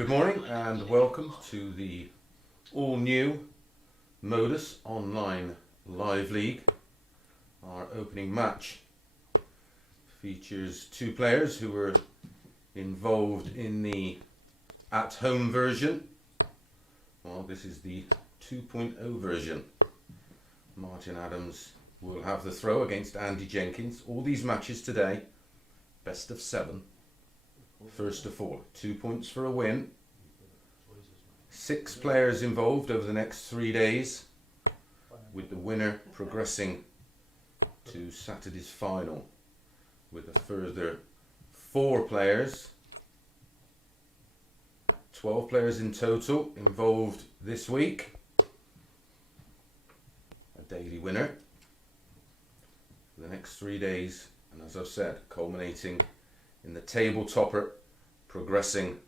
Good morning and welcome to the all-new MODUS Online Live League. Our opening match features two players who were involved in the at-home version. Well, this is the 2.0 version. Martin Adams will have the throw against Andy Jenkins. All these matches today, best of 7. First to 4, 2 points for a win. 6 players involved over the next 3 days, with the winner progressing to Saturday's final with a further 4 players. 12 players in total involved this week. A daily winner for the next 3 days, and as I've said, culminating in the table topper progressing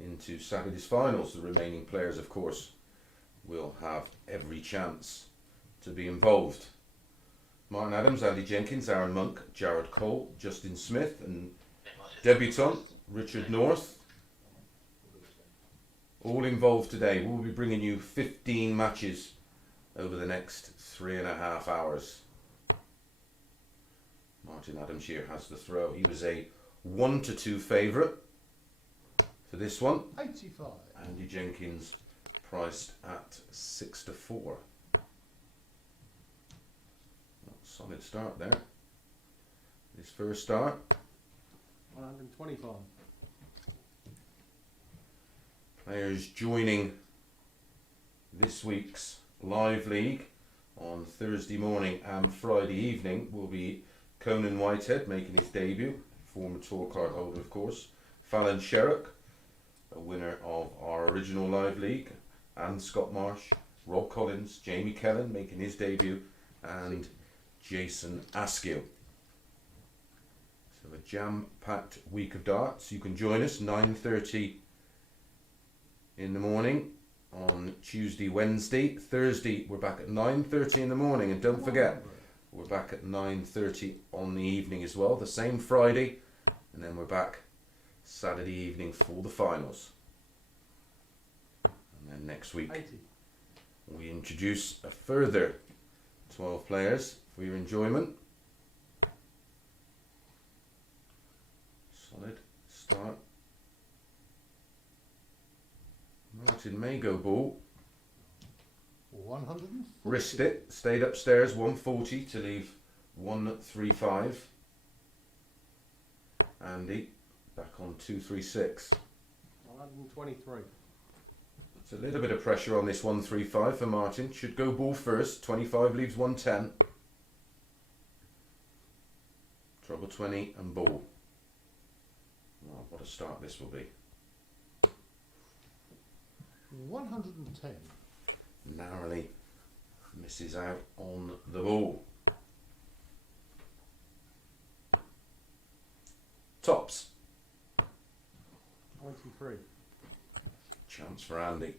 into Saturday's finals. The remaining players, of course, will have every chance to be involved. Martin Adams, Andy Jenkins, Arron Monk, Jared Cole, Justin Smith and debutant Richard North, all involved today. We'll be bringing you 15 matches over the next 3.5 hours. Martin Adams here has the throw. He was a 1-2 favourite for this one. 85. Andy Jenkins priced at 6-4. Solid start there. His first start. 125. Players joining this week's live league on Thursday morning and Friday evening will be Conan Whitehead making his debut, former tour card holder of course, Fallon Sherrock, a winner of our original live league, and Scott Marsh, Rob Collins, Jamie Kellen making his debut, and Jason Askew. So a jam-packed week of darts. You can join us 9:30 in the morning on Tuesday, Wednesday. Thursday we're back at 9:30 in the morning, and don't forget we're back at 9:30 on the evening as well. The same Friday, and then we're back Saturday evening for the finals. And then next week 80. we introduce a further 12 players for your enjoyment. Solid start. Martin may go ball. 140. Risked it, stayed upstairs, 140 to leave 135. Andy back on 236. 123. It's a little bit of pressure on this 135 for Martin. Should go ball first. 25 leaves 110. Trouble 20 and ball. Oh, what a start this will be. 110. Narrowly misses out on the ball. Tops. 93. Chance for Andy.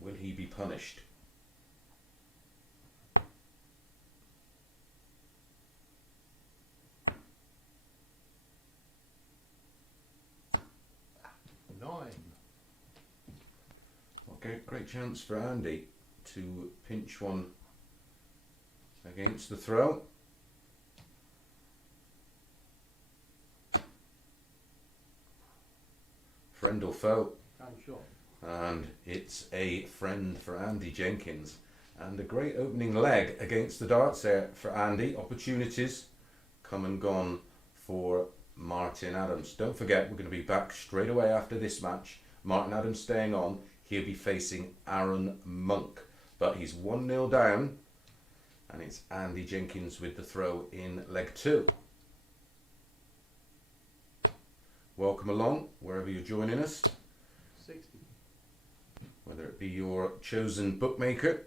Will he be punished? Okay, great chance for Andy to pinch one against the throw. Friend or foe? Shot. And it's a friend for Andy Jenkins. And a great opening leg against the darts there for Andy. Opportunities come and gone for Martin Adams. Don't forget, we're going to be back straight away after this match. Martin Adams staying on. He'll be facing Arron Monk. But he's 1-0 down. And it's Andy Jenkins with the throw in leg 2. Welcome along, wherever you're joining us. 60. Whether it be your chosen bookmaker.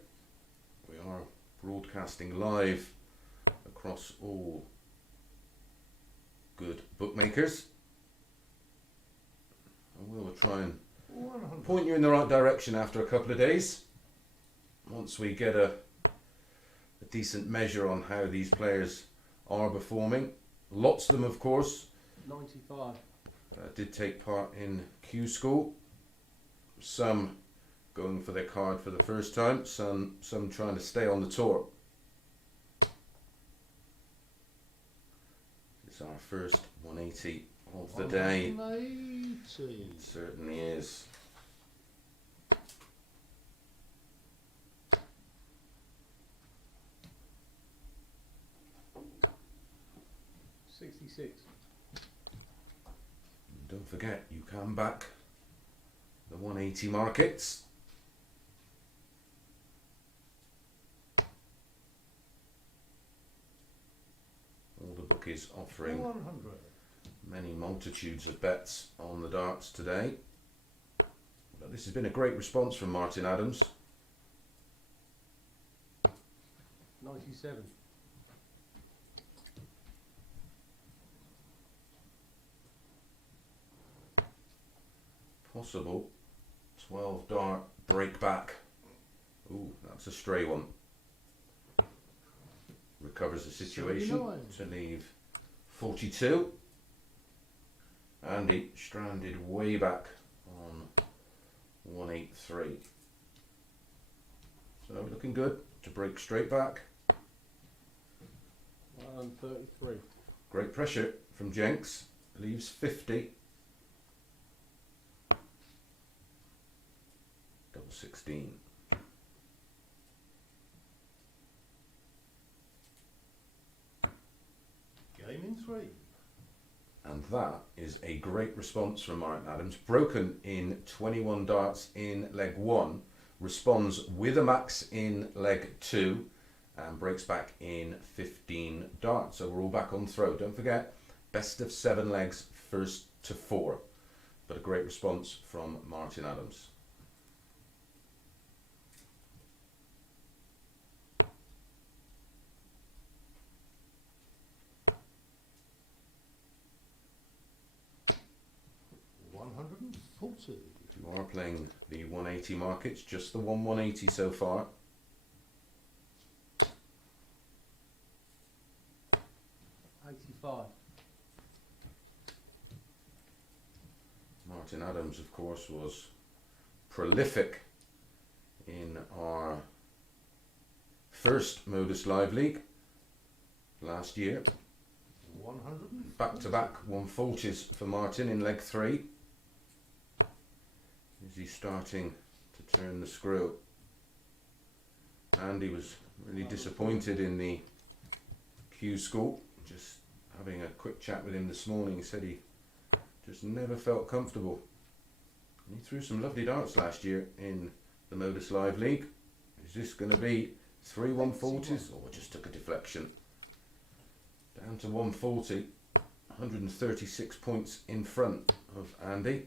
We are broadcasting live across all good bookmakers. And we'll try and 100. point you in the right direction after a couple of days. Once we get a decent measure on how these players are performing. Lots of them, of course, 95. Did take part in Q school. Some going for their card for the first time, some trying to stay on the tour. It's our first 180 of the day. 180. It certainly is. 66. Don't forget, you can back the 180 markets. All the bookies offering 100. many multitudes of bets on the darts today. But this has been a great response from Martin Adams. 97. Possible 12 dart break back. Ooh, that's a stray one. Recovers the situation 79. to leave 42. Andy stranded way back on 183. So looking good to break straight back. 133. Great pressure from Jenks. Leaves 50. Double 16. Game in 3. And that is a great response from Martin Adams. Broken in 21 darts in leg 1. Responds with a max in leg 2. And breaks back in 15 darts. So we're all back on throw. Don't forget, best of 7 legs, first to 4. But a great response from Martin Adams. $140. If you are playing the 180 markets, just the 180 so far. $85. Martin Adams, of course, was prolific in our first Modus Live League last year. 100. Back-to-back 140s for Martin in leg 3. Is he starting to turn the screw? Andy was really disappointed in the Q school. Just having a quick chat with him this morning, he said he just never felt comfortable. And he threw some lovely darts last year in the Modus Live League. Is this going to be 3 140s? Or just took a deflection? Down to 140, 136 points in front of Andy.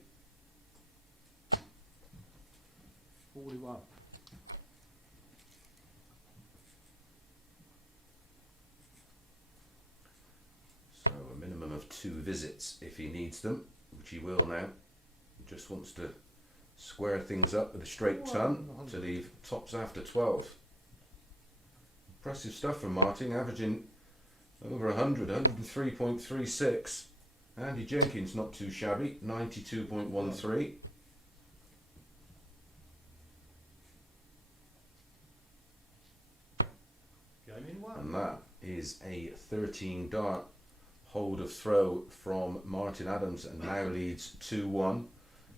41. So a minimum of 2 visits if he needs them, which he will now. He just wants to square things up with a straight ton to leave tops after 12. Impressive stuff from Martin, averaging over 100, 103.36. Andy Jenkins not too shabby, 92.13. Game in 1. And that is a 13 dart hold of throw from Martin Adams, and now leads 2-1.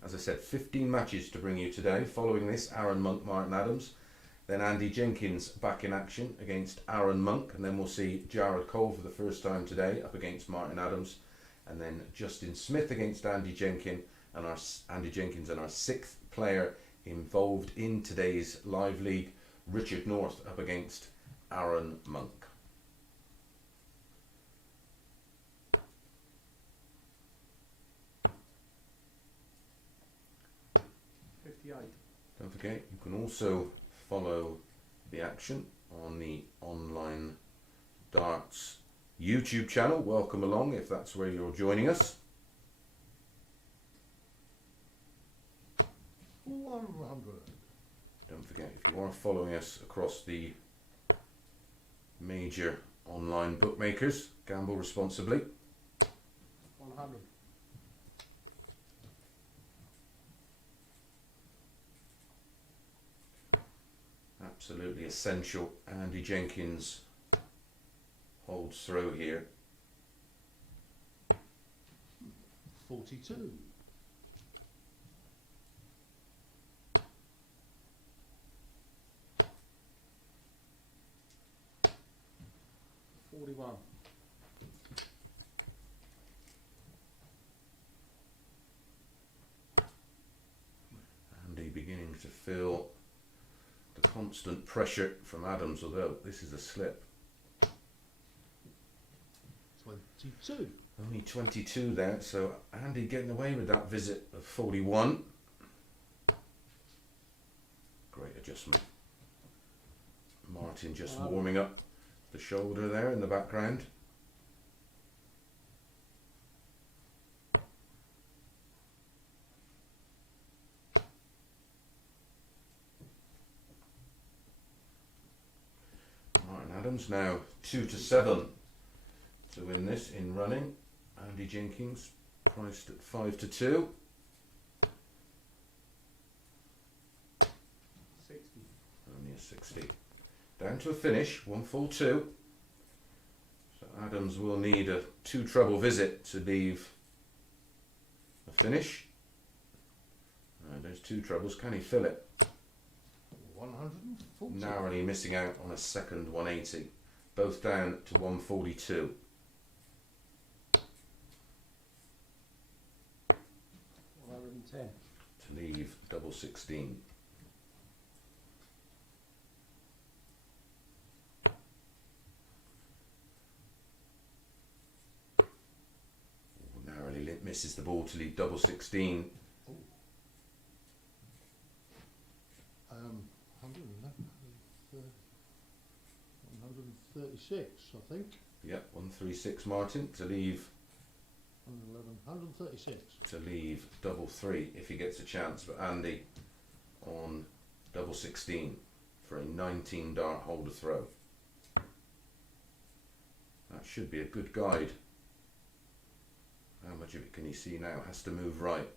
As I said, 15 matches to bring you today. Following this, Arron Monk, Martin Adams. Then Andy Jenkins back in action against Arron Monk. And then we'll see Jared Cole for the first time today up against Martin Adams. And then Justin Smith against Andy Jenkins. And our 6th player involved in today's live league, Richard North, up against Arron Monk. Don't forget, you can also follow the action on the Online Darts YouTube channel. Welcome along if that's where you're joining us. 100. Don't forget, if you are following us across the major online bookmakers, gamble responsibly. 100. Absolutely essential. Andy Jenkins holds throw here. 42. 41. Andy beginning to feel the constant pressure from Adams, although this is a slip. 22. Only 22 there, so Andy getting away with that visit of 41. Great adjustment. Martin just warming up the shoulder there in the background. Martin Adams now 2-7 to win this in running. Andy Jenkins priced at 5-2. 60. Only a 60. Down to a finish, 142. So Adams will need a 2 treble visit to leave a finish. And there's 2 trebles, can he fill it? 140. Narrowly missing out on a second 180. Both down to 142. 110. To leave double 16. Narrowly misses the ball to leave double 16. 136, I think. Yep, 136 Martin to leave 111, 136. to leave double 3 if he gets a chance, but Andy on double 16 for a 19 dart holder throw. That should be a good guide. How much of it can he see now? Has to move right.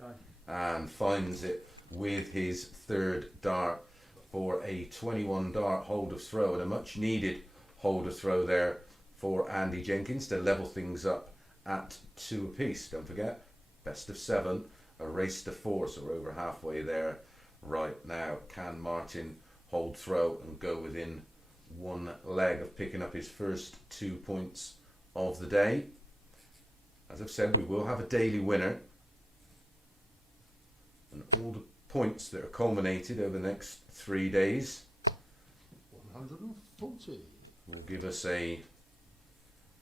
Okay. And finds it with his 3rd dart for a 21 dart hold of throw, and a much needed hold of throw there for Andy Jenkins to level things up at 2 apiece. Don't forget, best of 7, a race to 4, so we're over halfway there right now. Can Martin hold throw and go within 1 leg of picking up his first 2 points of the day? As I've said, we will have a daily winner, and all the points that are culminated over the next 3 days 140. will give us a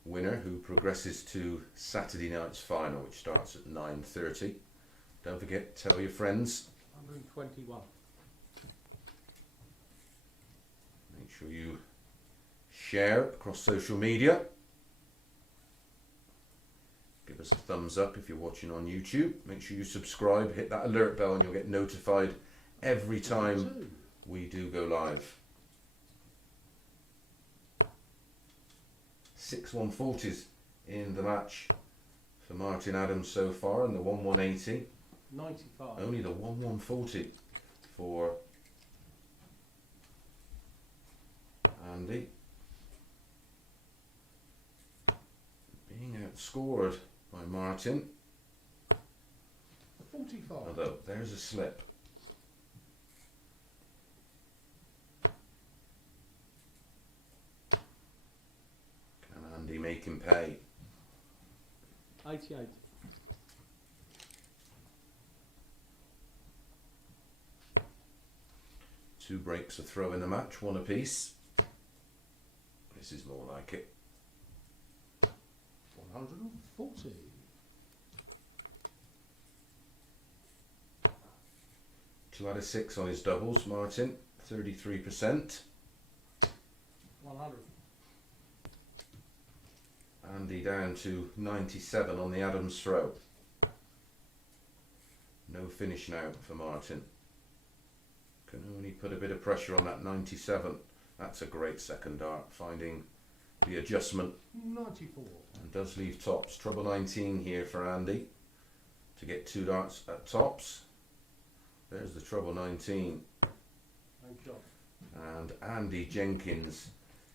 winner who progresses to Saturday night's final, which starts at 9:30. Don't forget, tell your friends. 121. Make sure you share across social media. Give us a thumbs up if you're watching on YouTube. Make sure you subscribe, hit that alert bell, and you'll get notified every time 22. we do go live. 6 140s in the match for Martin Adams so far, and the 180. 95. Only the 140 for Andy. Being outscored by Martin. 45. Although there's a slip. Can Andy make him pay? 88. Two breaks a throw in the match, 1 apiece. This is more like it. 140. 2 out of 6 on his doubles, Martin, 33%. 100. Andy down to 97 on the Adams throw. No finish now for Martin. Can only put a bit of pressure on that 97. That's a great second dart, finding the adjustment. 94. And does leave tops. Trouble 19 here for Andy to get 2 darts at tops. There's the trouble 19. Thank you. And Andy Jenkins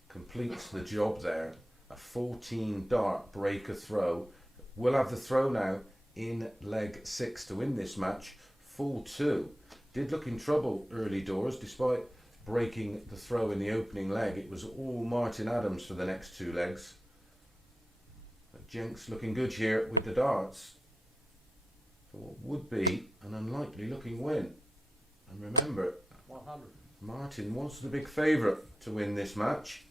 completes the job there. A 14 dart breaker throw. We'll have the throw now in leg 6 to win this match. Full 2. Did look in trouble early doors despite breaking the throw in the opening leg. It was all Martin Adams for the next 2 legs. But Jenks looking good here with the darts. For what would be an unlikely looking win. And remember, 100. Martin was the big favourite to win this match.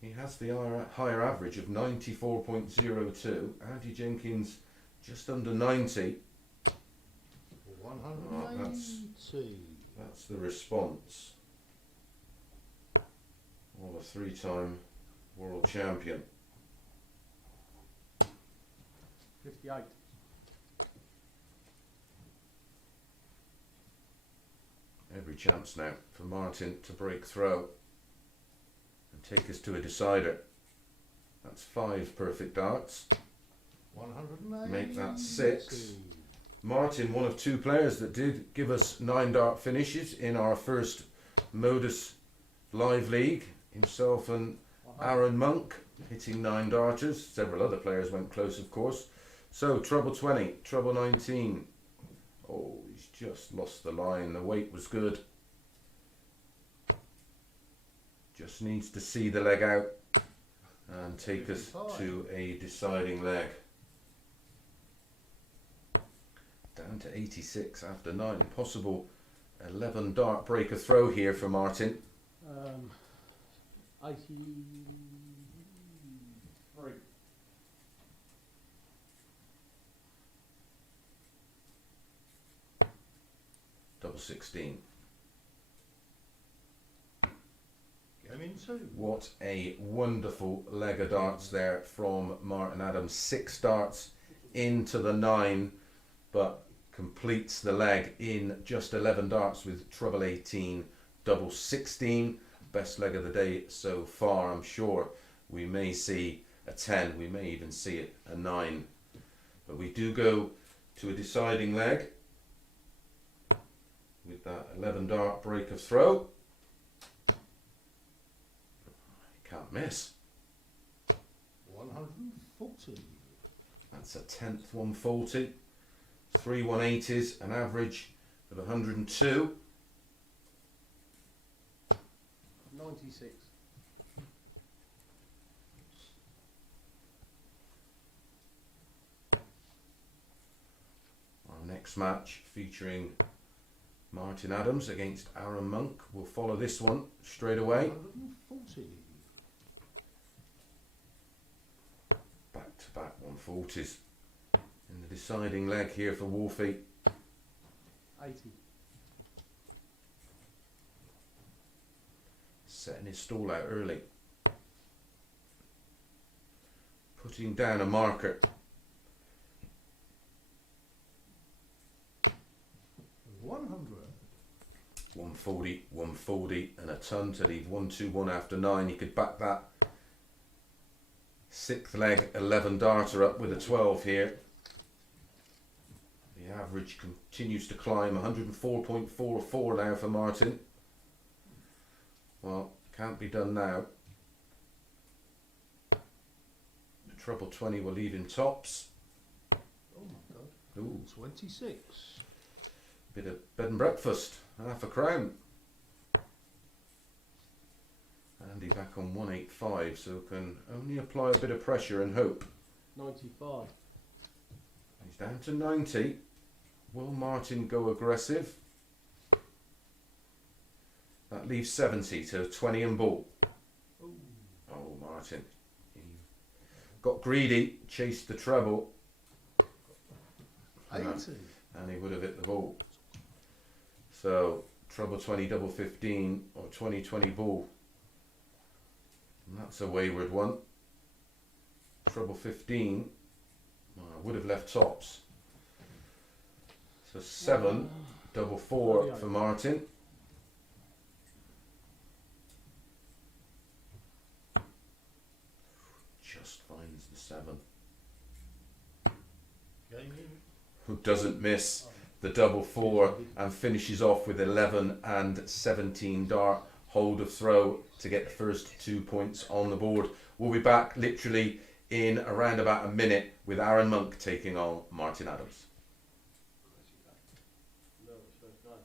He has the higher average of 94.02. Andy Jenkins just under 90. 180. That's the response. Well, a 3-time world champion. 58. Every chance now for Martin to break throw and take us to a decider. That's 5 perfect darts. 180. Make that 6. Martin, one of 2 players that did give us 9 dart finishes in our first MODUS live league. Himself and Arron Monk hitting 9 darters. Several other players went close, of course. So treble 20, treble 19. Oh, he's just lost the line. The weight was good. Just needs to see the leg out and take us to a deciding leg. Down to 86 after 9. Possible 11 dart breaker throw here for Martin. 83. Double 16. Game in 2. What a wonderful leg of darts there from Martin Adams. 6 darts into the 9, but completes the leg in just 11 darts with treble 18, double 16. Best leg of the day so far. I'm sure we may see a 10, we may even see it a 9. But we do go to a deciding leg with that 11 dart break of throw. Can't miss. 140. That's a 10th 140. 3 180s, an average of 102. 96. Our next match featuring Martin Adams against Arron Monk. We'll follow this one straight away. 140. Back to back 140s. In the deciding leg here for Wolfie. 80. Setting his stall out early. Putting down a marker. 100. 140, 140 and a ton to leave 121 after 9. You could back that 6th leg 11 darter up with a 12 here. The average continues to climb. 104.44 now for Martin. Well, can't be done now. The treble 20 will leave him tops. Oh my god. Ooh, 26. bit of bed and breakfast. Half a crown. Andy back on 185, so can only apply a bit of pressure and hope. 95. He's down to 90. Will Martin go aggressive? That leaves 70 to 20 and ball. Ooh. Oh, Martin. He got greedy, chased the treble. 80. And he would have hit the ball. So, treble 20, double 15, or 20-20 ball. And that's a wayward one. Treble 15 would have left tops. So 7, double 4 for Martin. Just finds the 7. Game in. Who doesn't miss. the double 4 and finishes off with 11 and 17 dart hold of throw to get the first 2 points on the board. We'll be back literally in around about a minute with Arron Monk taking on Martin Adams. No, it's first nine.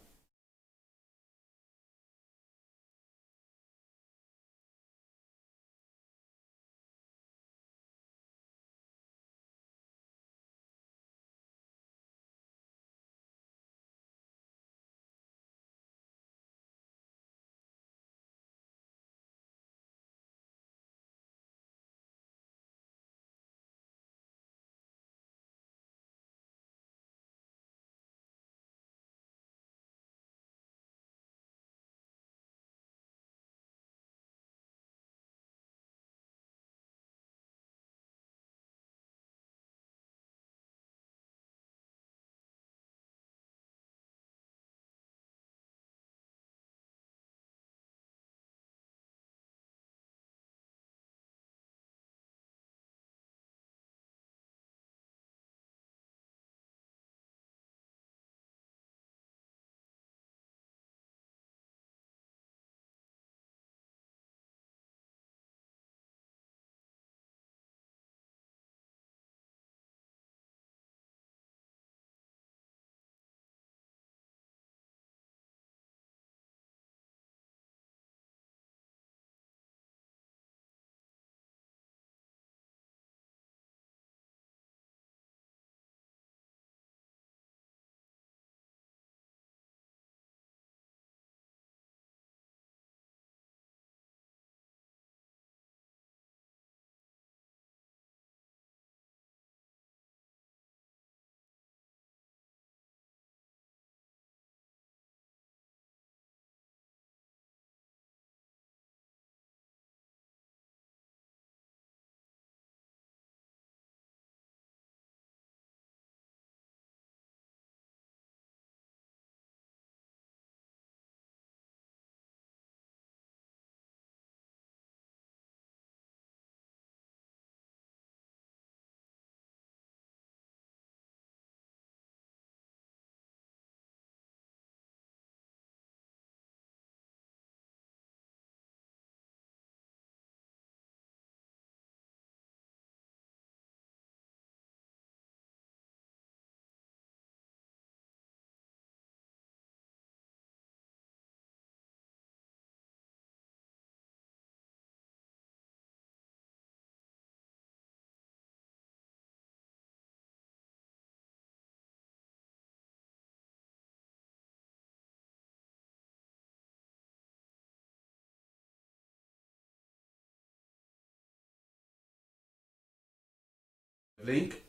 League.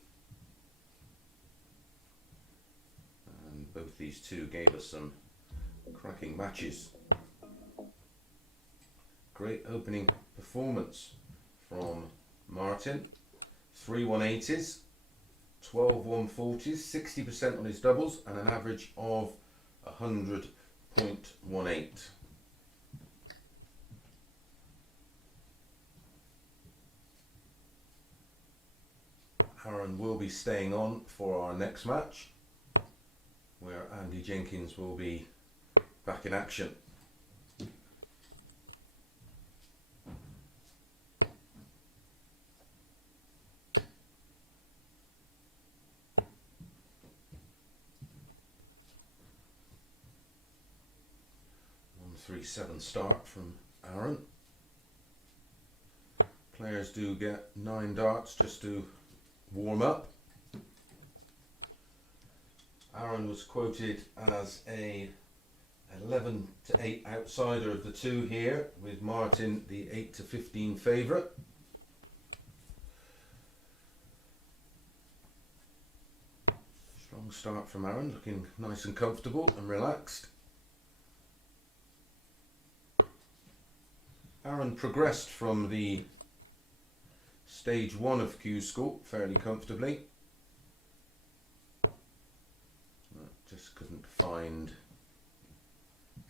And both these two gave us some cracking matches. Great opening performance from Martin. 3 180s, 12 140s, 60% on his doubles, and an average of 100.18. Arron will be staying on for our next match, where Andy Jenkins will be back in action. One 3-7 start from Arron. Players do get 9 darts just to warm up. Arron was quoted as a 11 to 8 outsider of the two here, with Martin the 8 to 15 favourite. Strong start from Arron, looking nice and comfortable and relaxed. Arron progressed from the stage 1 of Q School fairly comfortably. Just couldn't find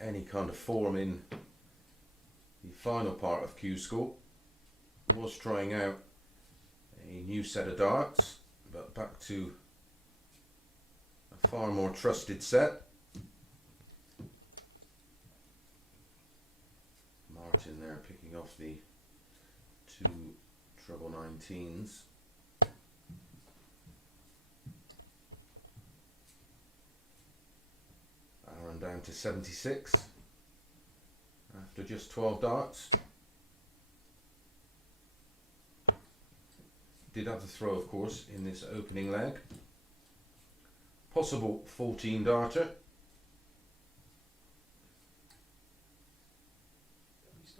any kind of form in the final part of Q School. Was trying out a new set of darts, but back to a A far more trusted set. Martin there picking off the 2 treble 19s. Arron down to 76 after just 12 darts. Did have the throw, of course, in this opening leg. Possible 14 darter. It's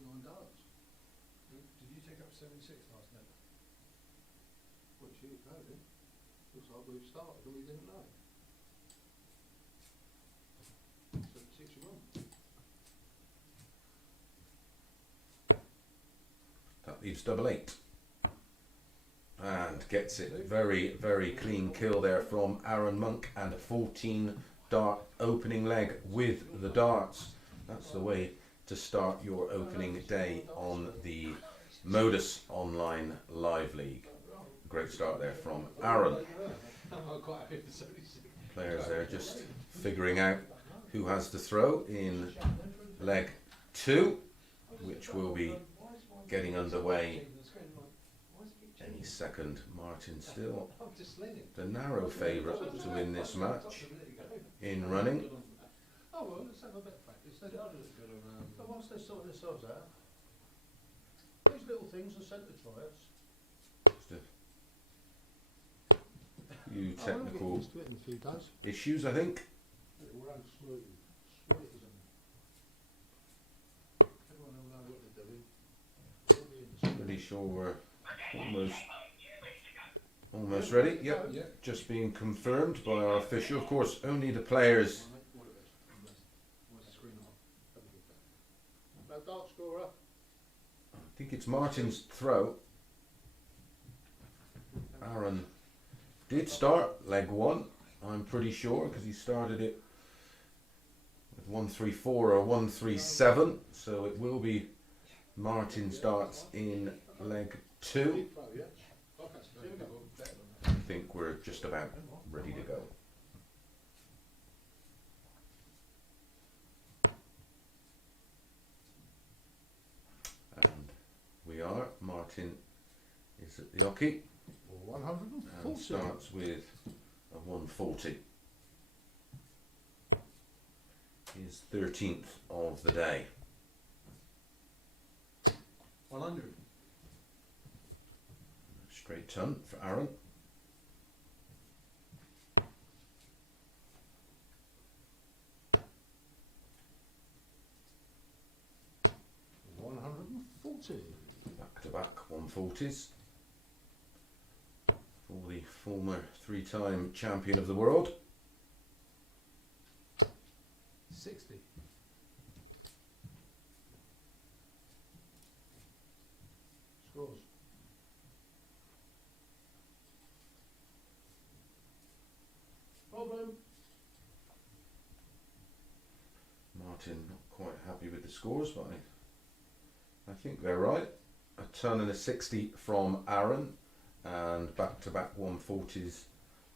9 darts. Did you take up 76 last night? Well, you know, then. Looks like we've started and we didn't know. 76 you won. That leaves double 8. And gets it. Very, very clean kill there from Arron Monk, and a 14 dart opening leg with the darts. That's the way to start your opening day on the MODUS Online Live League. Great start there from Arron. I'm quite happy with 76. Players there just figuring out who has the throw in leg 2, which will be getting underway any second. Martin still the narrow favourite to win this match in running. Oh well, let's have a bit of practice. But once they sort themselves out, these little things are sent to try us. Just a few technical to it in a few days. issues, I think. It will run smooth. Sweet as everyone will know what they're doing. They'll be in the Pretty sure we're almost ready. Yep, Yeah. just being confirmed by our official. Of course, only the players. Where's the screen on? Have a look at that. No dart scorer. I think it's Martin's throw. Arron did start leg 1, I'm pretty sure, because he started it with 134 or 137, so it will be Martin's darts in leg 2. Throw, yeah. Okay, here we go. I think we're just about ready to go. And we are. Martin is at the hockey and 140. starts with a 140. His 13th of the day. 100. Straight ton for Arron. Back to back 140s for the former 3-time champion of the world. 60. Scores. Problem. Martin not quite happy with the scores, but I think they're right. A ton and a 60 from Arron, and back-to-back 140s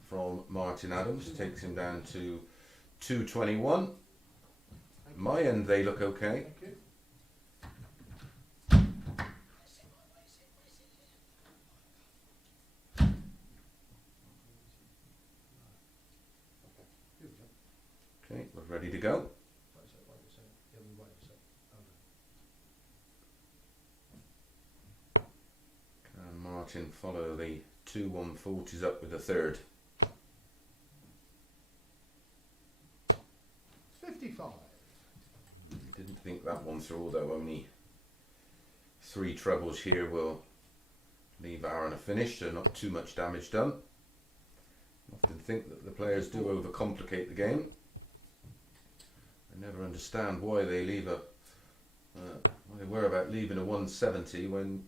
from Martin Adams takes him down to 221. My end, they look okay. Thank you. Okay, we're ready to go. Wait a sec, wait a sec. Yeah, we wait a sec. Hold Can Martin follow the 2 140s up with a third? 55. Didn't think that one through, although only 3 trebles here will leave Arron a finish, so not too much damage done. Often think that the players do overcomplicate the game. I never understand why they leave why they worry about leaving a 170 when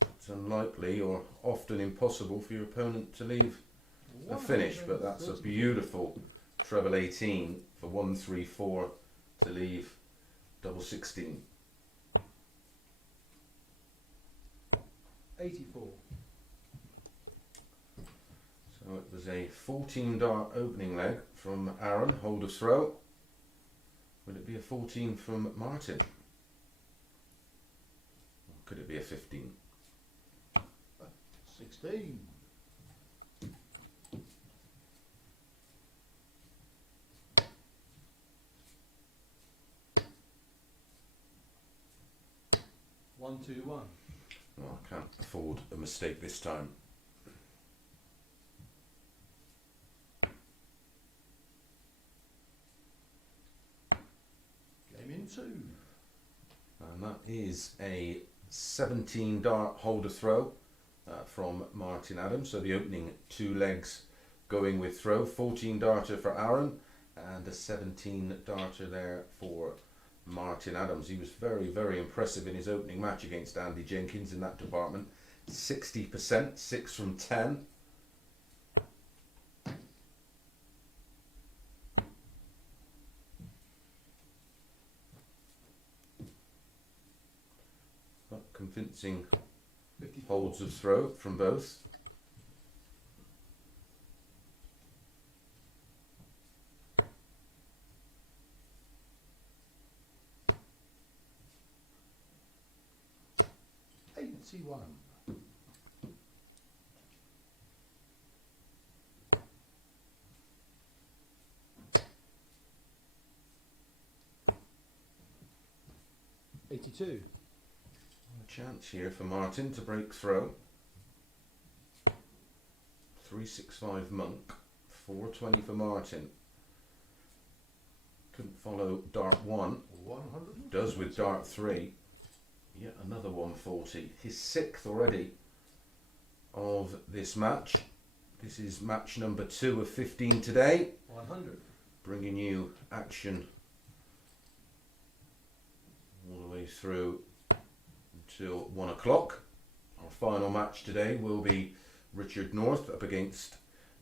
it's unlikely or often impossible for your opponent to leave a finish. But that's a beautiful treble 18 for 134 to leave double 16. 84. So it was a 14 dart opening leg from Arron, hold of throw. Would it be a 14 from Martin? Or could it be a 15? 16. One, two, one. Well, I can't afford a mistake this time. Game in 2. And that is a 17 dart hold of throw from Martin Adams. So the opening 2 legs going with throw. 14 darter for Arron and a 17 darter there for Martin Adams. He was very, very impressive in his opening match against Andy Jenkins in that department. 60%, 6 from 10. But convincing 54. holds of throw from both. One. 82. A chance here for Martin to break throw. 365 Monk, 420 for Martin. Couldn't follow dart 1. 100. Does with dart 3. Yet another 140. His 6th already of this match. This is match number 2 of 15 today. 100. Bringing you action all the way through until 1 o'clock. Our final match today will be Richard North up against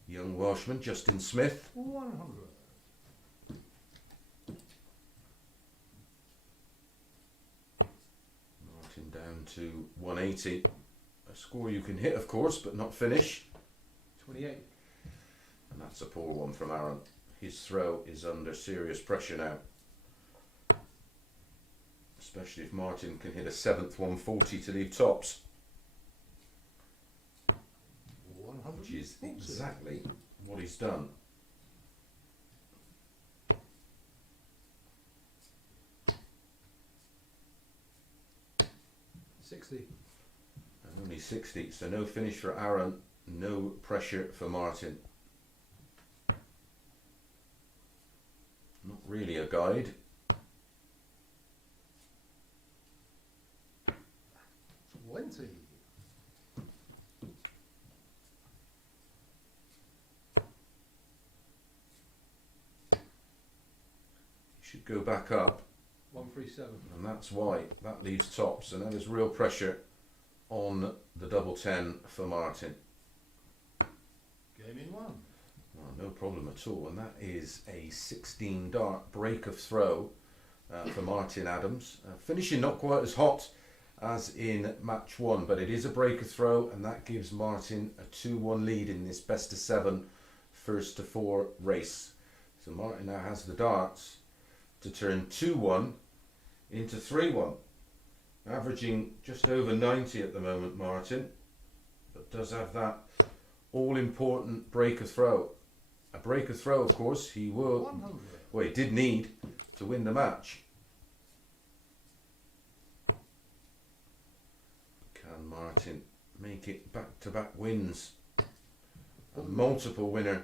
young Welshman Justin Smith. 100. Martin down to 180. A score you can hit, of course, but not finish. 28. And that's a poor one from Arron. His throw is under serious pressure now. Especially if Martin can hit a 7th 140 to leave tops. 100. Which is exactly what he's done. $60. And only 60, so no finish for Arron, no pressure for Martin. Not really a guide. $20. Should go back up, 137. and that's why that leaves tops, and that is real pressure on the double 10 for Martin. Game in 1. Well, no problem at all, and that is a 16 dart break of throw for Martin Adams. Finishing not quite as hot as in match 1, but it is a break of throw, and that gives Martin a 2-1 lead in this best of 7 first to 4 race. So Martin now has the darts to turn 2-1 into 3-1, averaging just over 90 at the moment, Martin, but does have that all-important break of throw. A break of throw, of course, he will. 100. Well, he did need to win the match. Can Martin make it back-to-back wins? A multiple winner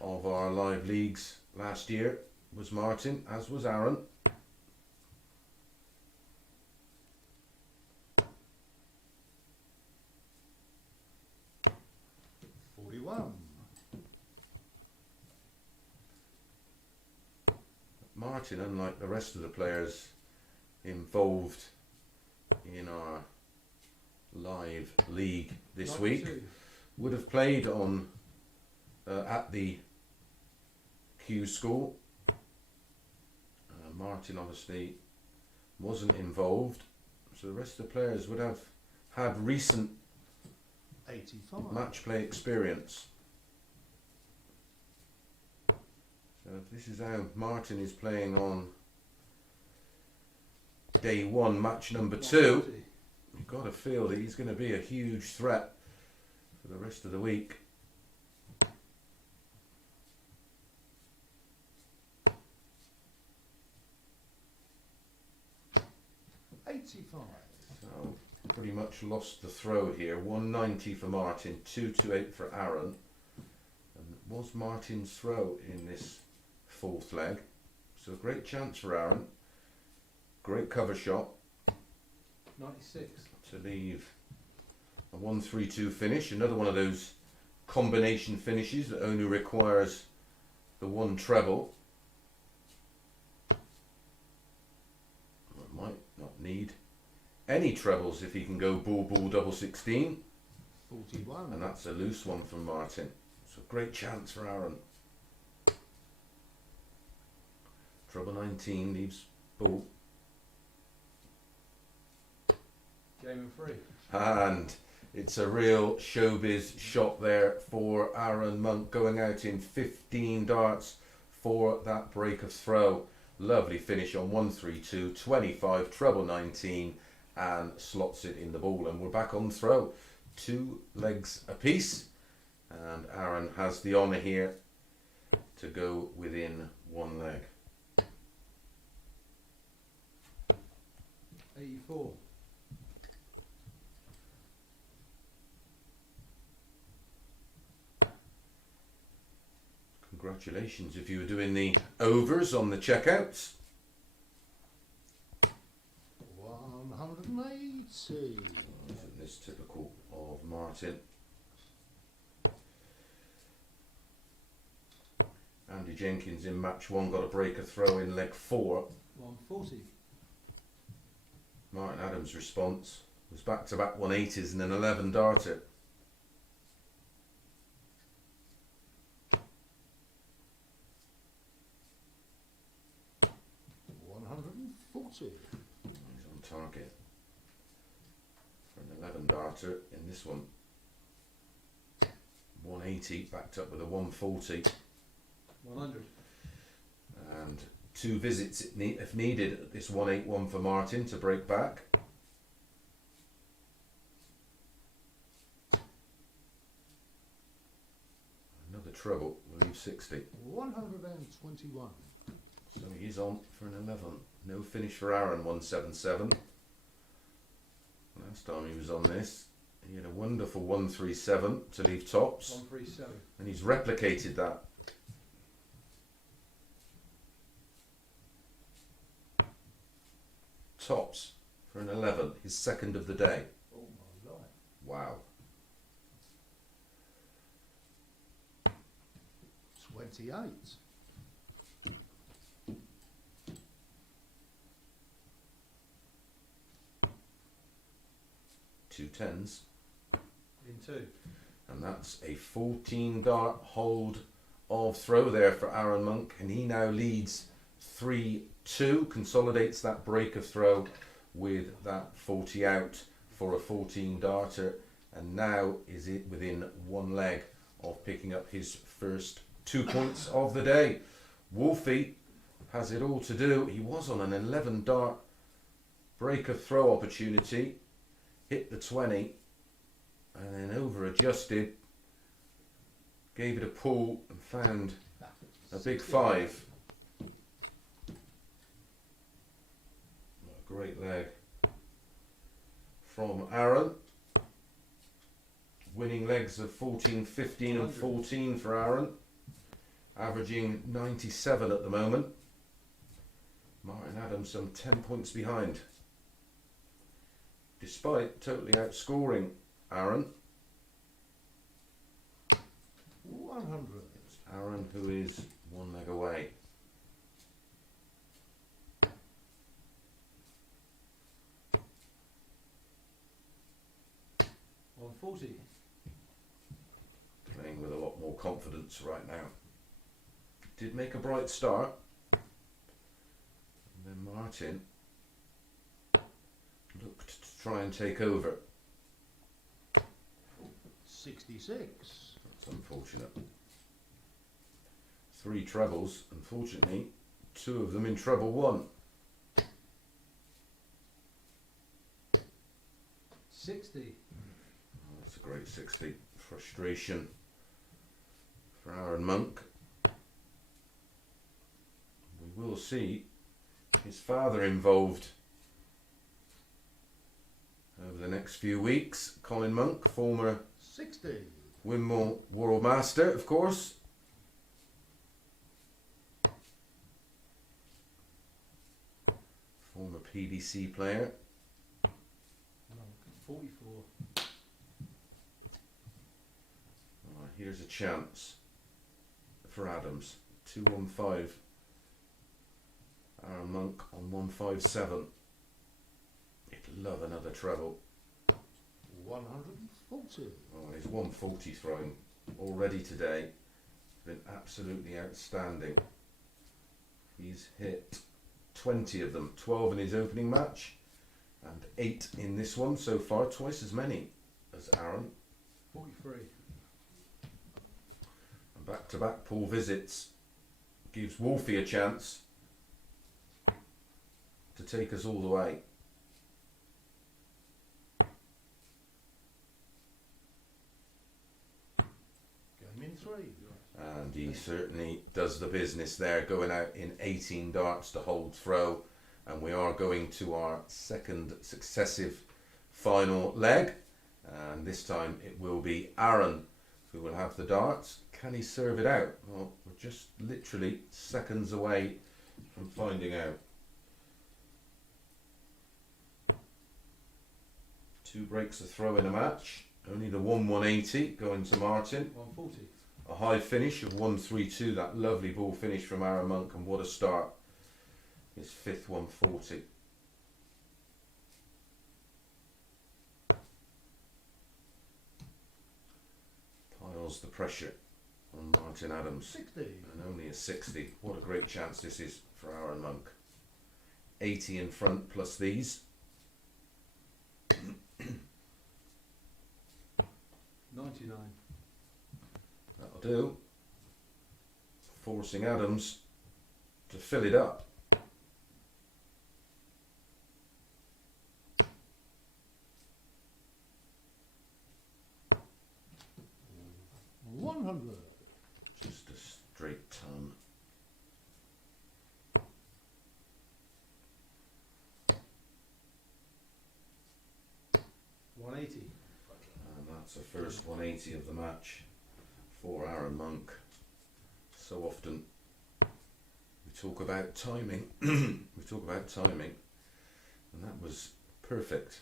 of our live leagues last year was Martin, as was Arron. Martin, unlike the rest of the players involved in our live league this week, would have played on at the Q school. Martin obviously wasn't involved, so the rest of the players would have had recent 85. match play experience. So this is how Martin is playing on day one, match number 2. 140. You've got to feel that he's going to be a huge threat for the rest of the week. So pretty much lost the throw here. 190 for Martin, 228 for Arron. And it was Martin's throw in this fourth leg. So a great chance for Arron. Great cover shot 96. to leave a 1-3-2 finish. Another one of those combination finishes that only requires the one treble. Might not need any trebles if he can go bull double 16, 41. and that's a loose one from Martin. So great chance for Arron. Treble 19 leaves bull, Game and 3. and it's a real showbiz shot there for Arron Monk, going out in 15 darts for that break of throw. Lovely finish on 1-3-2, 25, treble 19, and slots it in the ball. And we're back on throw. 2 legs apiece. And Arron has the honour here to go within 1 leg. 84. Congratulations if you were doing the overs on the checkouts. 180. Isn't this typical of Martin? Andy Jenkins in match 1 got a breaker throw in leg 4. 140. Martin Adams' response was back-to-back 180s and an 11 darter. He's He's on target for an 11 darter in this one. 180 backed up with a 140, 100. and 2 visits if needed at this 181 for Martin to break back. Another treble will leave 60. 121. So he's on for an 11. No finish for Arron, 177. Last time he was on this, he had a wonderful 137 to leave tops, 137. and he's replicated that. Tops for an 11, his second of the day. Oh my life. Wow. 28. Two tens, In 2. and that's a 14 dart hold of throw there for Arron Monk, and he now leads 3-2, consolidates that break of throw with that 40 out for a 14 darter, and now is it within 1 leg of picking up his first 2 points of the day. Wolfie has it all to do. He was on an 11 dart break of throw opportunity, hit the 20, and then over adjusted, gave it a pull and found a big 5. A great leg from Arron. Winning legs of 14, 15 and 14 for Arron. Averaging 97 at the moment. Martin Adams some 10 points behind. Despite totally outscoring Arron. 100. It's Arron who is 1 leg away. $140. Playing with a lot more confidence right now. Did make a bright start. And then Martin looked to try and take over. 66. That's unfortunate. 3 trebles, unfortunately, 2 of them in treble 1. 60. Oh, that's a great 60. Frustration for Arron Monk. We will see his father involved over the next few weeks. Colin Monk, former 60. Windmill World Master, of course. Former PDC player. 44. Oh, here's a chance for Adams. 215. Arron Monk on 157. He'd love another treble. 140. Oh, his 140 throwing already today been absolutely outstanding. He's hit 20 of them, 12 in his opening match and 8 in this one so far, twice as many as Arron. 43. And back-to-back Paul visits gives Wolfie a chance to take us all the way. Game in 3. And he certainly does the business there, going out in 18 darts to hold throw. And we are going to our second successive final leg. And this time it will be Arron who will have the darts. Can he serve it out? Well, we're just literally seconds away from finding out. 2 breaks of throw in a match. Only the 180 going to Martin. 140. A high finish of 132, that lovely ball finish from Arron Monk, and what a start. His 5th 140. Piles the pressure on Martin Adams. 60. And only a 60. What a great chance this is for Arron Monk. 80 in front plus these. 99. That'll do. Forcing Adams to fill it up. $100. Just a straight ton. $180. And that's the first 180 of the match for Arron Monk. So often we talk about timing. We talk about timing, and that was perfect.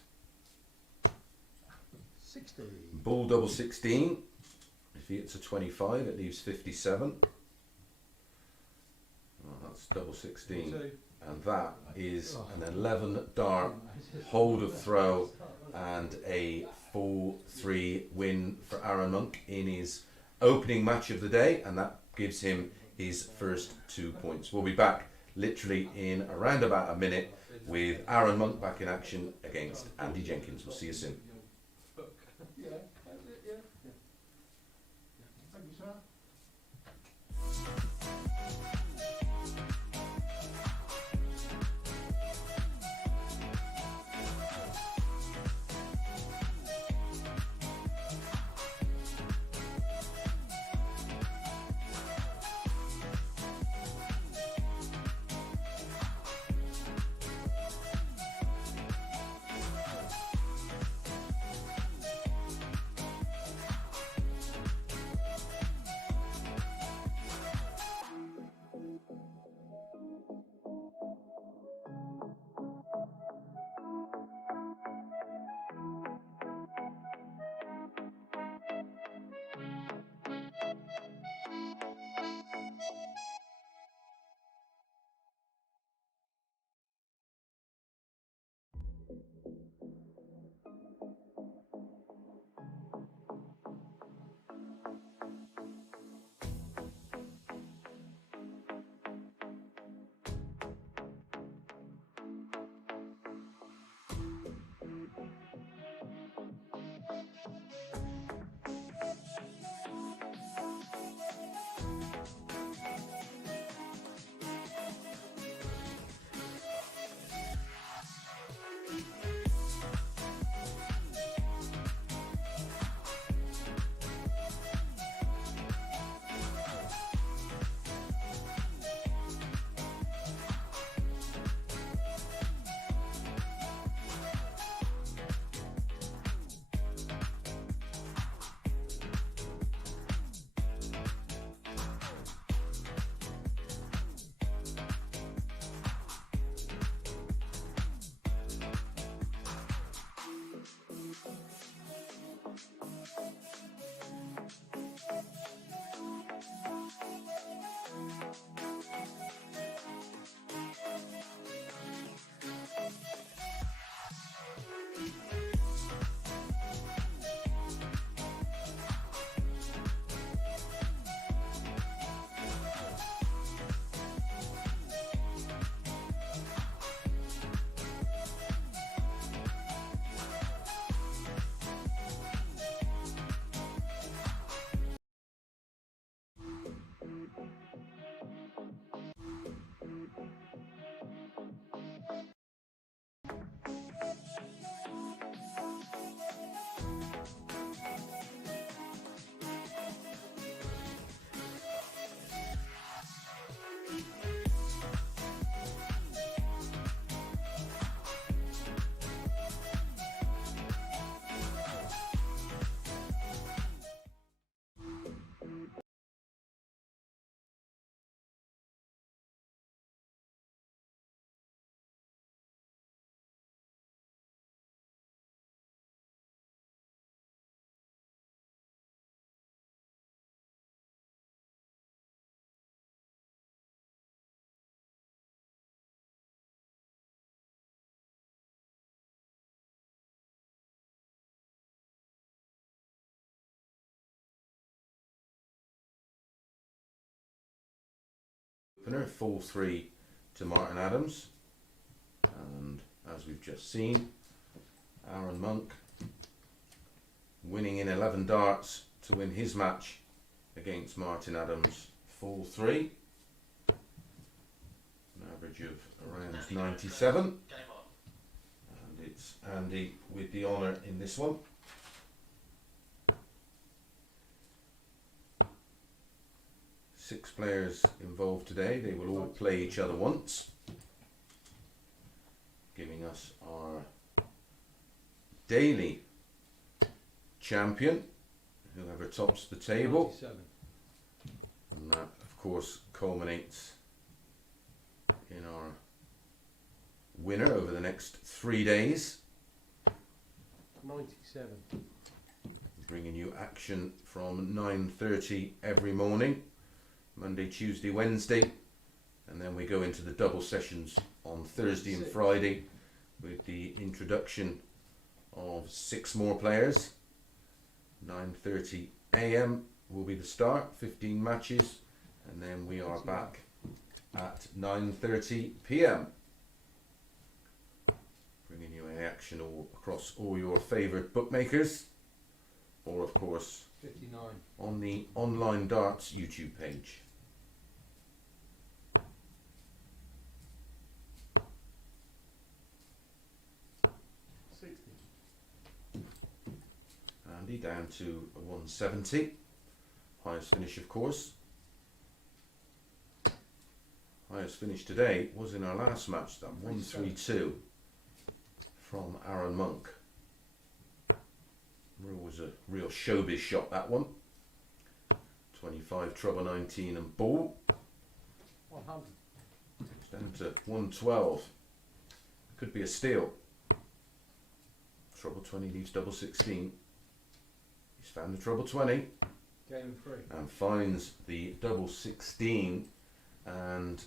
60. Bull double 16. If he hits a 25, it leaves 57. Oh, that's double 16, 2. and that is an 11 dart hold of throw and a 4-3 win for Arron Monk in his opening match of the day, and that gives him his first 2 points. We'll be back literally in around about a minute with Arron Monk back in action against Andy Jenkins. We'll see you soon. Yeah, that's it, yeah. Thank you, sir. Winner, 4-3 to Martin Adams. And as we've just seen, Arron Monk winning in 11 darts to win his match against Martin Adams, 4-3. An average of around 97. And it's Andy with the honour in this one. Six players involved today. They will all play each other once, giving us our daily champion, whoever tops the table. 97. And that, of course, culminates in our winner over the next 3 days. 97. Bringing you action from 9:30 every morning, Monday, Tuesday, Wednesday, and then we go into the double sessions on Thursday and Friday with the introduction of 6 more players. 9:30 AM will be the start, 15 matches, and then we are back at 9:30 PM. Bringing you action all across all your favourite bookmakers, or of course 59. on the Online Darts YouTube page. Andy down to a 170. Highest finish, of course. Highest finish today was in our last match, that 132 from Arron Monk. Was a real showbiz shot, that one. 25 treble 19 and ball. 100. It's down to 112. Could be a steal. Treble 20 leaves double 16. He's found the treble 20. Game 3. And finds the double 16, and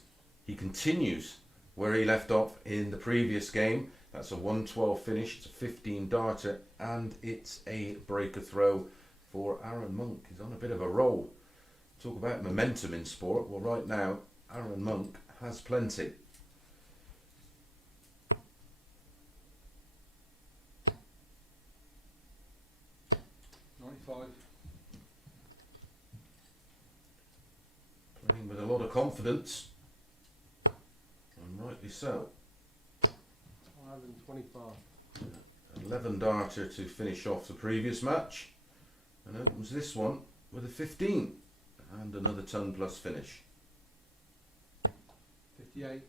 he continues where he left off in the previous game. That's a 112 finish, it's a 15 darter, and it's a breaker throw for Arron Monk. He's on a bit of a roll. Talk about momentum in sport. Well, right now, Arron Monk has plenty. Playing with a lot of confidence, and rightly so. 125. 11 darter to finish off the previous match, and opens this one with a 15 and another ton plus finish. 58.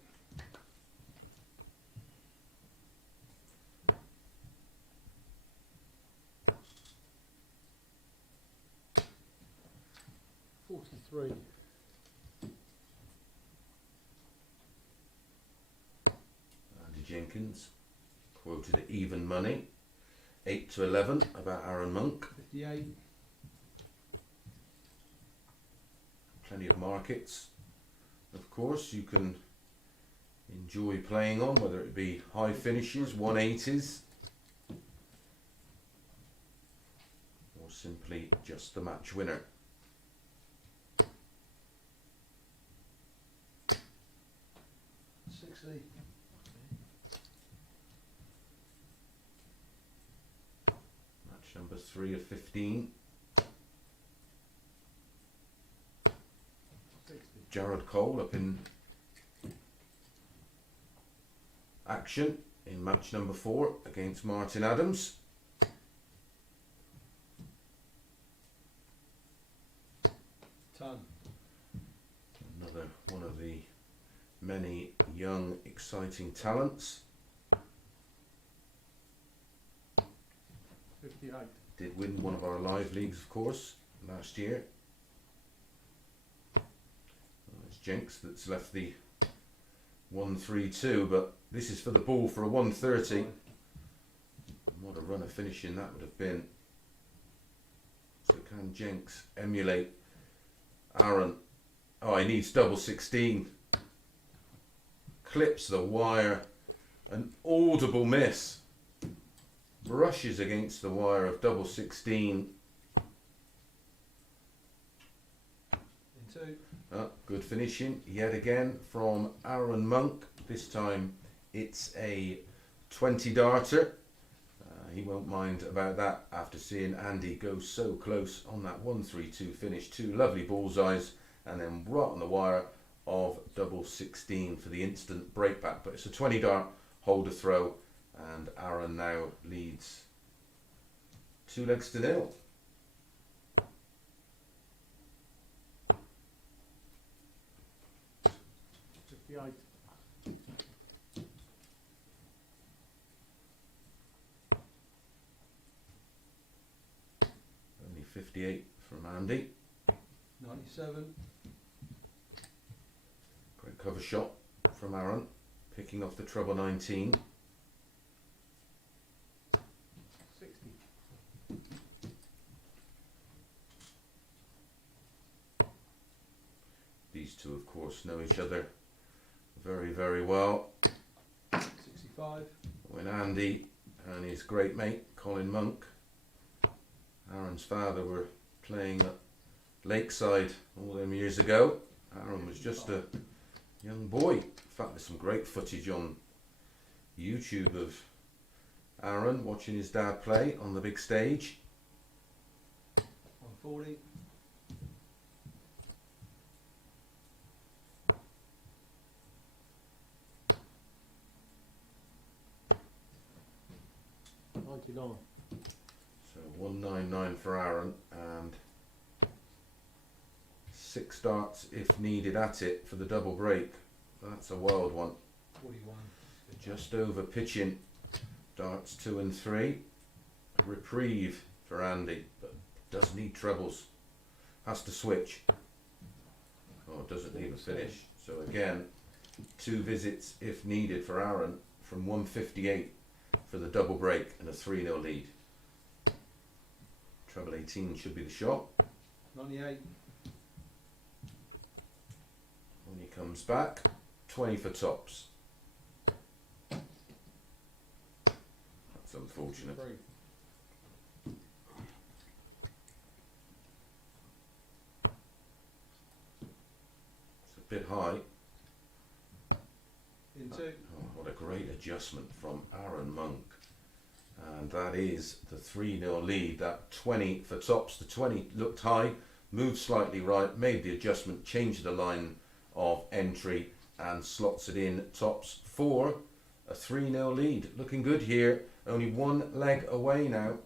43. Andy Jenkins quoted at even money, 8 to 11 about Arron Monk. 58. Plenty of markets, of course, you can enjoy playing on, whether it be high finishes, 180s, or simply just the match winner. Match number 3 of 15. Jared Cole up in action in match number 4 against Martin Adams. Ton. Another one of the many young, exciting talents. 58. Did win one of our live leagues, of course, last year. It's Jenkins that's left the 132, but this is for the ball for a 130. And what a run of finishing that would have been. So can Jenkins emulate Arron? Oh, he needs double 16. Clips the wire, an audible miss. Brushes against the wire of double 16. In 2. Good finishing yet again from Arron Monk. This time it's a 20 darter. He won't mind about that after seeing Andy go so close on that 1-3-2 finish. Two lovely bullseyes and then right on the wire of double 16 for the instant breakback. But it's a 20 dart holder throw and Arron now leads 2-0. 58. Only 58 from Andy. 97. Great cover shot from Arron, picking off the treble 19. 60. These two, of course, know each other very, very well. 65. When Andy and his great mate, Colin Monk, Arron's father, were playing at Lakeside all them years ago, Arron was just a young boy. In fact, there's some great footage on YouTube of Arron watching his dad play on the big stage. 140. So 199 for Arron and 6 darts if needed at it for the double break. That's a wild one. 41. Just over pitching darts 2 and 3. A reprieve for Andy, but does need trebles. Has to switch. Oh, doesn't need a finish. So again, 2 visits if needed for Arron from 158 for the double break and a 3-0 lead. Treble 18 should be the shot. 98. When he comes back, 20 for tops. That's unfortunate. 63. It's a bit high. Into. Oh, what a great adjustment from Arron Monk. And that is the 3-0 lead. That 20 for tops. The 20 looked high, moved slightly right, made the adjustment, changed the line of entry and slots it in tops for a 3-0 lead. Looking good here. Only one leg away now.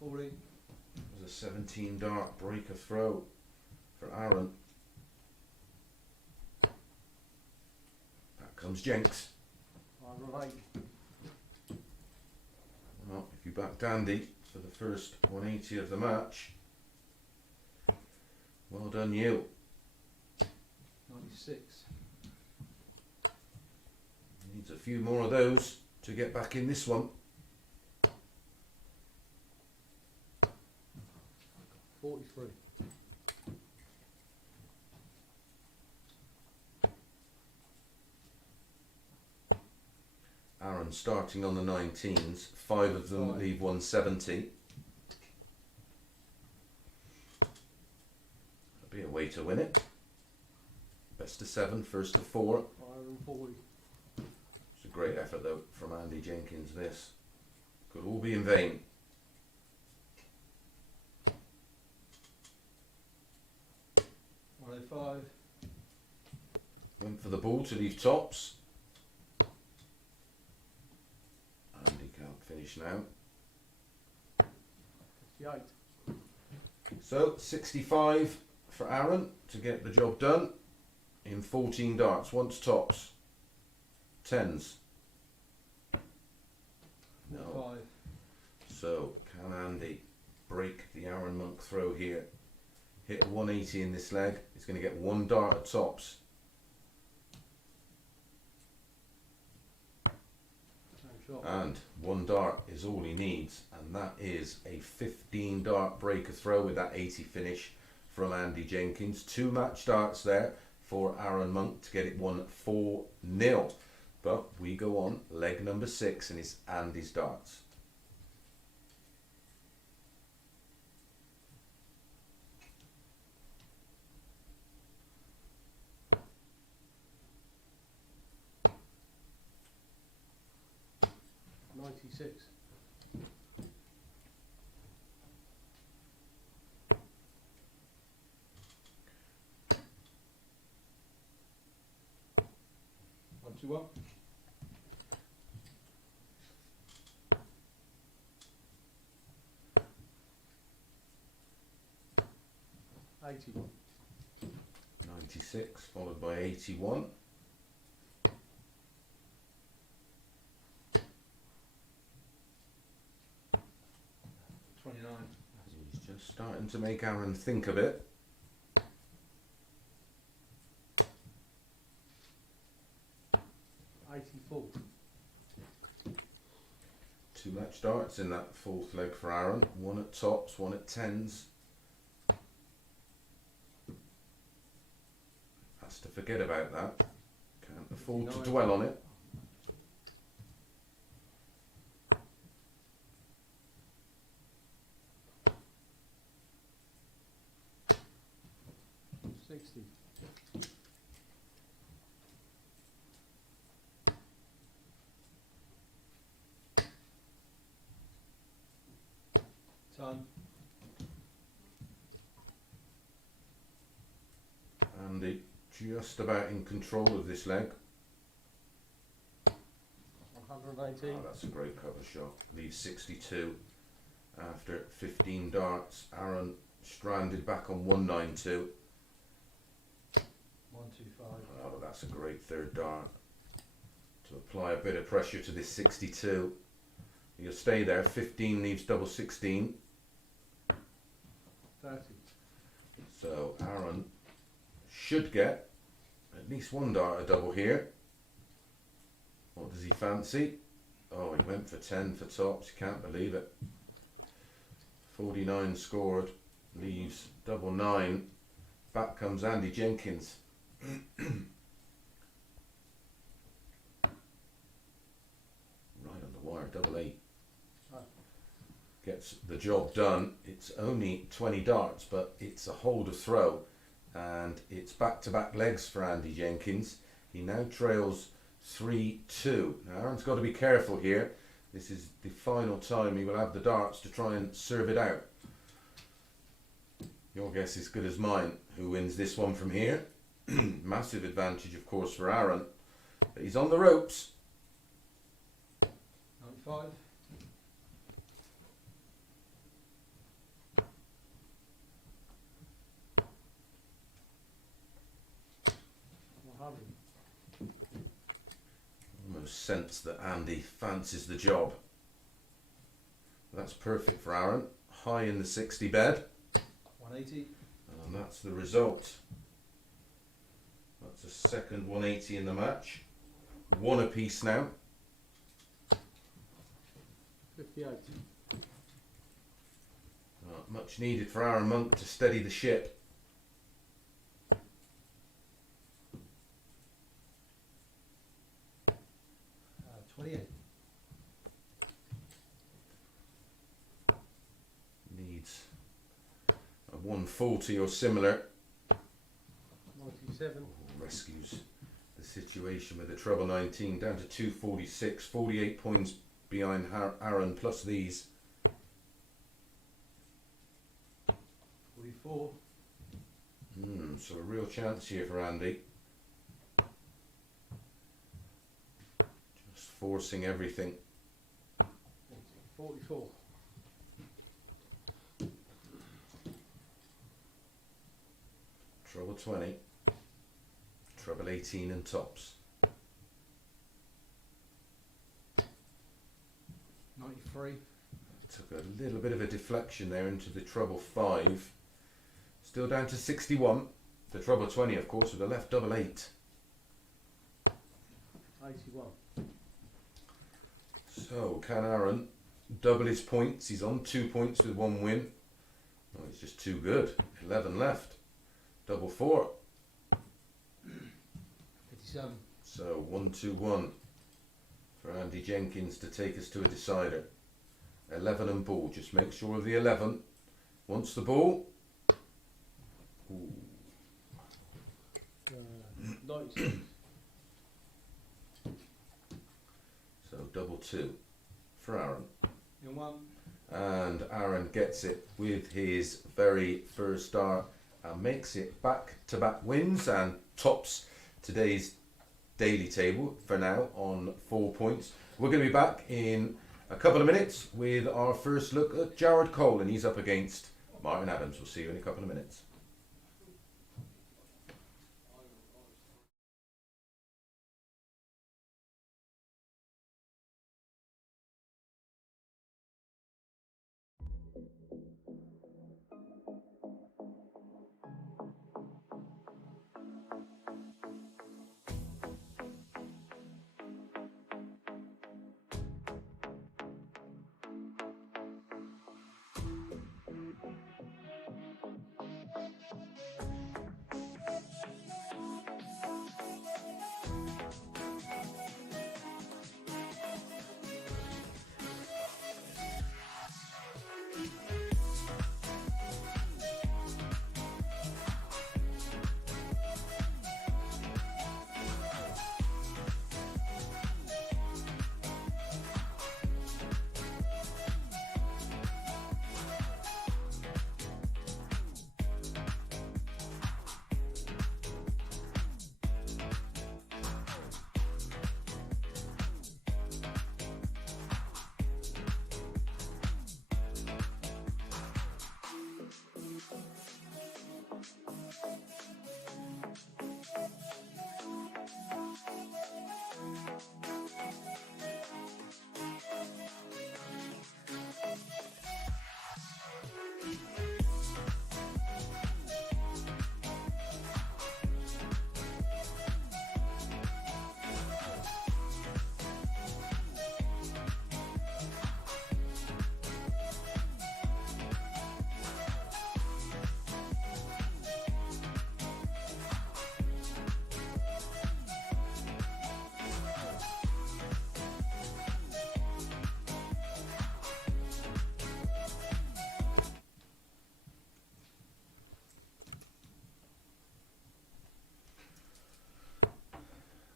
Forty. There's a 17 dart breaker throw for Arron. Back comes Jenks. 508. Well, if you backed Andy for the first 180 of the match, well done you. 96. Needs a few more of those to get back in this one. 43. Arron starting on the 19s, 5 of them leave 170. That'd be a way to win it. Best of 7, first of 4. 540. It's a great effort though from Andy Jenkins. This could all be in vain. Five. Went for the ball to leave tops. Andy can't finish now. 58. So 65 for Arron to get the job done in 14 darts. Once tops. 10s. No. 5. So can Andy break the Arron Monk throw here? Hit a 180 in this leg. He's going to get 1 dart at tops. No shot. And 1 dart is all he needs. And that is a 15 dart breaker throw with that 80 finish from Andy Jenkins. 2 match darts there for Arron Monk to get it 1-4-0. But we go on leg number 6 and it's Andy's darts. '96. One, two, one. '81. 96 followed by 81. He's just starting to make Arron think a bit. '84. 2 match darts in that 4th leg for Arron. 1 at tops, 1 at 10s. Has to forget about that. Can't afford to dwell on it. '60. Ton. Andy just about in control of this leg. 118. Oh, that's a great cover shot. Leaves 62 after 15 darts. Arron stranded back on 192. 125. Oh, that's a great 3rd dart to apply a bit of pressure to this 62. You'll stay there. 15 leaves double 16. 30. So Arron should get at least 1 dart a double here. What does he fancy? Oh, he went for 10 for tops. Can't believe it. 49 scored. Leaves double 9. Back comes Andy Jenkins. Right on the wire, double 8. Gets the job done. It's only 20 darts, but it's a hold of throw, and it's back-to-back legs for Andy Jenkins. He now trails 3-2. Now Arron's got to be careful here. This is the final time he will have the darts to try and serve it out. Your guess is as good as mine. Who wins this one from here? Massive advantage, of course, for Arron. But he's on the ropes. 95. Almost sense that Andy fancies the job. That's perfect for Arron. High in the 60 bed. 180. And that's the result. That's a second 180 in the match. 1 apiece now. 58. Much needed for Arron Monk to steady the ship. Uh, 28. Needs a 140 or similar. 97. Rescues the situation with the treble 19 down to 246. 48 points behind Arron plus these. 44. So a real chance here for Andy. Just forcing everything. 44. Treble 20. Treble 18 and tops. 93. Took a little bit of a deflection there into the treble 5. Still down to 61. The treble 20, of course, with the left double 8. 81. So, can Arron double his points? He's on 2 points with 1 win. Oh, he's just too good. 11 left. Double 4. 57. So, 1-2-1. for Andy Jenkins to take us to a decider. 11 and ball. Just make sure of the 11. Wants the ball. Ooh. 96. So double 2 for Arron. In 1. And Arron gets it with his very first start and makes it back-to-back wins and tops today's daily table for now on 4 points. We're going to be back in a couple of minutes with our first look at Jared Cole, and he's up against Martin Adams. We'll see you in a couple of minutes.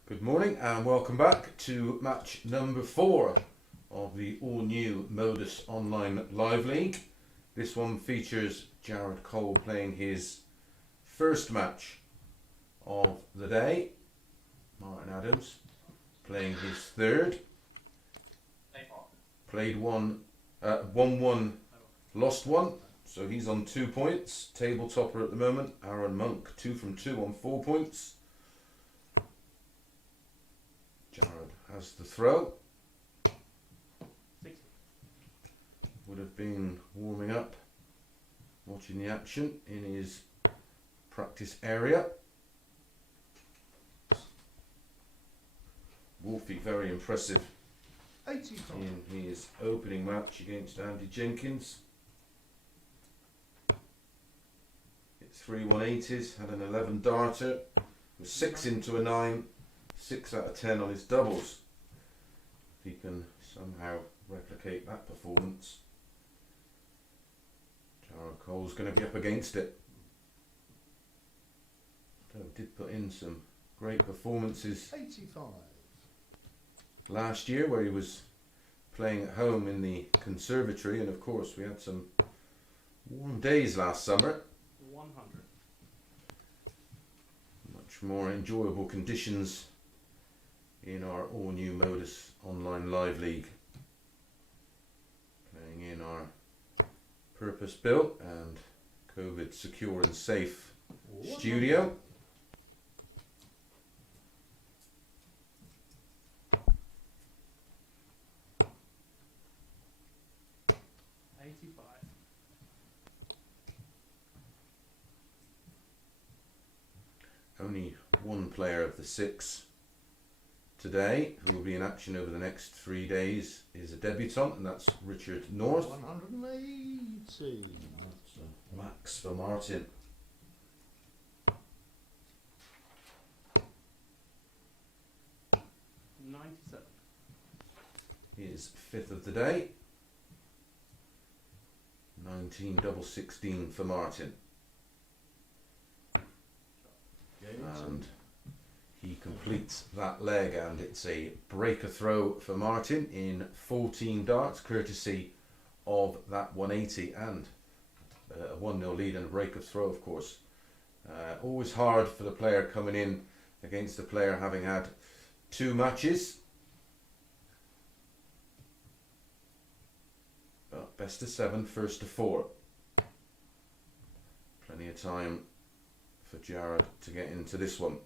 Good morning and welcome back to match number 4 of the all-new MODUS Online Live League. This one features Jared Cole playing his first match of the day. Martin Adams playing his third. Played one, won one, lost one. So he's on 2 points. Table topper at the moment. Arron Monk 2 from 2 on 4 points. Jared has the throw. 60. Would have been warming up, watching the action in his practice area. Wolfie very impressive 85. in his opening match against Andy Jenkins. Hit 3 180s, had an 11 darter, was 6 into a 9. 6 out of 10 on his doubles. If he can somehow replicate that performance, Jared Cole's going to be up against it. So did put in some great performances 85. last year where he was playing at home in the conservatory, and of course we had some warm days last summer. 100. Much more enjoyable conditions in our all-new MODUS Online Live League. Playing in our purpose-built and COVID secure and safe studio. Only one player of the 6 today, who will be in action over the next 3 days, is a debutant, and that's Richard North. 180. That's a max for Martin. his 5th of the day. 19 double 16 for Martin. And he completes that leg, and it's a breaker throw for Martin in 14 darts, courtesy of that 180 and a 1-0 lead and a breaker throw, of course. Always hard for the player coming in against the player having had 2 matches. But best of 7, first to 4. Plenty of time for Jared to get into this one.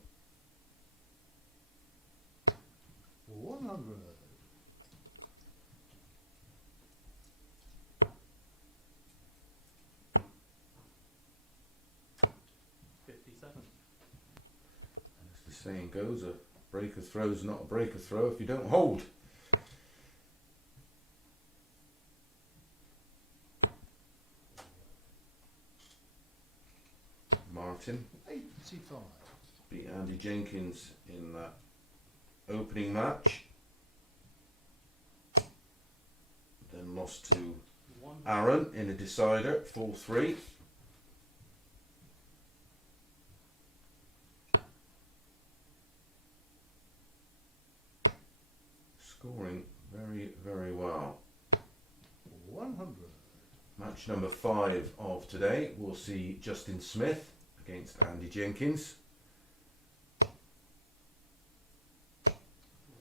100. 57. As the saying goes, a breaker throw's not a breaker throw if you don't hold. Martin 85. beat Andy Jenkins in that opening match, then lost to 1. Arron in a decider, 4-3. Scoring very, very well. 100. Match number 5 of today, we'll see Justin Smith against Andy Jenkins.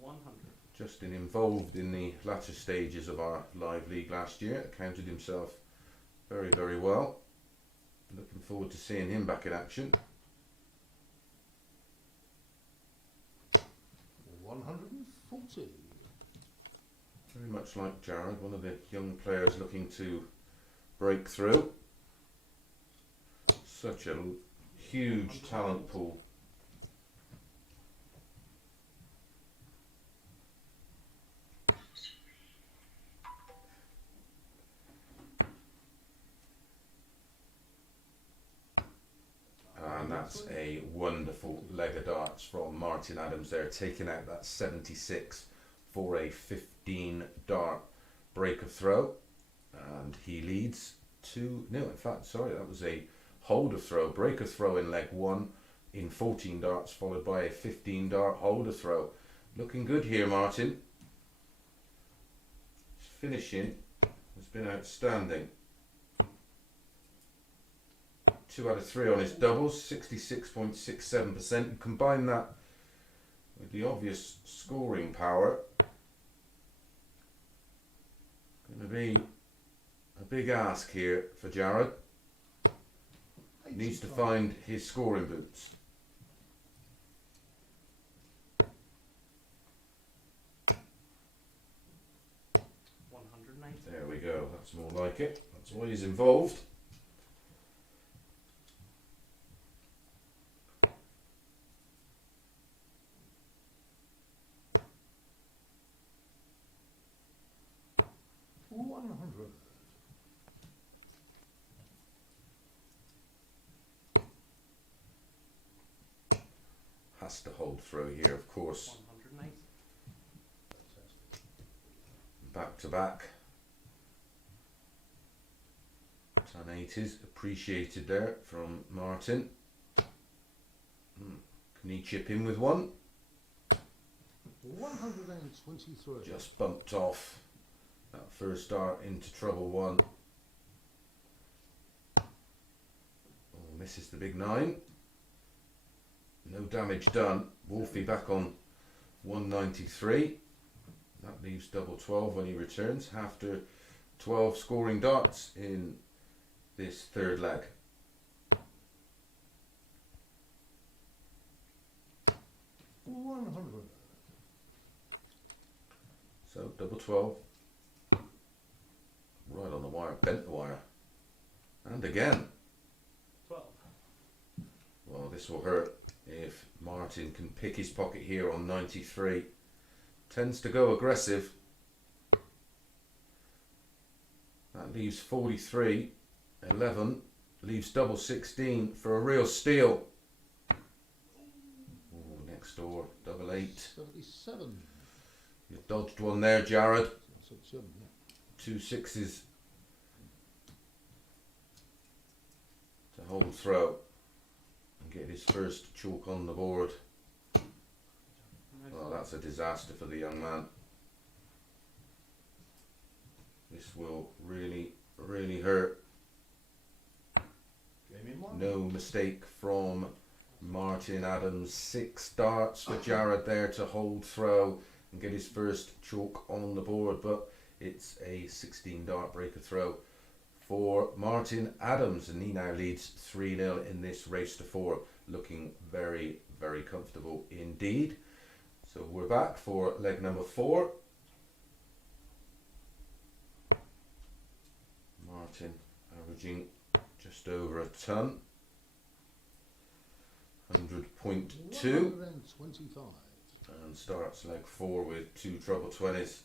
100. Justin involved in the latter stages of our live league last year, accounted himself very, very well. Looking forward to seeing him back in action. 140. Very much like Jared, one of the young players looking to break through. Such a huge talent pool. And that's a wonderful leg of darts from Martin Adams there, taking out that 76 for a 15 dart breaker throw. And he leads 2-0. In fact, sorry, that was a holder throw, breaker throw in leg 1 in 14 darts, followed by a 15 dart holder throw. Looking good here, Martin. His finishing has been outstanding. 2 out of 3 on his doubles, 66.67%. Combine that with the obvious scoring power. Going to be a big ask here for Jared. Needs to find his scoring boots. There we go, that's more like it. That's why he's involved. Has to hold through here, of course. 180. Back to back. 1080s appreciated there from Martin. Can he chip in with one? 123. Just bumped off that first dart into trouble 1. Oh, misses the big 9. No damage done. Wolfie back on 193. That leaves double 12 when he returns after 12 scoring darts in this third leg. So double 12. Right on the wire, bent the wire. And again. 12. Well, this will hurt if Martin can pick his pocket here on 93. Tends to go aggressive. That leaves 43. 11. Leaves double 16 for a real steal. Ooh, next door, double 8. 77. You dodged one there, Jared. That's up 7, yeah. 2 6s to hold throw and get his first chalk on the board. Well, that's a disaster for the young man. This will really, really hurt. Game in 1. No mistake from Martin Adams. 6 darts for Jared there to hold throw and get his first chalk on the board, but it's a 16 dart breaker throw for Martin Adams, and he now leads 3-0 in this race to 4, looking very, very comfortable indeed. So we're back for leg number 4. Martin averaging just over a ton, 100.2, 125. and starts leg 4 with 2 treble 20s.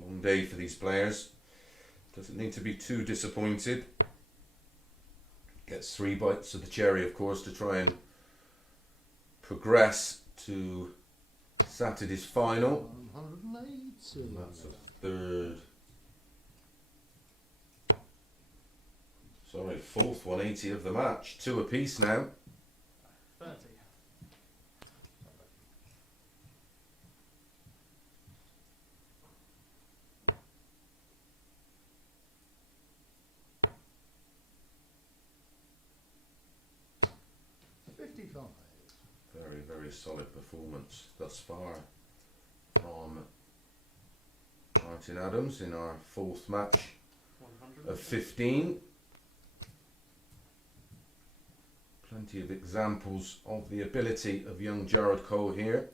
Long day for these players. Doesn't need to be too disappointed. Gets 3 bites of the cherry, of course, to try and progress to Saturday's final. 180. And that's a third. Sorry, 4th 180 of the match. 2 apiece now. 30. Very, very solid performance thus far from Martin Adams in our 4th match 100. of 15. Plenty of examples of the ability of young Jared Cole here.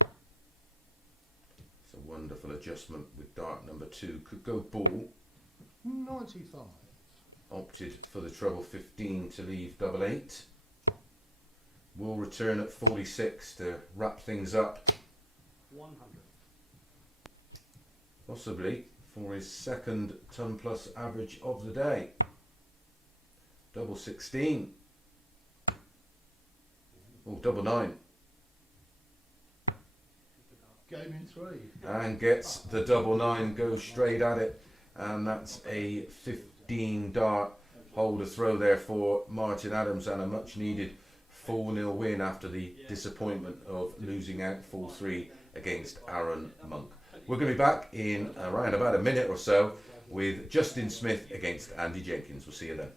It's a wonderful adjustment with dart number 2. Could go ball. 95. Opted for the treble 15 to leave double 8. Will return at 46 to wrap things up, 100. possibly for his 2nd ton plus average of the day. Double 16. Oh, double 9. Game in 3. And gets the double 9, goes straight at it. And that's a 15 dart holder throw there for Martin Adams, and a much needed 4-0 win after the disappointment of losing out 4-3 against Arron Monk. We're going to be back in around about a minute or so with Justin Smith against Andy Jenkins. We'll see you then.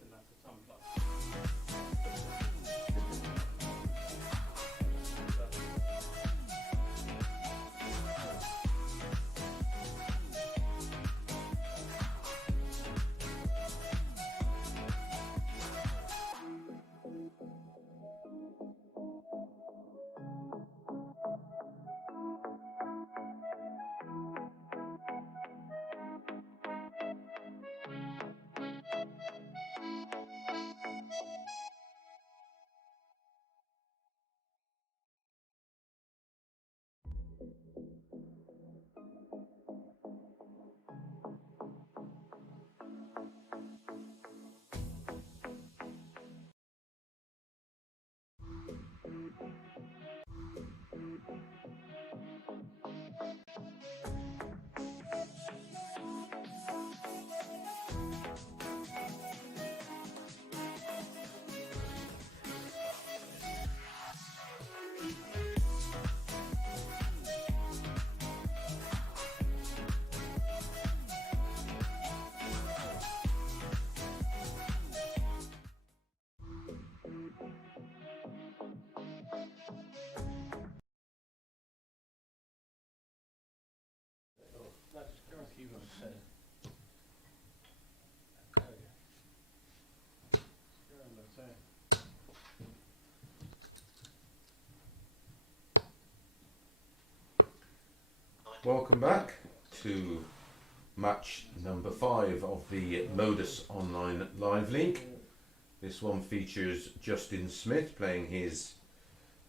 Welcome back to match number 5 of the MODUS Online Live League. This one features Justin Smith playing his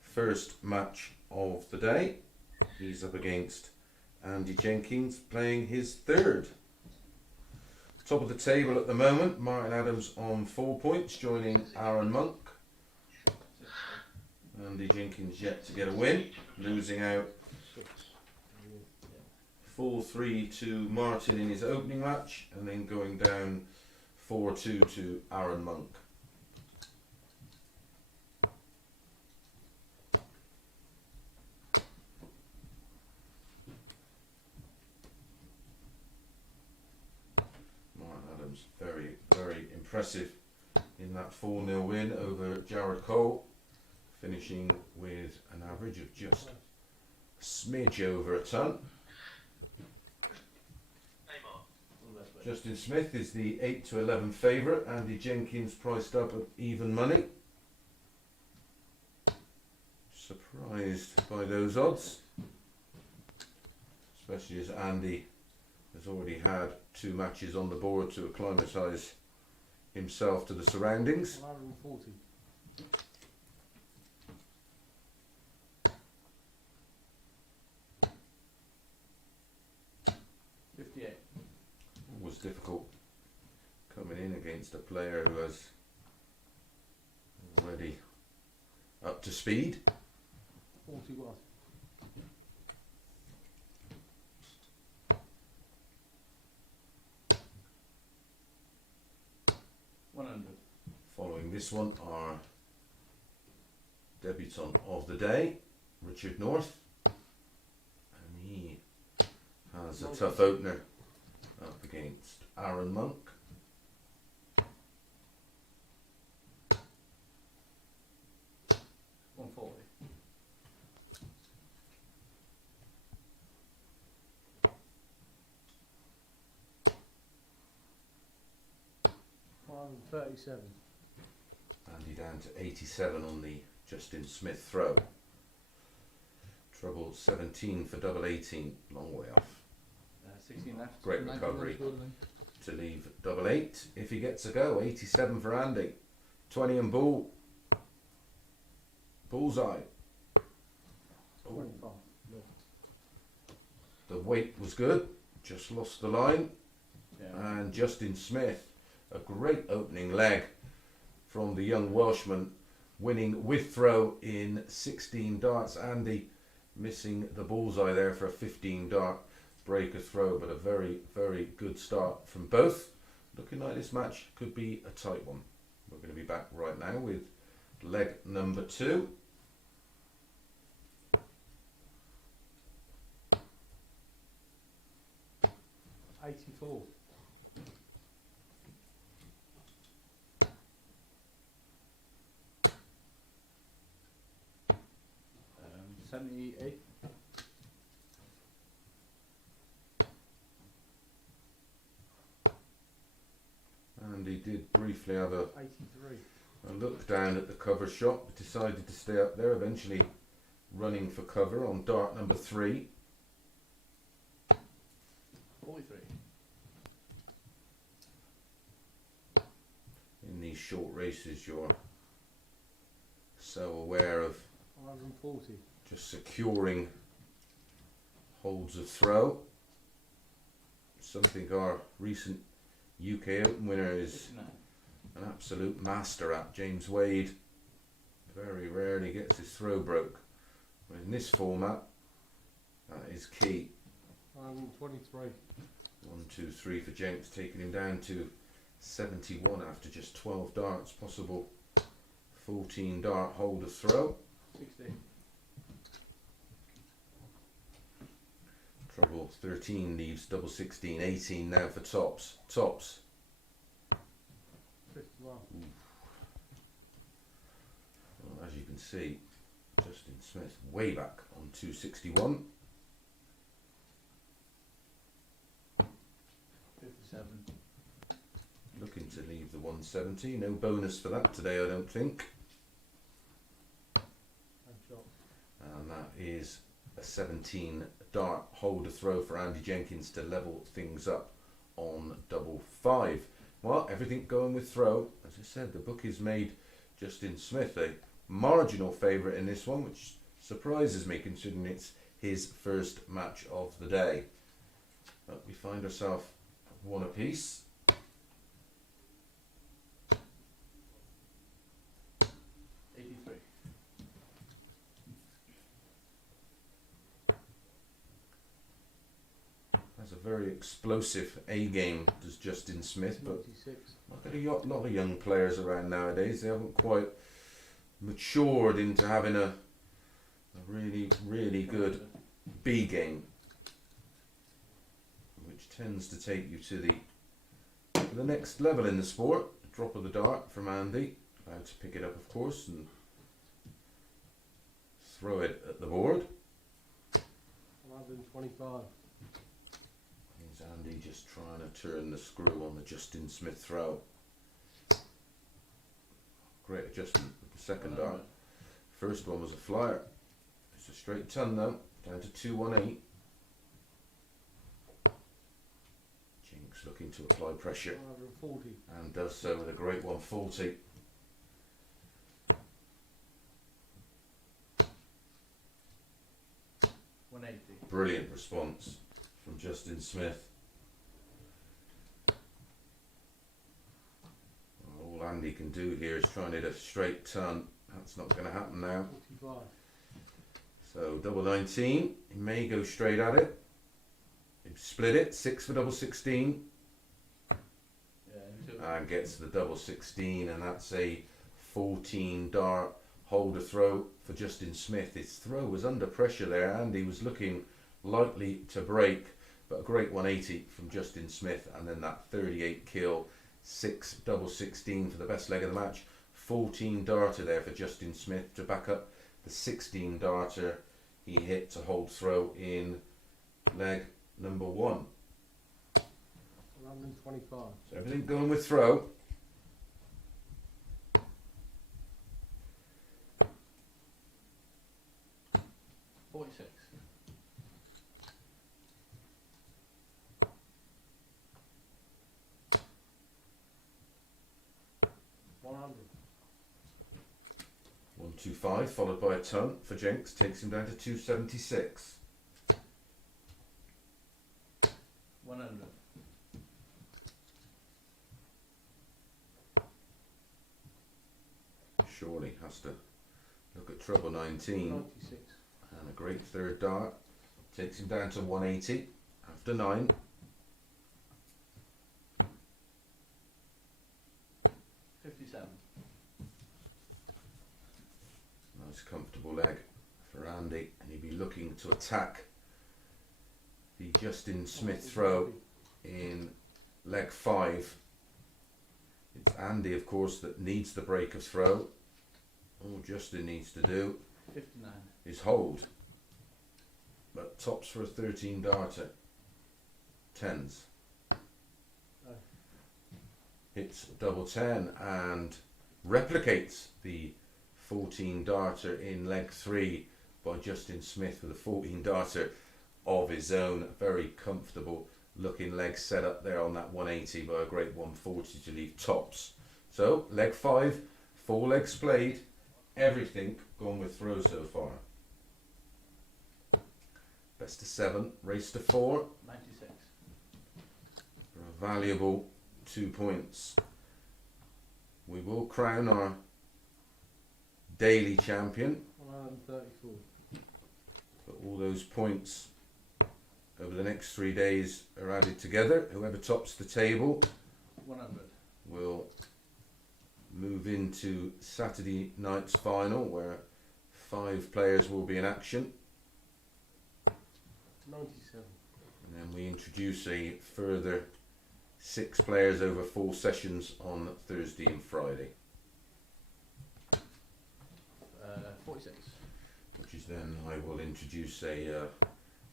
first match of the day. He's up against Andy Jenkins playing his third. Top of the table at the moment, Martin Adams on 4 points, joining Arron Monk. Andy Jenkins yet to get a win, losing out 4-3 to Martin in his opening match, and then going down 4-2 to Arron Monk. Martin Adams very, very impressive in that 4-0 win over Jared Cole, finishing with an average of just a smidge over a ton. Justin Smith is the 8-11 favourite. Andy Jenkins priced up at even money. Surprised by those odds, especially as Andy has already had 2 matches on the board to acclimatise himself to the surroundings. 140. Was difficult coming in against a player who was already up to speed. 41. Following this one, our debutant of the day, Richard North, and he has a tough opener up against Arron Monk. $137. Andy down to 87 on the Justin Smith throw. Treble 17 for double 18, long way off. 16 left. Great recovery to leave double 8 if he gets a go. 87 for Andy. 20 and bull. Bullseye. Oh, the weight was good, just lost the line. Yeah. And Justin Smith, a great opening leg from the young Welshman, winning with throw in 16 darts. Andy missing the bullseye there for a 15 dart breaker throw, but a very, very good start from both. Looking like this match could be a tight one. We're going to be back right now with leg number 2. $84. 78. And he did briefly have a 83. look down at the cover shot, decided to stay up there, eventually running for cover on dart number 3. 43. In these short races, you're so aware of 140. just securing holds of throw. Something our recent UK Open winner is an absolute master at. James Wade very rarely gets his throw broke. But in this format, that is key. 123. 1, 2, 3 for Jenks, taking him down to 71 after just 12 darts possible. 14 dart hold of throw. 60. Trouble 13 leaves double 16, 18 now for tops. Tops. 51. Well, as you can see, Justin Smith way back on 261. 57. Looking to leave the 170. No bonus for that today, I don't think. And that is a 17 dart hold of throw for Andy Jenkins to level things up on double 5. Well, everything going with throw. As I said, the bookies made Justin Smith a marginal favourite in this one, which surprises me considering it's his first match of the day. But we find ourselves one apiece. very explosive A game, does Justin Smith, but 96. look at a lot of young players around nowadays. They haven't quite matured into having a really, really good B game, which tends to take you to the next level in the sport. Drop of the dart from Andy, allowed to pick it up of course and throw it at the board. 125. Here's Andy just trying to turn the screw on the Justin Smith throw. Great adjustment with the second dart. First one was a flyer. It's a straight ton though, down to 218. Jinx looking to apply pressure 140. and does so with a great 140. Brilliant response from Justin Smith. All Andy can do here is try and hit a straight ton. That's not going to happen now. 45. So double 19, he may go straight at it. He split it, 6 for double 16. And gets the double 16, and that's a 14 dart holder throw for Justin Smith. His throw was under pressure there, and he was looking likely to break, but a great 180 from Justin Smith, and then that 38 kill, 6 double 16 for the best leg of the match. 14 darter there for Justin Smith to back up the 16 darter he hit to hold throw in leg number 1. 125. So everything going with throw. $100. 125 followed by a ton for Jenkins, takes him down to 276. 100. Surely has to look at treble 19. 96. And a great third dart takes him down to 180 after 9. 57. Nice comfortable leg for Andy, and he'd be looking to attack the Justin Smith throw in leg 5. It's Andy of course that needs the break of throw. All Justin needs to do 59. is hold, but tops for a 13 darter, 10s. Hits double 10 and replicates the 14 darter in leg 3 by Justin Smith with a 14 darter of his own. Very comfortable looking leg set up there on that 180 by a great 140 to leave tops. So leg 5, 4 legs played, everything gone with throw so far. Best of 7, race to 4 96. for a valuable 2 points. We will crown our daily champion, 134. but all those points over the next 3 days are added together. Whoever tops the table 100. will move into Saturday night's final, where 5 players will be in action, 97. and then we introduce a further 6 players over 4 sessions on Thursday and Friday, 46. which is then I will introduce a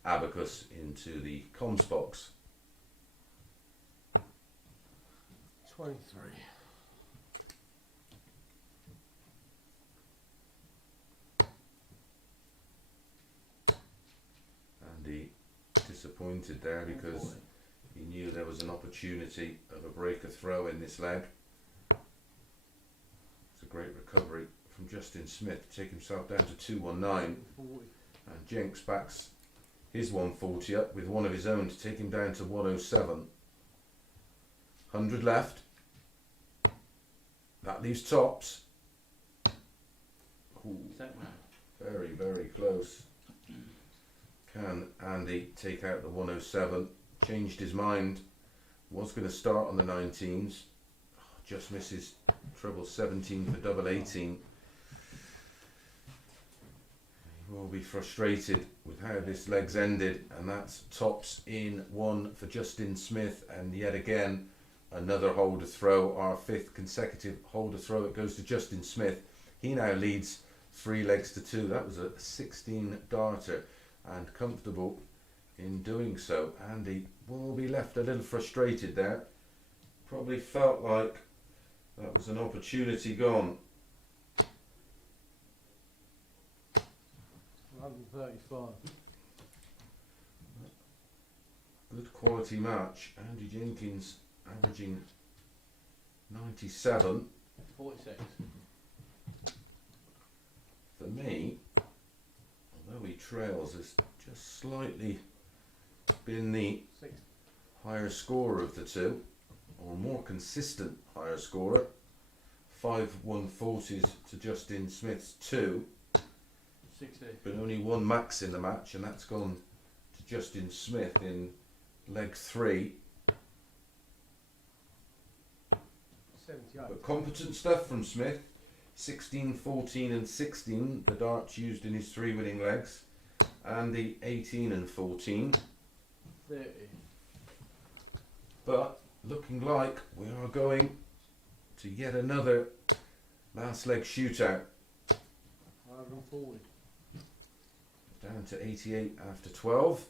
abacus into the comms box. 23. Andy disappointed there because 40. he knew there was an opportunity of a break of throw in this leg. It's a great recovery from Justin Smith to take himself down to 219, 40. and Jenks backs his 140 up with one of his own to take him down to 107. 100 left. That leaves tops. Ooh, Second round. very, very close. Can Andy take out the 107 changed his mind. Was going to start on the 19s. Just misses treble 17 for double 18. He will be frustrated with how this leg's ended, and that's tops in 1 for Justin Smith, and yet again another holder throw, our 5th consecutive holder throw. It goes to Justin Smith. He now leads 3 legs to 2. That was a 16 darter, and comfortable in doing so. Andy will be left a little frustrated there. Probably felt like that was an opportunity gone. 135. Good quality match. Andy Jenkins averaging 97. 46. For me, although he trails, has just slightly been the 60. higher scorer of the two, or more consistent higher scorer. 5 140s to Justin Smith's 2, 60. but only 1 max in the match, and that's gone to Justin Smith in leg 3. 78. But competent stuff from Smith. 16, 14 and 16, the darts used in his 3 winning legs, and the 18 and 14. 30. But looking like we are going to yet another last leg shootout. 140. Down to 88 after 12.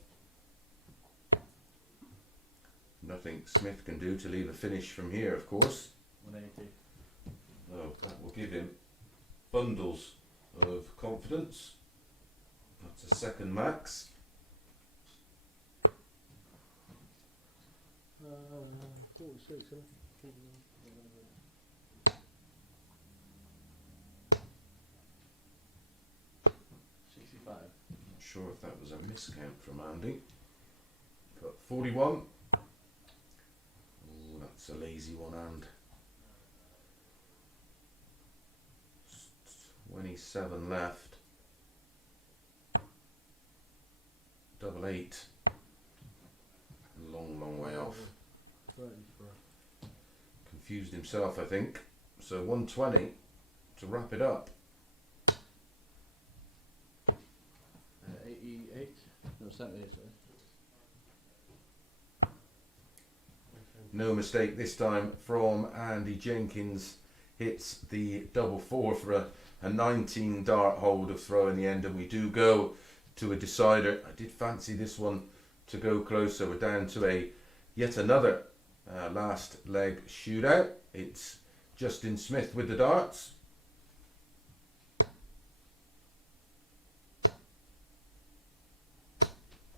Nothing Smith can do to leave a finish from here, of course. 180. No, that will give him bundles of confidence. That's a second max. 46. 65. Not sure if that was a miscount from Andy. But 41. Oh, that's a lazy one, and 27 left. Double 8. Long way off. 33. Confused himself, I think. So 120 to wrap it up. 88. No, 78. Sorry. No mistake this time from Andy Jenkins. Hits the double 4 for a 19 dart hold of throw in the end, and we do go to a decider. I did fancy this one to go closer. We're down to yet another last leg shootout. It's Justin Smith with the darts.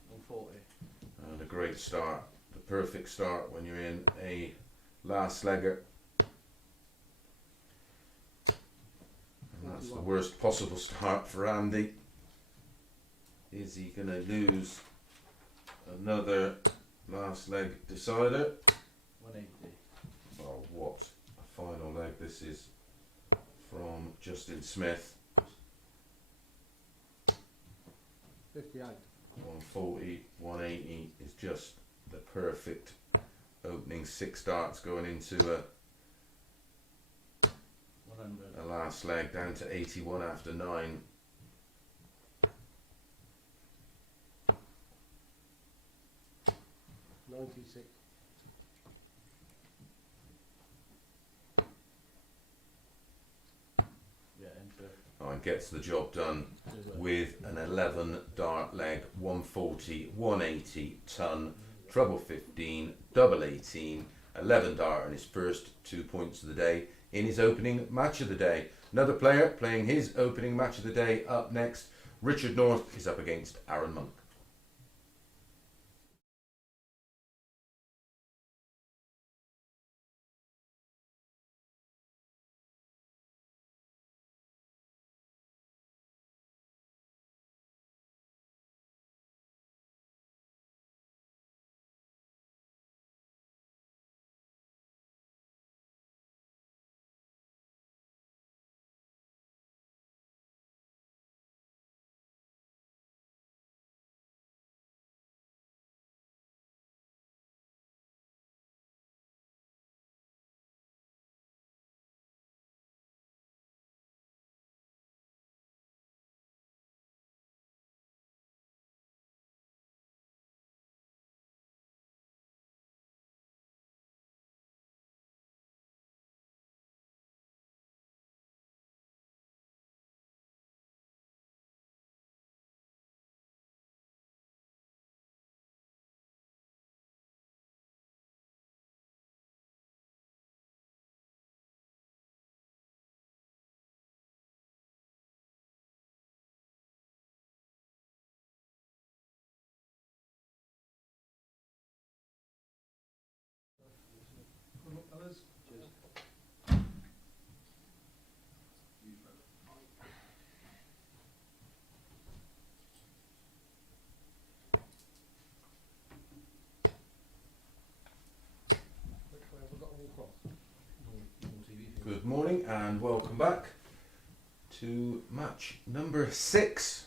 140. And a great start. The perfect start when you're in a last legger. And that's the worst possible start for Andy. Is he going to lose another last leg decider? 180. Oh, what a final leg this is from Justin Smith. 58. 140, 180 is just the perfect opening 6 darts going into 100. a last leg, down to 81 after 9. $96. Yeah, enter. Oh, and gets the job done Good work. with an 11 dart leg, 140, 180 ton, treble 15, double 18, 11 dart, and his first 2 points of the day in his opening match of the day. Another player playing his opening match of the day up next. Richard North is up against Arron Monk. to match number 6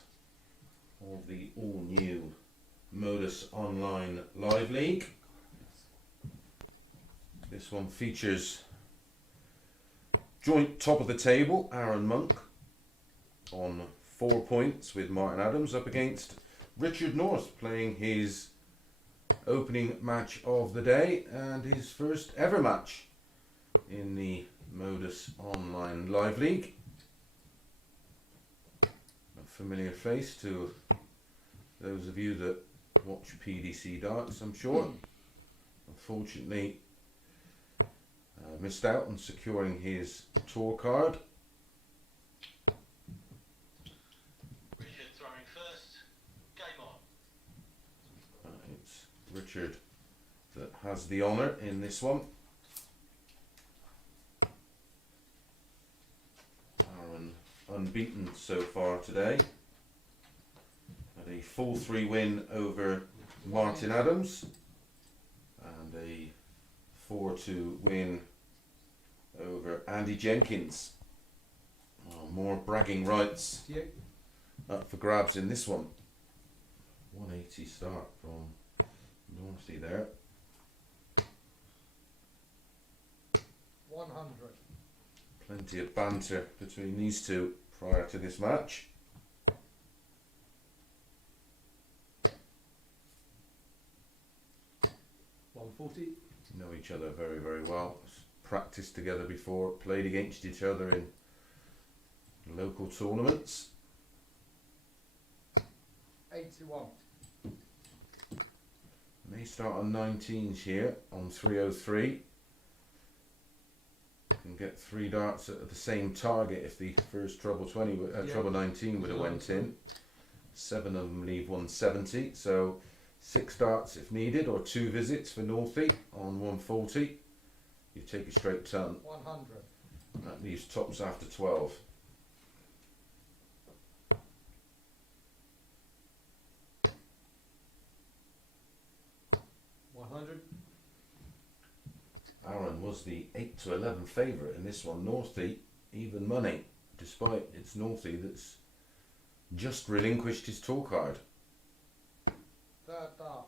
of the all-new MODUS Online Live League. This one features joint top of the table Arron Monk on 4 points with Martin Adams up against Richard North playing his opening match of the day and his first ever match in the MODUS Online Live League. A familiar face to those of you that watch PDC darts, I'm sure. Unfortunately, missed out on securing his tour card. Richard throwing first. Game on. It's Richard that has the honour in this one. Arron unbeaten so far today. Had a full 3 win over Martin Adams and a 4-2 win over Andy Jenkins. More bragging rights up for grabs in this one. 180 start from Northy there. 100. Plenty of banter between these two prior to this match. Know each other very, very well. Practiced together before, played against each other in local tournaments. 81. May start on 19s here on 303. Can get 3 darts at the same target if the first treble 20, treble 19 would have went in. 7 of them leave 170, so 6 darts if needed, or 2 visits for Northy on 140. You take a straight ton. 100. That leaves tops after 12. Arron was the 8-11 favourite in this one. Northy even money, despite it's Northy that's just relinquished his tour card. Third dart.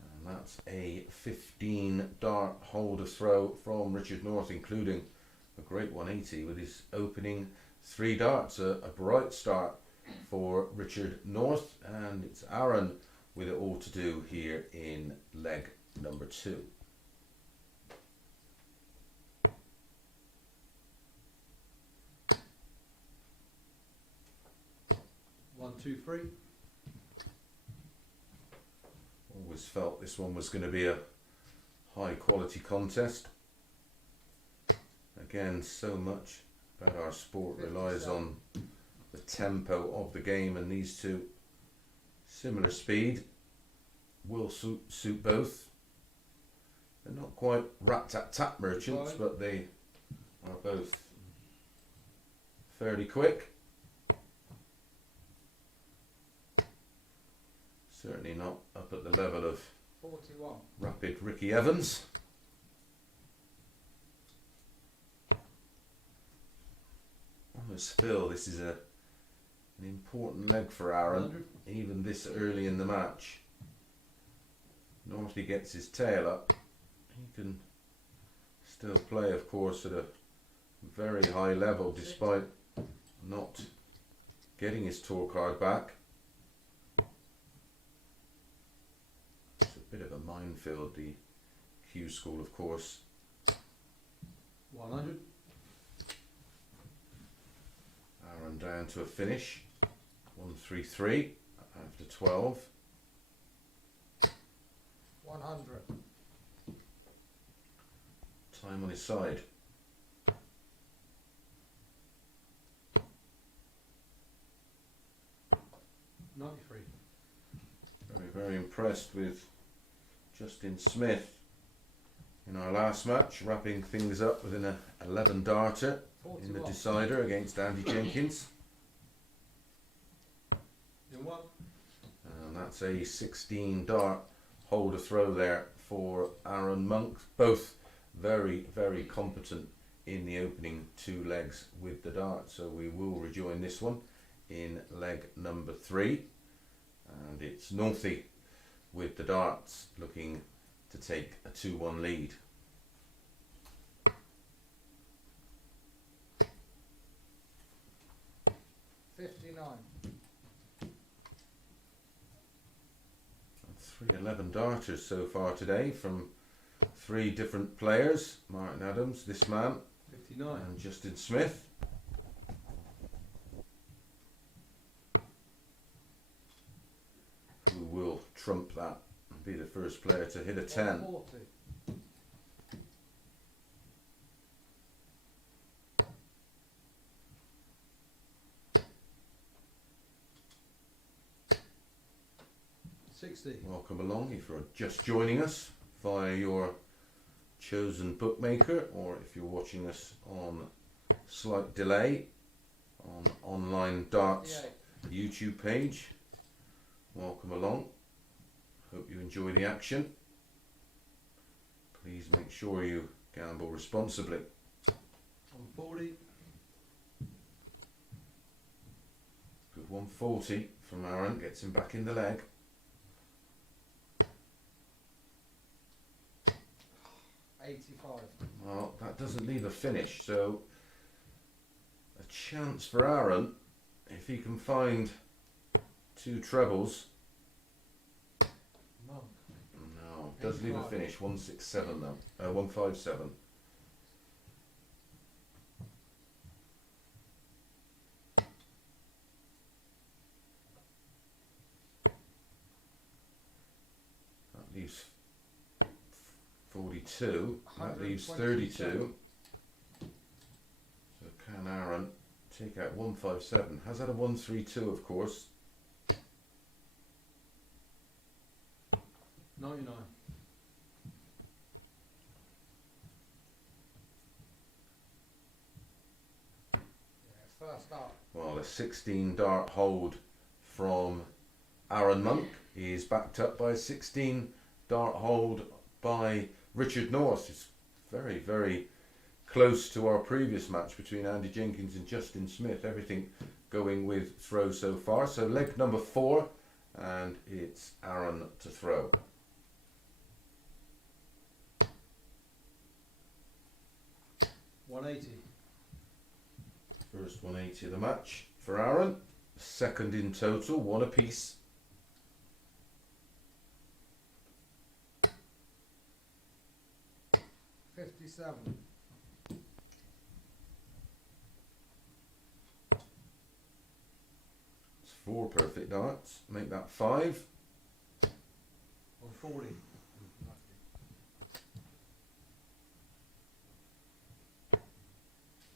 And that's a 15 dart holder throw from Richard North, including a great 180 with his opening 3 darts. A bright start for Richard North, and it's Arron with it all to do here in leg number 2. Always felt this one was going to be a high quality contest. Again, so much about our sport relies on the tempo of the game, and these two similar speed will suit both. They're not quite rat-tat-tat merchants, but they are both fairly quick. Certainly not up at the level of 41. rapid Ricky Evans. Almost feel this is an important leg for Arron, even this early in the match. Northy gets his tail up. He can still play, of course, at a very high level despite not getting his tour card back. Bit of a minefield, the Q school, of course. 100. Arron down to a finish. 133 after 12. 100. Time on his side. Very, very impressed with Justin Smith in our last match, wrapping things up within a 11 darter in the decider against Andy Jenkins. And that's a 16 dart holder throw there for Arron Monk. Both very, very competent in the opening 2 legs with the dart, so we will rejoin this one in leg number 3, and it's Northy with the darts looking to take a 2-1 lead. $59. 311 darters so far today from 3 different players: Martin Adams, this man, 59. and Justin Smith. Who will trump that and be the first player to hit a 10? 140. Welcome along if you're just joining us via your chosen bookmaker, or if you're watching us on slight delay on Online Darts 58. YouTube page. Welcome along. Hope you enjoy the action. Please make sure you gamble responsibly. 140. Good 140 from Arron, gets him back in the leg. 85. Well, that doesn't leave a finish, so a chance for Arron if he can find 2 trebles. Monk. No, does leave a finish. 167 though. 157. That leaves 42. That leaves 32. So can Arron take out 157? Has had a 132, of course. 99. Yeah, first up. Well, a 16 dart hold from Arron Monk is backed up by a 16 dart hold by Richard North. It's very, very close to our previous match between Andy Jenkins and Justin Smith. Everything going with throw so far. So leg number 4, and it's Arron to throw. $180. First 180 of the match for Arron. Second in total, 1 apiece. $57. It's 4 perfect darts. Make that 5. 140.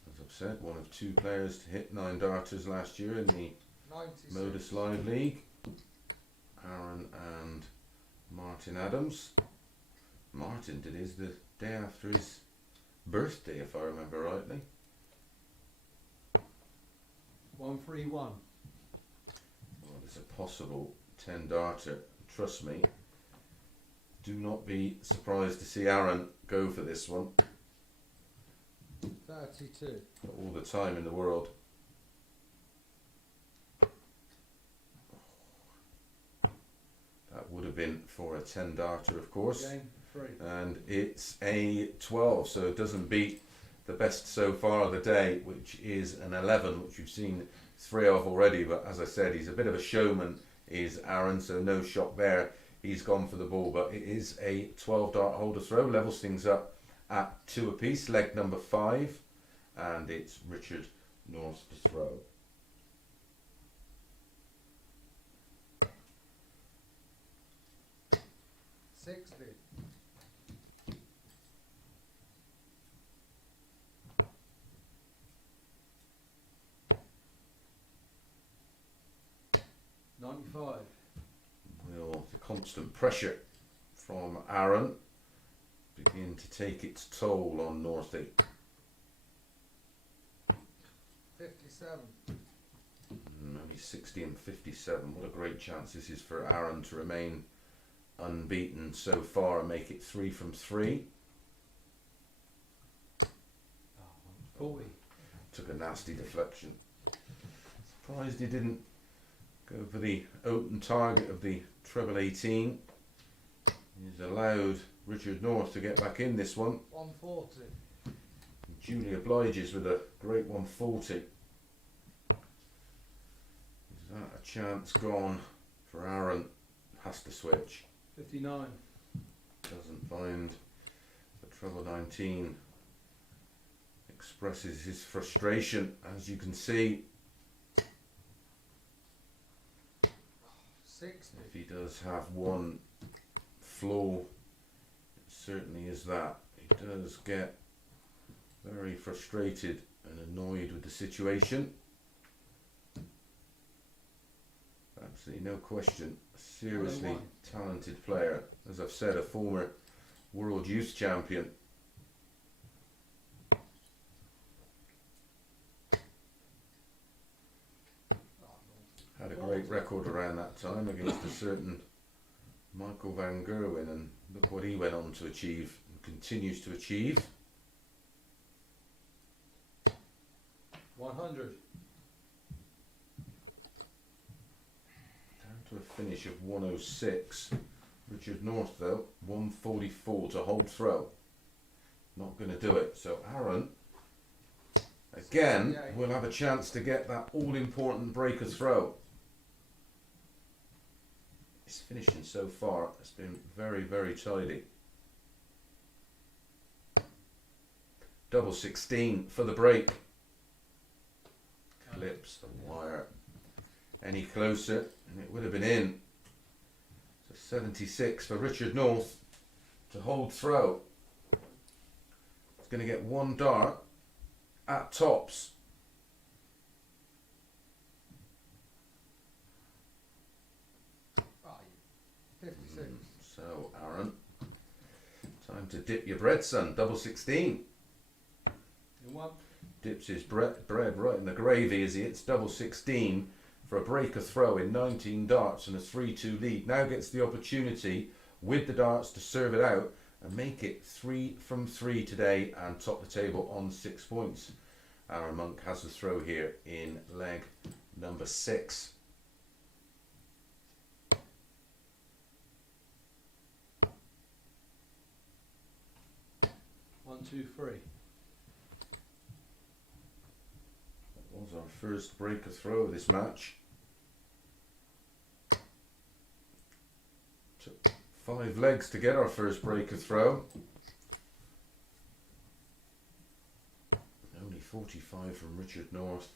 As I've said, one of 2 players to hit 9 darters last year in the 96. MODUS Live League. Arron and Martin Adams. Martin did his the day after his birthday, if I remember rightly. 131. Well, there's a possible 10 darter. Trust me. Do not be surprised to see Arron go for this one. 32. All the time in the world. That would have been for a 10 darter, of course. Game 3. And it's a 12, so it doesn't beat the best so far of the day, which is an 11, which we've seen 3 of already. But as I said, he's a bit of a showman, is Arron, so no shock there. He's gone for the ball, but it is a 12 dart holder throw. Levels things up at 2 apiece. Leg number 5, and it's Richard North to throw. $60. $95. Will the constant pressure from Arron begin to take its toll on Northy? 57. Only 60 and 57. What a great chance this is for Arron to remain unbeaten so far and make it 3 from 3. 40. Took a nasty deflection. Surprised he didn't go for the open target of the treble 18. He's allowed Richard North to get back in this one. 140. Julie obliges with a great 140. Is that a chance gone for Arron? Has to switch. 59. Doesn't find the treble 19. Expresses his frustration, as you can see. 60. If he does have one flaw, it certainly is that. He does get very frustrated and annoyed with the situation. Absolutely no question. A seriously talented player. As I've said, a former world youth champion. Had a great record around that time against a certain Michael van Gerwen, and look what he went on to achieve and continues to achieve. 100. Down to a finish of 106. Richard North though, 144 to hold throw. Not going to do it. So Arron, again, will have a chance to get that all-important breaker throw. His finishing so far has been very, very tidy. Double 16 for the break. Clips the wire. Any closer and it would have been in. So 76 for Richard North to hold throw. It's going to get one dart at tops. Ah, 56. So Arron, time to dip your bread, son. Double 16. In 1. Dips his bread right in the gravy as he hits double 16 for a breaker throw in 19 darts and a 3-2 lead. Now gets the opportunity with the darts to serve it out and make it 3 from 3 today and top the table on 6 points. Arron Monk has the throw here in leg number 6. One, two, three. That was our first breaker throw of this match. Took 5 legs to get our first breaker throw. Only 45 from Richard North.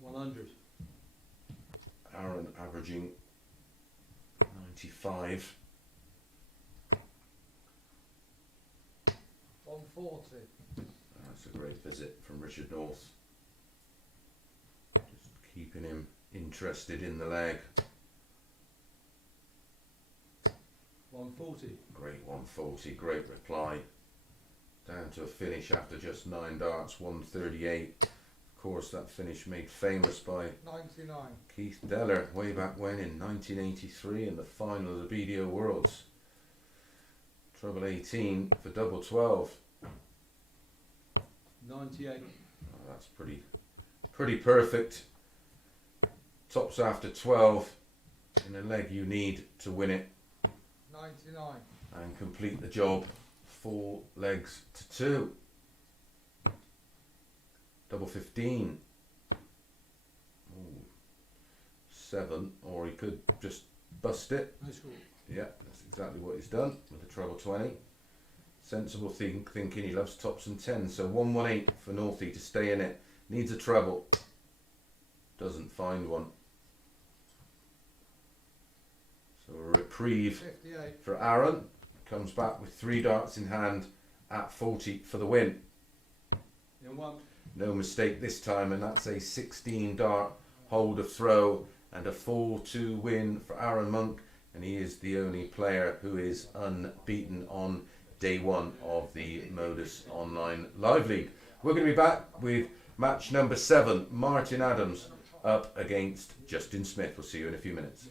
100. Arron averaging 95. 140. That's a great visit from Richard North. Just keeping him interested in the leg. 140. Great 140, great reply. Down to a finish after just 9 darts, 138. Of course, that finish made famous by 99. Keith Deller way back when in 1983 in the final of the BDO Worlds. Treble 18 for double 12. 98. Oh, that's pretty perfect. Tops after 12 in a leg you need to win it 99. and complete the job. 4 legs to 2. Double 15. Ooh. 7, or he could just bust it. No score. Yeah, that's exactly what he's done with the treble 20. Sensible thinking, he loves tops and 10s. So 118 for Northie to stay in it. Needs a treble. Doesn't find one. So a reprieve 58. for Arron. Comes back with 3 darts in hand at 40 for the win. In 1. No mistake this time, and that's a 16 dart hold of throw and a 4-2 win for Arron Monk. And he is the only player who is unbeaten on day 1 of the MODUS Online Live League. We're going to be back with match number 7, Martin Adams up against Justin Smith. We'll see you in a few minutes.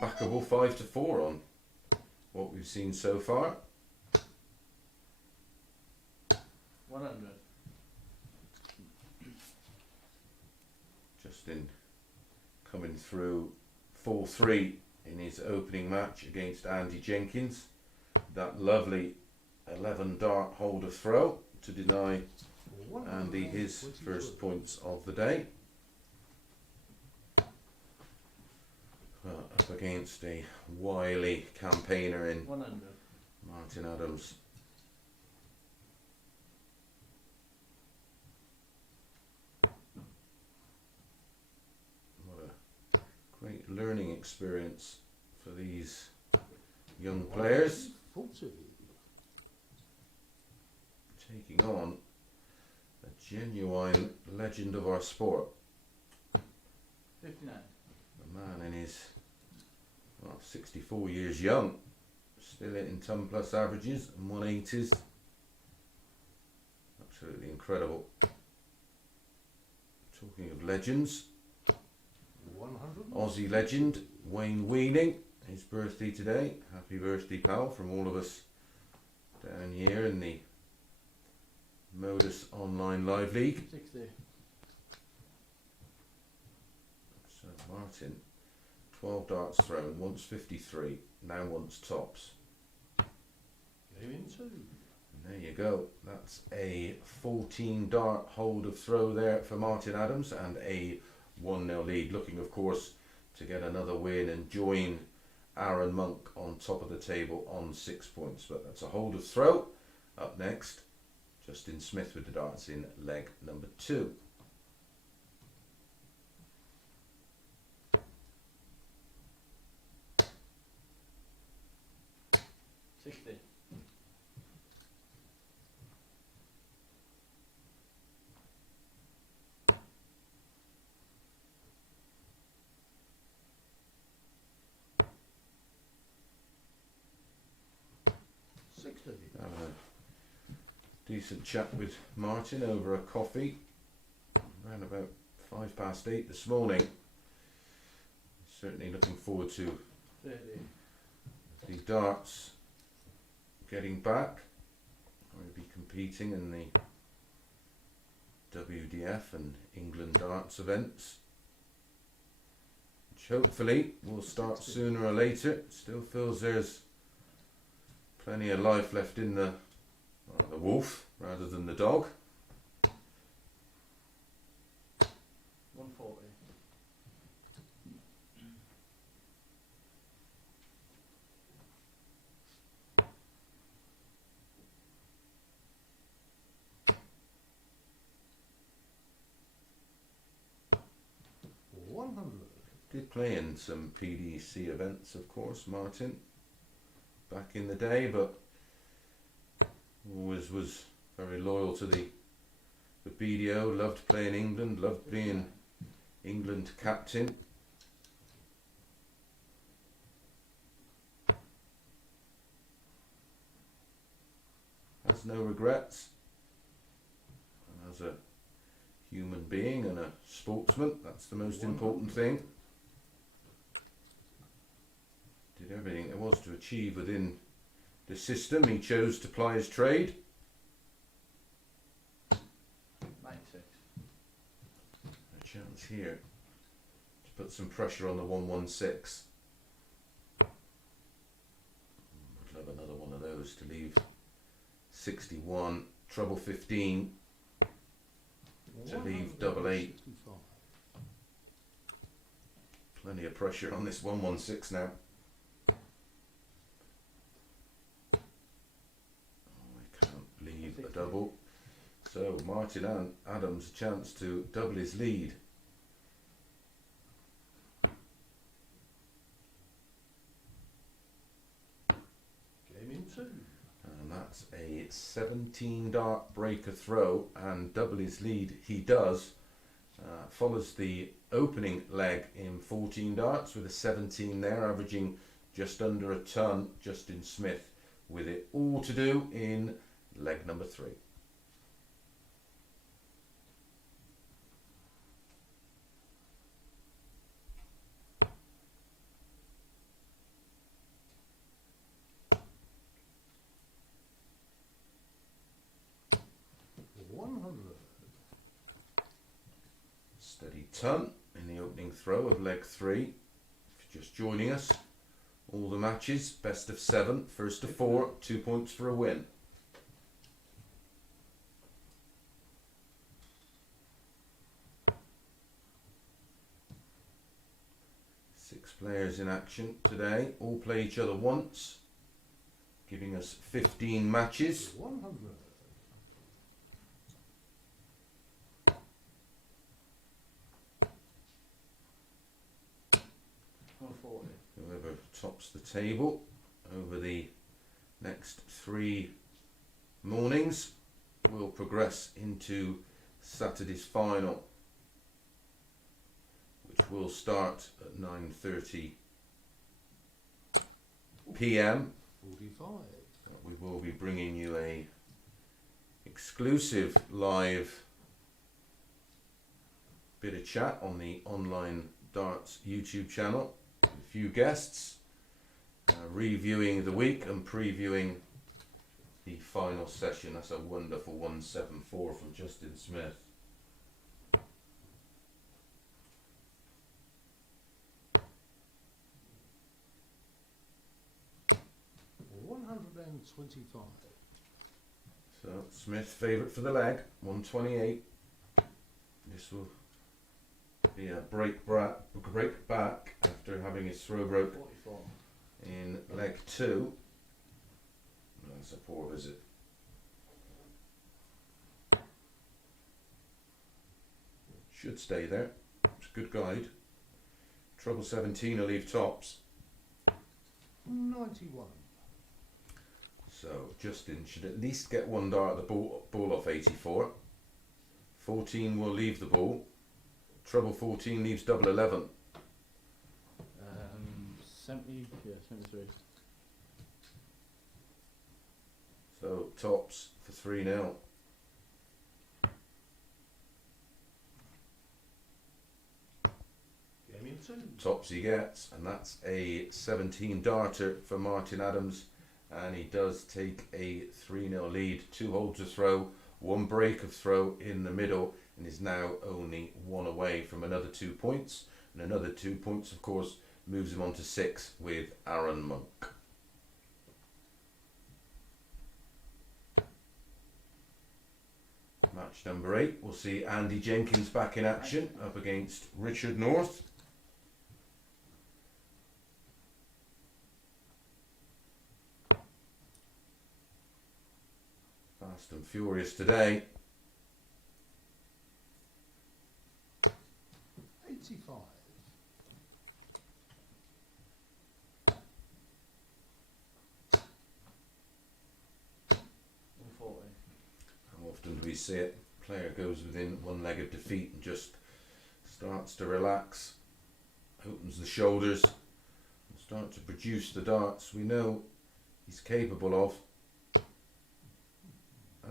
backable 5-4 on what we've seen so far. 100. Justin coming through 4-3 in his opening match against Andy Jenkins. That lovely 11 dart holder throw to deny Andy his first points of the day. Up against a wily campaigner in 100. Martin Adams. What a great learning experience for these young players, 40. taking on a genuine legend of our sport. 59. A man in his 64 years young, still hitting ton plus averages and 180s. Absolutely incredible. Talking of legends, 100. Aussie legend Wayne Weaning, his birthday today. Happy birthday, pal, from all of us down here in the MODUS Online Live League. 60. So Martin, 12 darts thrown, once 53, now wants tops. Game in 2. And there you go, that's a 14 dart hold of throw there for Martin Adams and a 1-0 lead. Looking of course to get another win and join Arron Monk on top of the table on 6 points. But that's a hold of throw. Up next, Justin Smith with the darts in leg number 2. Have a decent chat with Martin over a coffee around about 8:05 this morning. Certainly looking forward to 30. the darts getting back. We'll be competing in the WDF and England darts events, which hopefully will start sooner or later. Still feels there's plenty of life left in the wolf rather than the dog. 140. Did play in some PDC events, of course, Martin, back in the day, but always was very loyal to the BDO, loved playing England, loved being England captain. Has no regrets. And as a human being and a sportsman, that's the most important thing. Did everything there was to achieve within the system. He chose to ply his trade. 96. A chance here to put some pressure on the 116. I'd love another one of those to leave 61, treble 15, to leave double 8. Plenty of pressure on this 116 now. A double, so Martin Adams a chance to double his lead. Game in 2. And that's a 17 dart breaker throw and double his lead he does. Follows the opening leg in 14 darts with a 17 there, averaging just under a ton. Justin Smith with it all to do in leg number 3. ton in the opening throw of leg 3. If you're just joining us, all the matches, best of 7, first to 4, 2 points for a win. Six players in action today, all play each other once, giving us 15 matches. 100. 140. Whoever tops the table over the next 3 mornings will progress into Saturday's final, which will start at 9:30 p.m. 45. We will be bringing you a exclusive live bit of chat on the Online Darts YouTube channel. A few guests reviewing the week and previewing the final session. That's a wonderful 174 from Justin Smith. $125. So Smith favourite for the leg, 128. This will be a break back after having his throw broke 44. in leg 2. That's a poor visit. Should stay there. It's a good guide. Trouble 17 will leave tops. 91. So Justin should at least get one dart at the ball off 84. 14 will leave the ball. Trouble 14 leaves double 11. 70, yeah, 73. So tops for 3-0. Game in 2. Tops he gets, and that's a 17 darter for Martin Adams, and he does take a 3-0 lead. 2 holds of throw, 1 break of throw in the middle, and is now only 1 away from another 2 points, and another 2 points of course moves him on to 6 with Arron Monk. Match number 8, we'll see Andy Jenkins back in action up against Richard North. Fast and furious today. 85. How often do we see it? Player goes within 1 leg of defeat and just starts to relax, opens the shoulders, and start to produce the darts we know he's capable of.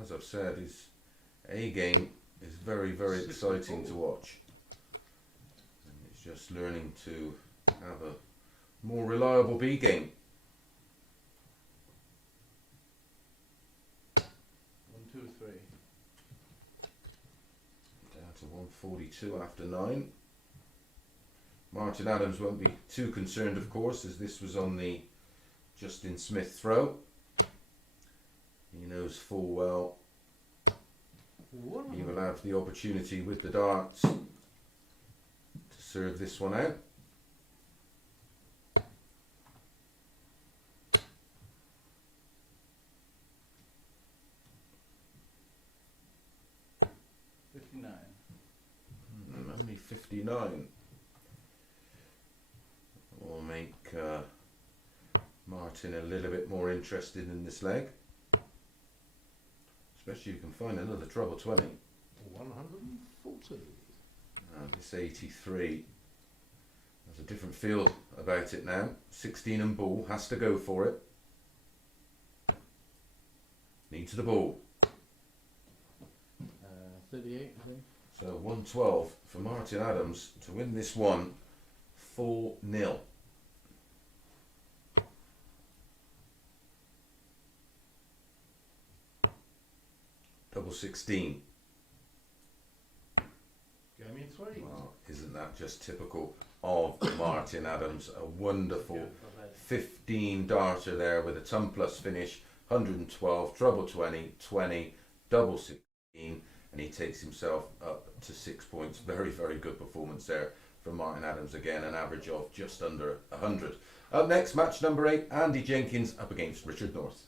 As I've said, his A game is very, very exciting to watch. And he's just learning to have a more reliable B game. 123. Down to 142 after 9. Martin Adams won't be too concerned, of course, as this was on the Justin Smith throw. He knows full well he will have the opportunity with the darts to serve this one out. Only 59. Will make Martin a little bit more interested in this leg. Especially if you can find another treble 20. 140. This 83. There's a different feel about it now. 16 and ball, has to go for it. Needs the ball. 38, I think. So 112 for Martin Adams to win this one 4-0. Double 16. Game in 3. Well, his Isn't that just typical of Martin Adams? A wonderful 15 darter there with a ton plus finish, 112, treble 20, 20, double 16, and he takes himself up to 6 points. Very, very good performance there from Martin Adams. Again, an average of just under 100. Up next, match number 8, Andy Jenkins up against Richard North.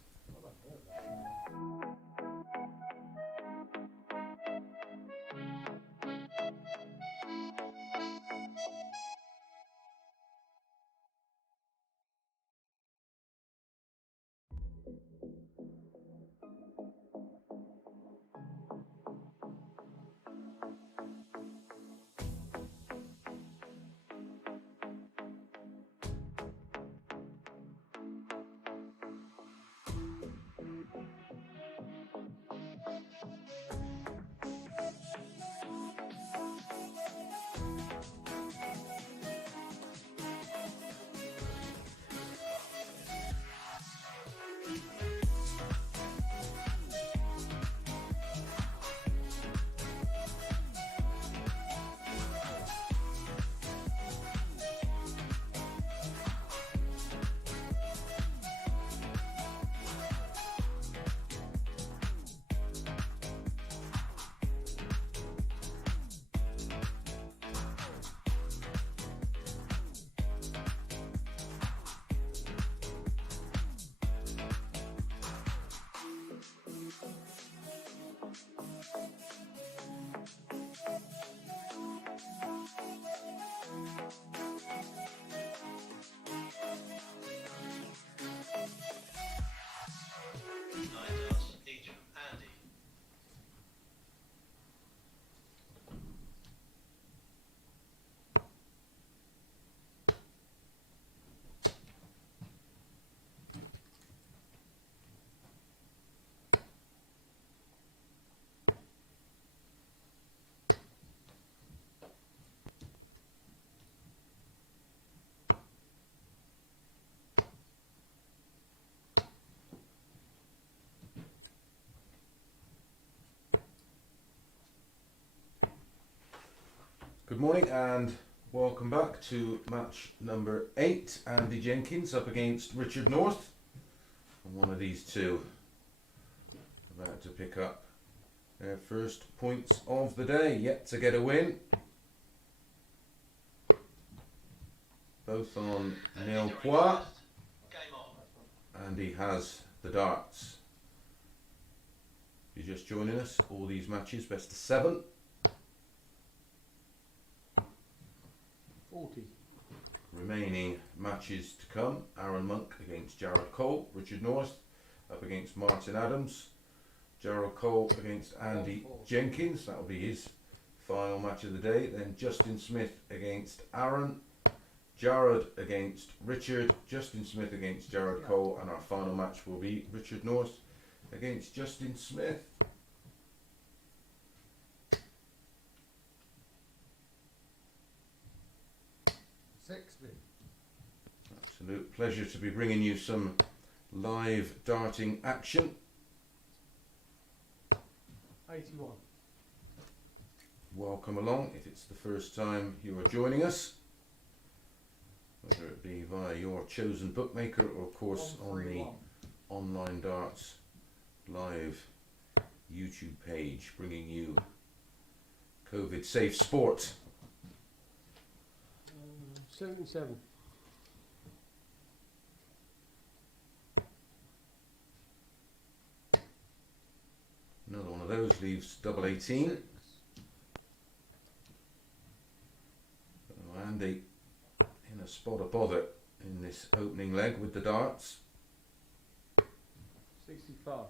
Good morning and welcome back to match number 8. Andy Jenkins up against Richard North. And one of these two about to pick up their first points of the day, yet to get a win. Both on nil points. Game on. Andy has the darts. If you're just joining us, all these matches best of 7. 40. Remaining matches to come: Arron Monk against Jared Cole, Richard North up against Martin Adams, Jared Cole against Andy Jenkins, that will be his final match of the day. Then Justin Smith against Arron, Jared against Richard, Justin Smith against Jared Cole, and our final match will be Richard North against Justin Smith. Absolute pleasure to be bringing you some live darting action. 81. Welcome along if it's the first time you are joining us, whether it be via your chosen bookmaker or of course on the Online Darts live YouTube page, bringing you COVID safe sport. 77. Another one of those leaves double 18. Oh, Andy in a spot of bother in this opening leg with the darts. 65.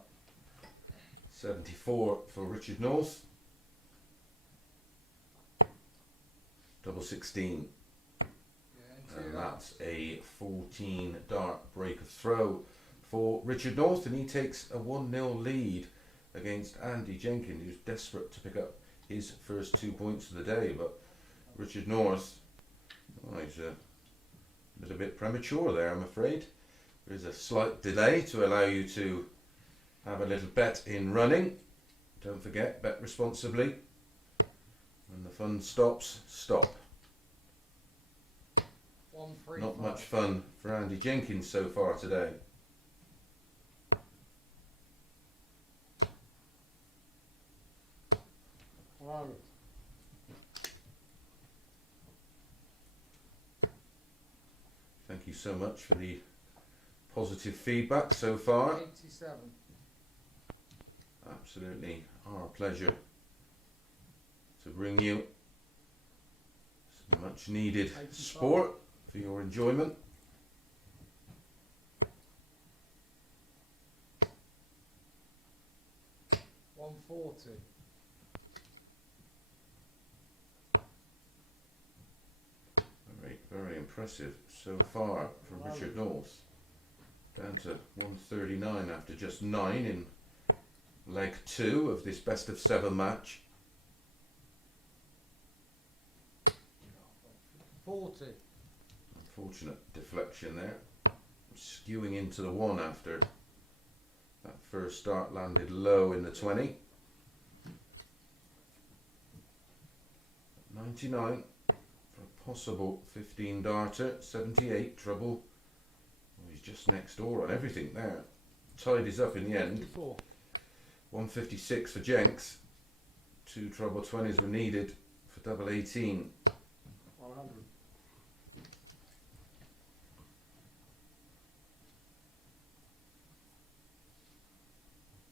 74 for Richard North. Double 16. And that's a 14 dart break of throw for Richard North, and he takes a 1-0 lead against Andy Jenkins, who's desperate to pick up his first 2 points of the day. But Richard North, he's a little bit premature there, I'm afraid. There's a slight delay to allow you to have a little bet in running. Don't forget, bet responsibly. When the fun stops, stop. 135. Not much fun for Andy Jenkins so far today. Arron. Thank you so much for the positive feedback so far. 87. Absolutely our pleasure to bring you some much needed 85. sport for your enjoyment. $140. Very impressive so far from Richard North. Down to 139 after just 9 in leg 2 of this best of 7 match. 40. Unfortunate deflection there. Skewing into the 1 after that first start landed low in the 20. 99 for a possible 15 darter. 78 trouble. Oh, he's just next door on everything there. Tied is up in the end. 54. 156 for Jenks. 2 trouble 20s were needed for double 18. 100.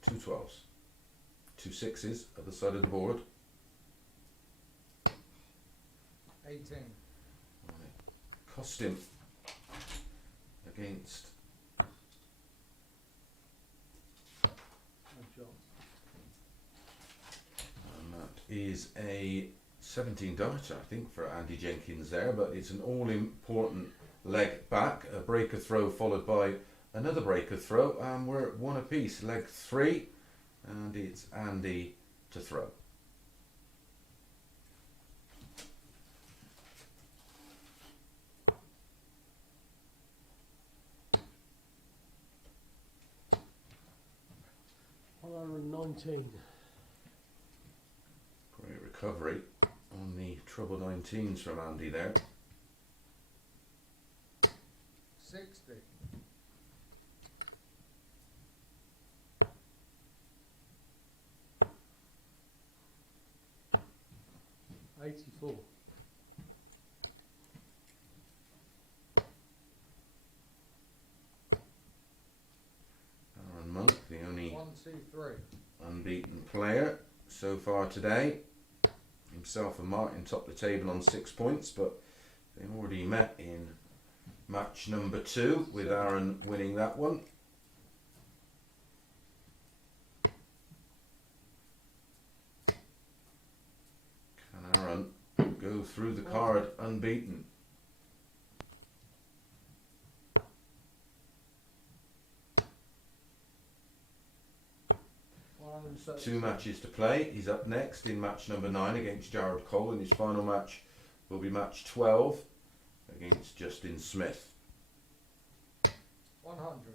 Two 12s. 2 6s other side of the board. 18. Cost him against No chance. and that is a 17 darter I think for Andy Jenkins there, but it's an all important leg back, a breaker throw followed by another breaker throw, and we're at 1 apiece, leg 3, and it's Andy to throw. $119. Great recovery on the treble 19s from Andy there. 60. $84. Arron Monk, the only 1, 2, 3. unbeaten player so far today. Himself and Martin top the table on 6 points, but they've already met in match number 2 with Arron winning that one. Can Arron go through the card unbeaten? Two matches to play. He's up next in match number 9 against Jared Cole, and his final match will be match 12 against Justin Smith. 100.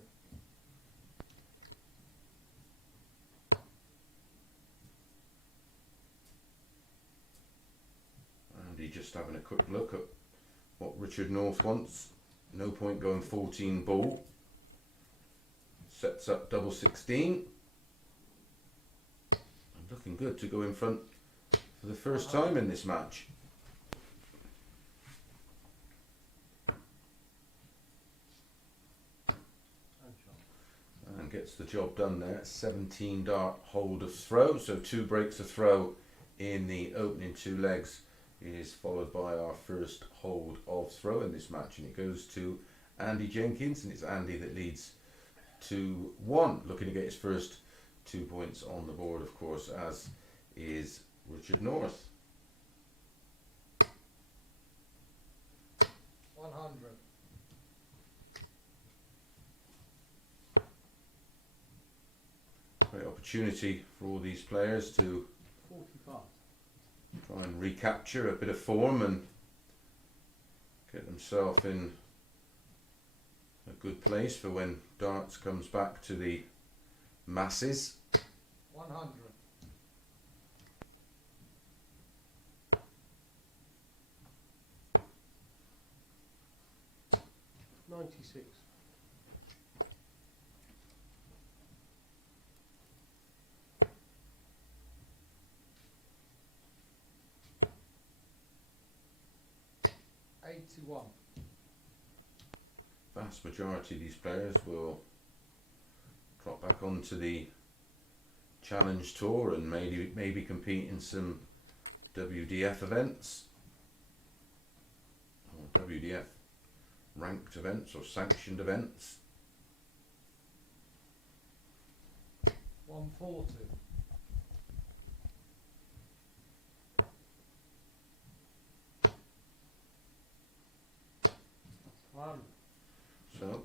Andy just having a quick look at what Richard North wants. No point going 14 ball. Sets up double 16. And looking good to go in front for the first time in this match. And gets the job done there. 17 dart hold of throw. So 2 breaks of throw in the opening 2 legs is followed by our first hold of throw in this match, and it goes to Andy Jenkins, and it's Andy that leads 2-1, looking to get his first 2 points on the board, of course, as is Richard North. 100. Great opportunity for all these players to 45. try and recapture a bit of form and get themselves in a good place for when darts comes back to the masses. 100. 96. $81. Vast majority of these players will drop back onto the Challenge Tour and maybe compete in some WDF events or WDF ranked events or sanctioned events. 140. So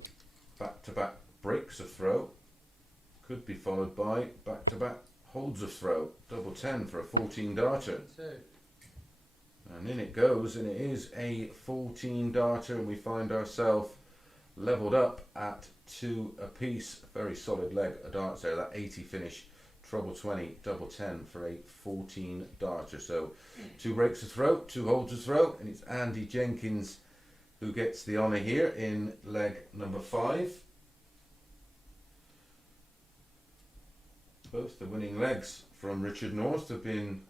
back-to-back breaks a throw could be followed by back-to-back holds a throw, double 10 for a 14 darter. 2. And in it goes, and it is a 14 darter, and we find ourselves levelled up at 2 apiece. Very solid leg of darts there, that 80 finish, treble 20, double 10 for a 14 darter. So 2 breaks a throw, 2 holds a throw, and it's Andy Jenkins who gets the honour here in leg number 5. Both the winning legs from Richard North have been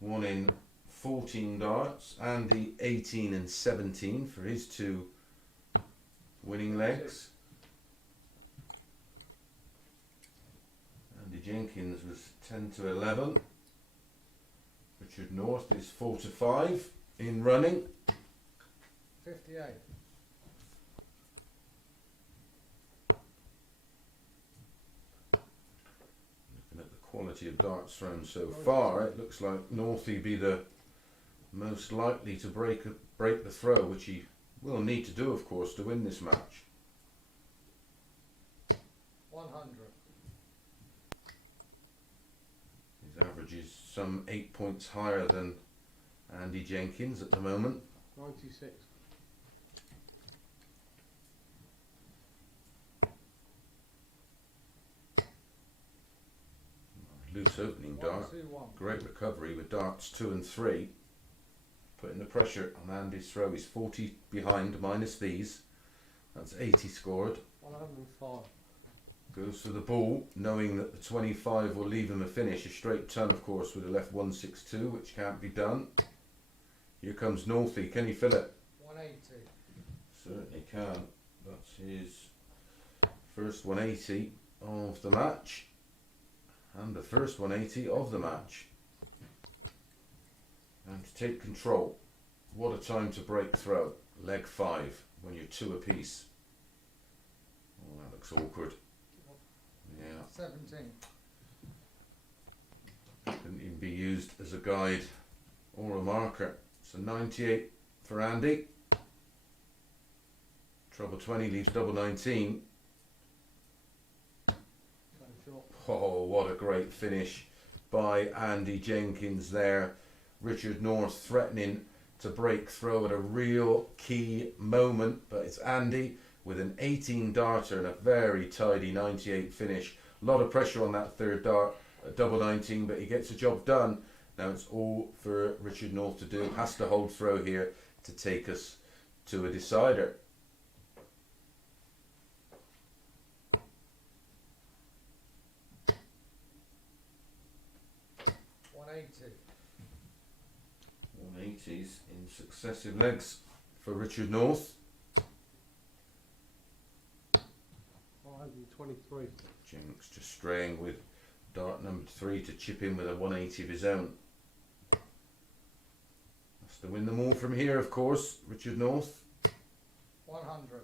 won in 14 darts. Andy 18 and 17 for his 2 winning legs. Andy Jenkins was 10 to 11. Richard North is 4 to 5 in running. 58. Looking at the quality of darts thrown so far, it looks like Northie be the most likely to break the throw, which he will need to do, of course, to win this match. 100. His average is some 8 points higher than Andy Jenkins at the moment. 96. Loose opening dart. 121. Great recovery with darts 2 and 3. Putting the pressure on Andy's throw. He's 40 behind minus these. That's 80 scored. 105. Goes for the ball, knowing that the 25 will leave him a finish. A straight ton, of course, would have left 162, which can't be done. Here comes Northie. Can he fill it? 180. Certainly can. That's his first 180 of the match. And the first 180 of the match. And to take control. What a time to break throw. Leg 5 when you're 2 apiece. Oh, that looks awkward. Yeah. 17. Couldn't even be used as a guide or a marker. So 98 for Andy. Treble 20 leaves double 19. Oh, what a great finish by Andy Jenkins there. Richard North threatening to break throw at a real key moment, but it's Andy with an 18 darter and a very tidy 98 finish. A lot of pressure on that third dart at double 19, but he gets the job done. Now it's all for Richard North to do. Has to hold throw here to take us to a decider. 180s in successive legs for Richard North. 123. Jenks just straying with dart number 3 to chip in with a 180 of his own. Has to win them all from here, of course, Richard North. 100.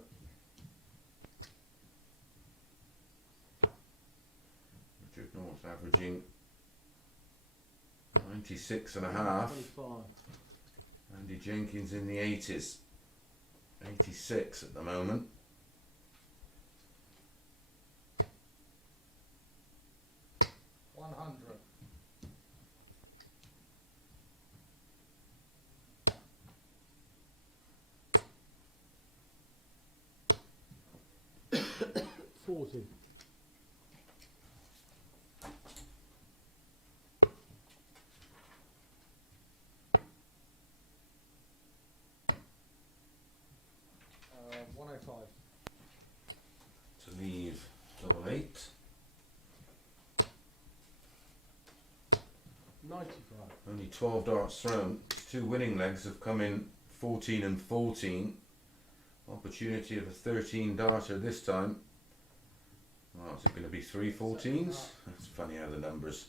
Richard North averaging 96 and a half. 25. Andy Jenkins in the 80s. 86 at the moment. 100. 40. Uh, 105. 95. Only 12 darts thrown. Two winning legs have come in 14 and 14. Opportunity of a 13 darter this time. Oh, is it going to be three 14s? It's funny how the numbers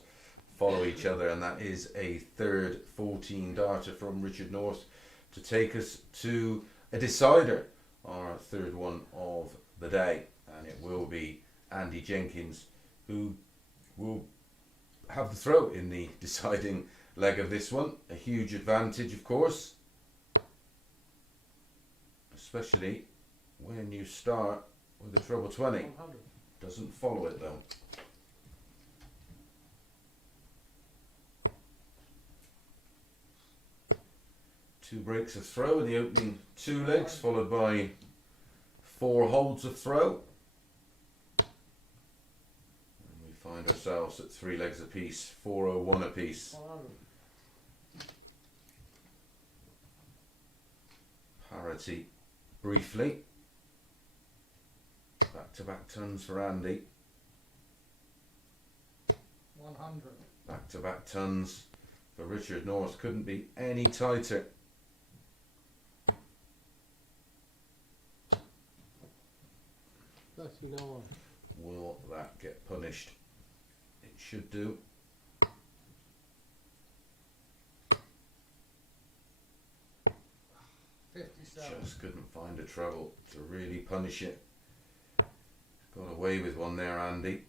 follow each other, and that is a third 14 darter from Richard North to take us to a decider, our third one of the day, and it will be Andy Jenkins who will have the throw in the deciding leg of this one. A huge advantage, of course, especially when you start with a treble 20. 100. Doesn't follow it though. Two breaks of throw in the opening two legs, followed by four holds of throw. And we find ourselves at three legs apiece, 401 apiece. 100. Parity briefly. Back to back tons for Andy. 100. Back to back tons for Richard North. Couldn't be any tighter. $39. Will that get punished? It should do. 57. Just couldn't find a treble to really punish it. Got away with one there, Andy.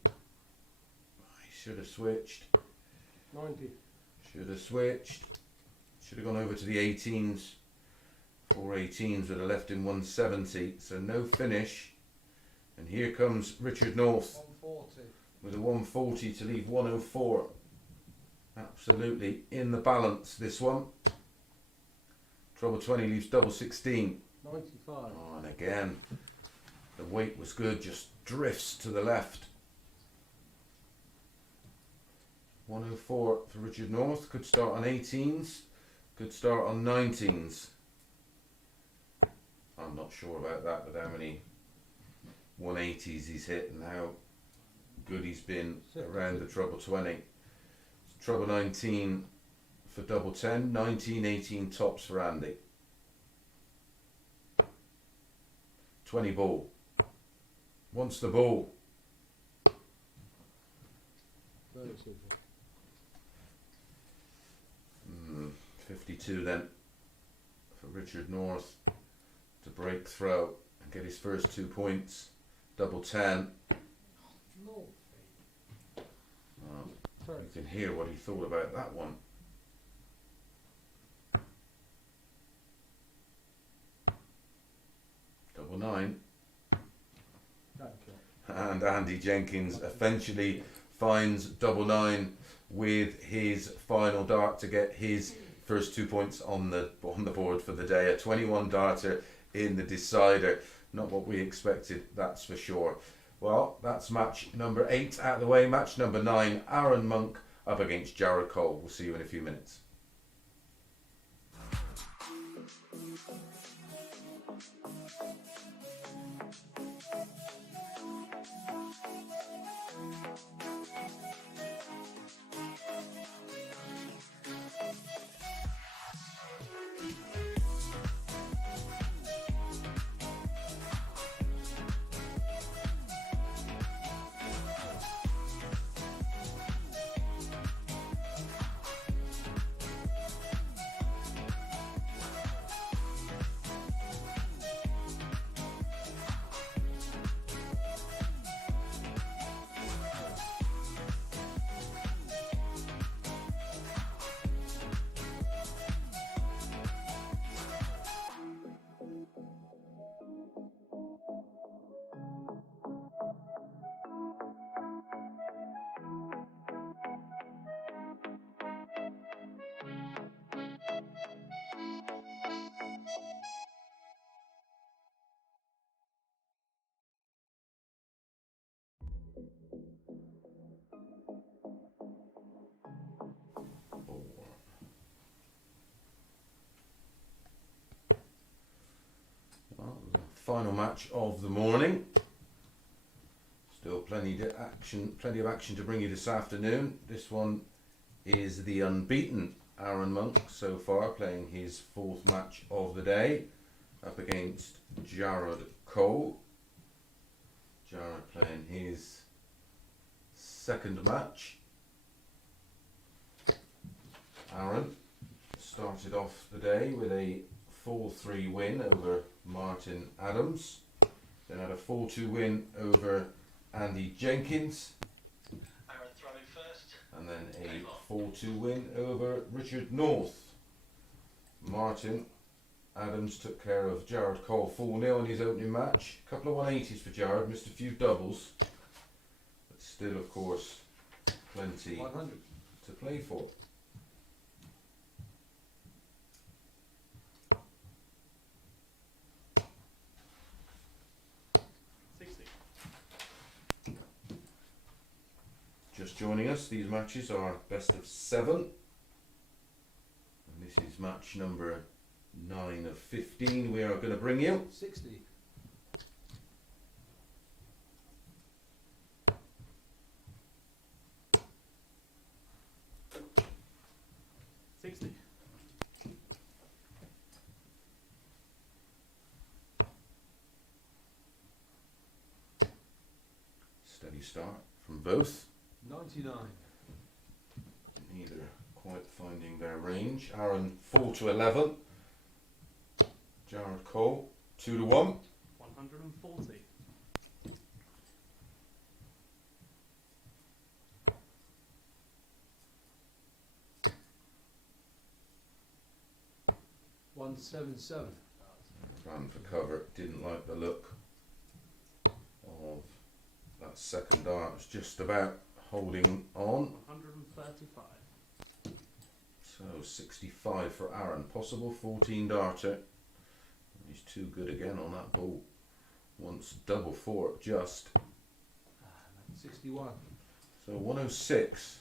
He should have switched. 90. Should have switched. Should have gone over to the 18s. Four 18s would have left him 170. So no finish. And here comes Richard North 140. with a 140 to leave 104. Absolutely in the balance, this one. Treble 20 leaves double 16. 95. Oh, and again, the weight was good, just drifts to the left. 104 for Richard North. Could start on 18s, could start on 19s. I'm not sure about that, with how many 180s he's hit and how good he's been around the treble 20. Treble 19 for double 10, 19, 18 tops for Andy. 20 ball. Wants the ball. 36. 52 then for Richard North to break throw and get his first 2 points. Double 10. No. You can hear what he thought about that one. Double 9. And Andy Jenkins eventually finds double 9 with his final dart to get his first 2 points on the board for the day. A 21 darter in the decider. Not what we expected, that's for sure. Well, that's match number 8 out of the way. Match number 9, Arron Monk up against Jared Cole. We'll see you in a few minutes. Well, the final match of the morning. Still plenty of action to bring you this afternoon. This one is the unbeaten Arron Monk so far, playing his fourth match of the day up against Jared Cole. Jared playing his second match. Arron started off the day with a 4-3 win over Martin Adams, then had a 4-2 win over Andy Jenkins, Arron throwing first. and then a 4-2 win over Richard North. Martin Adams took care of Jared Cole 4-0 in his opening match. A couple of 180s for Jared, missed a few doubles, but still, of course, plenty 100. to play for. Just joining us, these matches are best of 7, and this is match number 9 of 15 we are going to bring you. 60. Steady start from both. 99. Neither quite finding their range. Arron 4-11. Jared Cole 2-1. 140. One 7-7. Ran for cover. Didn't like the look of that second dart. Was just about holding on. 135. So 65 for Arron. Possible 14 darter. He's too good again on that ball. Wants double four just. 61. So 106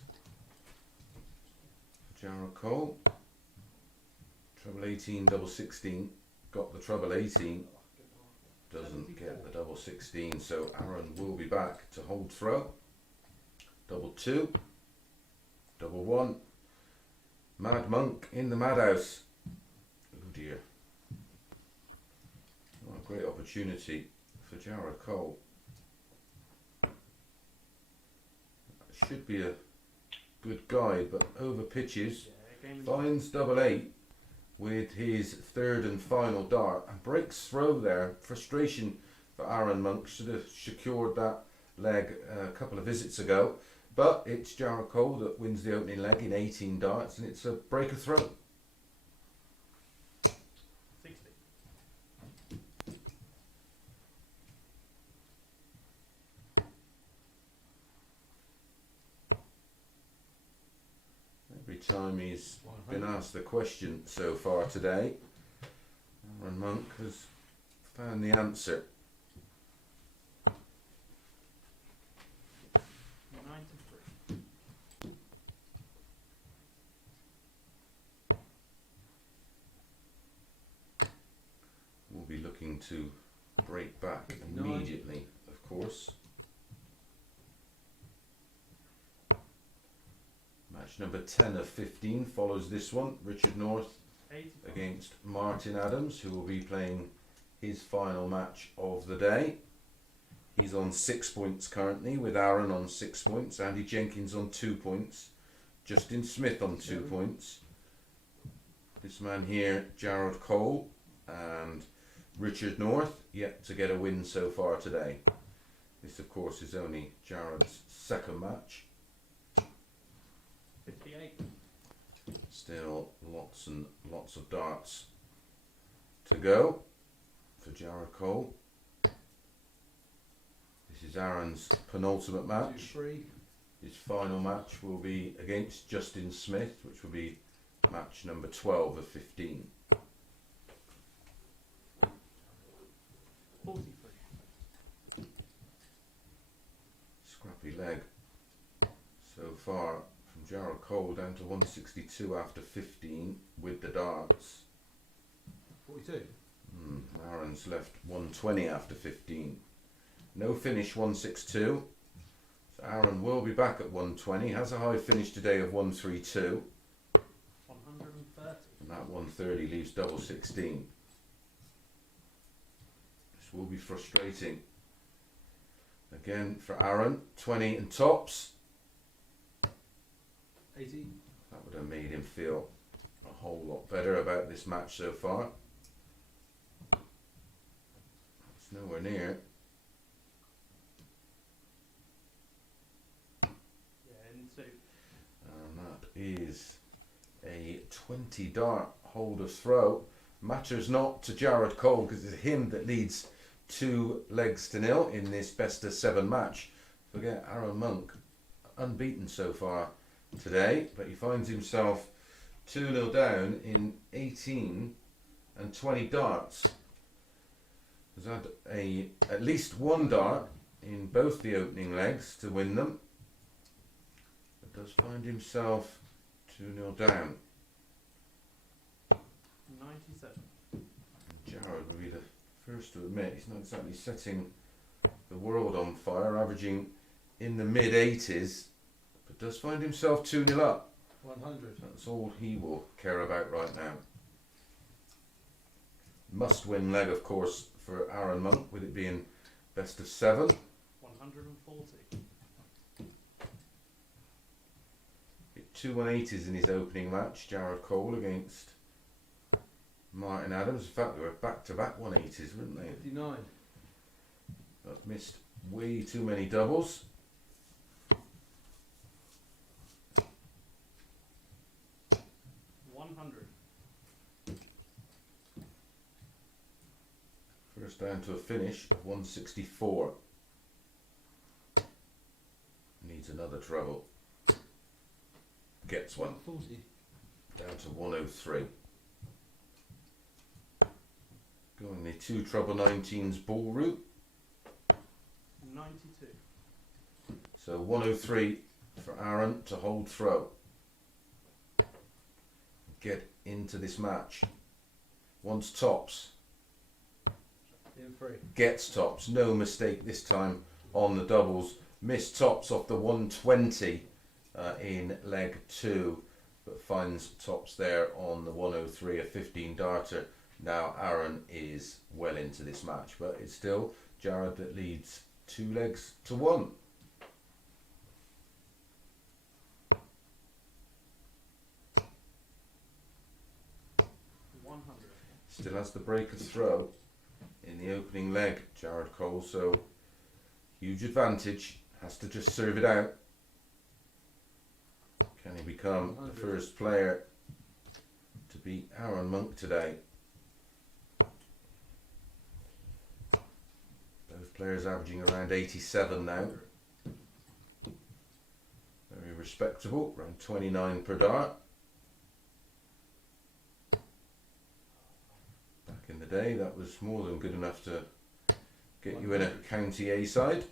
for Jared Cole. Treble 18, double 16. Got the treble 18. Doesn't get the double 16. So Arron will be back to hold throw. Double 2. Double 1. Mad Monk in the madhouse. Oh dear. What a great opportunity for Jared Cole. Should be a good guide, but over pitches, finds double 8 with his third and final dart and breaks throw there. Frustration for Arron Monk. Should have secured that leg a couple of visits ago, but it's Jared Cole that wins the opening leg in 18 darts, and it's a break of throw. 60. Every time he's been asked the question so far today, Arron Monk has found the answer. 93. We'll be looking to break back 59. immediately, of course. Match number 10 of 15 follows this one. Richard North 85. against Martin Adams, who will be playing his final match of the day. He's on 6 points currently, with Arron on 6 points, Andy Jenkins on 2 points, Justin Smith on 2 points. This man here, Jared Cole, and Richard North, yet to get a win so far today. This, of course, is only Jared's second match. 58. Still lots and lots of darts to go for Jared Cole. This is Arron's penultimate match. 2-3. His final match will be against Justin Smith, which will be match number 12 of 15. 43. Scrappy leg so far from Jared Cole, down to 162 after 15 with the darts. 42. Arron's left 120 after 15. No finish, 162. So Arron will be back at 120. Has a high finish today of 132. 130. And that 130 leaves double 16. This will be frustrating. Again for Arron, 20 and tops. 80. That would have made him feel a whole lot better about this match so far. It's nowhere near. Yeah, into. And that is a 20 dart hold of throw. Matters not to Jared Cole because it's him that leads 2-0 in this best of 7 match. Forget Arron Monk, unbeaten so far today, but he finds himself 2-0 down in 18 and 20 darts. He's had at least one dart in both the opening legs to win them. But does find himself 2-0 down. 97. Jared would be the first to admit he's not exactly setting the world on fire, averaging in the mid-80s, but does find himself 2-0 up. 100. That's all he will care about right now. Must-win leg, of course, for Arron Monk, with it being best of 7. 140. Hit 2 180s in his opening match, Jared Cole against Martin Adams. In fact, they were back-to-back 180s, weren't they? 59. But missed way too many doubles. First down to a finish of 164. Needs another treble. Gets one. 40. Down to 103. Going the 2 treble 19s ball route. 92. So 103 for Arron to hold throw. Get into this match. Wants tops. In 3. Gets tops. No mistake this time on the doubles. Missed tops off the 120 in leg 2, but finds tops there on the 103, a 15 darter. Now Arron is well into this match, but it's still Jared that leads 2-1. Still has the break of throw in the opening leg, Jared Cole, so huge advantage. Has to just serve it out. Can he become the first player to beat Arron Monk today? Both players averaging around 87 now. Very respectable, around 29 per dart. Back in the day, that was more than good enough to get you in a county A side.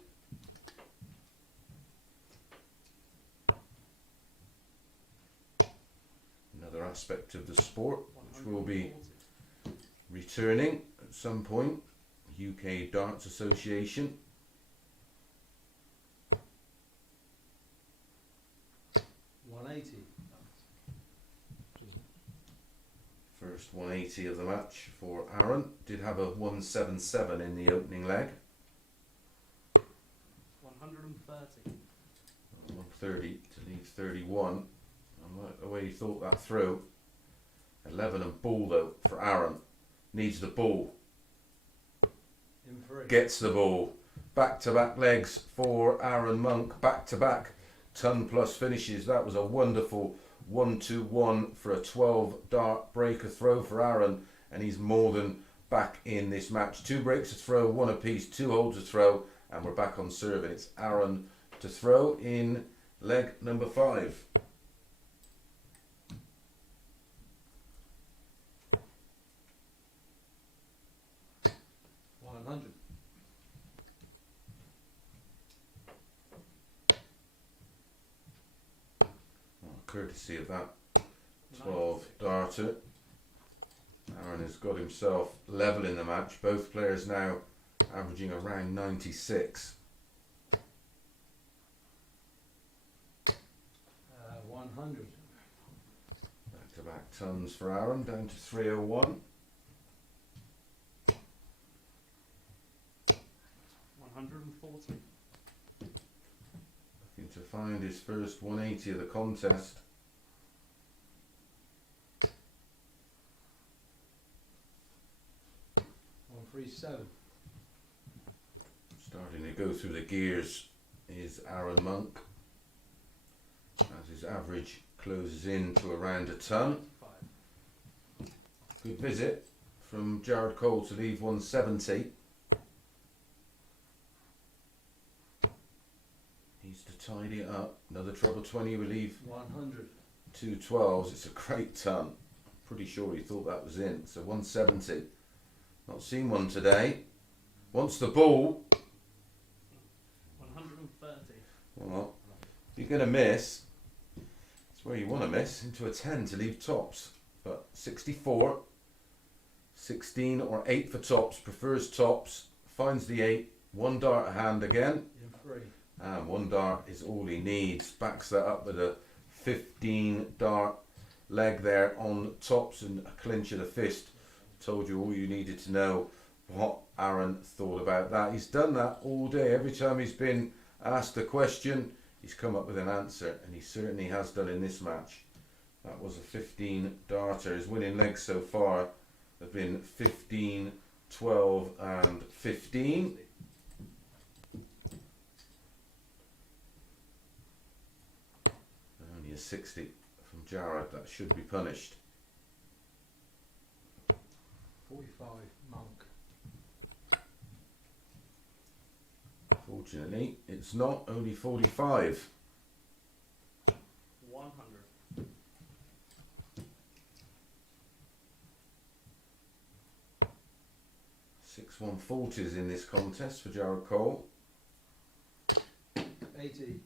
Another aspect of the sport which will be returning at some point. UK Darts Association. First 180 of the match for Arron. Did have a 177 in the opening leg. 130. 130 to leave 31. I like the way he thought that through. 11 and ball though for Arron. Needs the ball. In 3. Gets the ball. Back-to-back legs for Arron Monk. Back-to-back ton plus finishes. That was a wonderful 1-2-1 for a 12 dart break of throw for Arron, and he's more than back in this match. 2 breaks of throw, 1 apiece, 2 holds of throw, and we're back on serve, and it's Arron to throw in leg number 5. Courtesy of that 12 darter. Arron has got himself level in the match. Both players now averaging around 96. tons for Arron, down to 301. 140. Looking to find his first 180 of the contest. 137. Starting to go through the gears is Arron Monk, as his average closes in to around a ton. 5. Good visit from Jared Cole to leave 170. Needs to tidy it up. Another treble 20 will leave 100. 212s. It's a great ton. Pretty sure he thought that was in. So 170. Not seen one today. Wants the ball. 130. Well, if you're going to miss, it's where you want to miss, into a 10 to leave tops. But 64, 16 or 8 for tops, prefers tops, finds the 8, 1 dart a hand again, In 3. and 1 dart is all he needs. Backs that up with a 15 dart leg there on tops and a clinch of the fist. Told you all you needed to know what Arron thought about that. He's done that all day. Every time he's been asked a question, he's come up with an answer, and he certainly has done in this match. That was a 15 darter. His winning legs so far have been 15, 12 and 15. Only a 60 from Jared. That should be punished. 45. Monk. Fortunately, it's not, only 45. 100. 6 140s in this contest for Jared Cole. 80.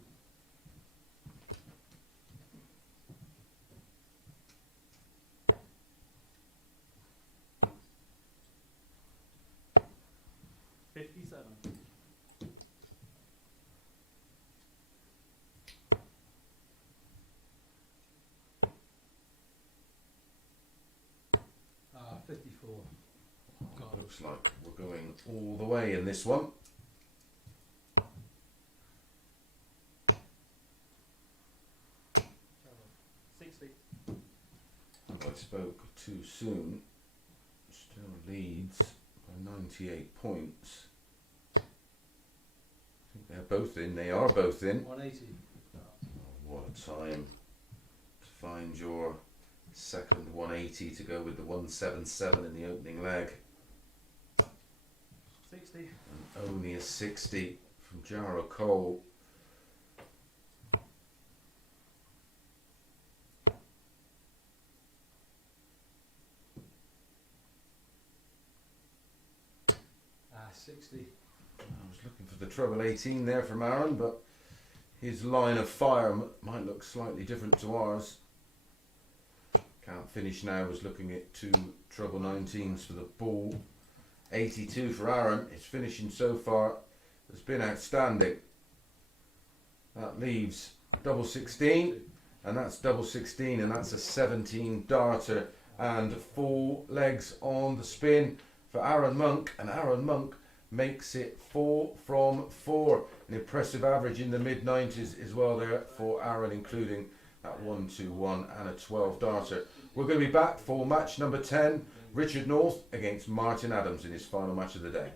57. 54. Looks like we're going all the way in this one. 60. And I spoke too soon. Still leads by 98 points. I think they're both in. They are both in. 180. Oh, what a time to find your second 180 to go with the 177 in the opening leg. 60. And only a 60 from Jared Cole. Ah, 60. I was looking for the treble 18 there from Arron, but his line of fire might look slightly different to ours. Can't finish now, was looking at 2 treble 19s for the ball. 82 for Arron. His finishing so far has been outstanding. That leaves double 16, and that's double 16, and that's a 17 darter and 4 legs on the spin for Arron Monk, and Arron Monk makes it 4 from 4. An impressive average in the mid-90s as well there for Arron, including that 1-2-1 and a 12 darter. We're going to be back for match number 10, Richard North against Martin Adams in his final match of the day.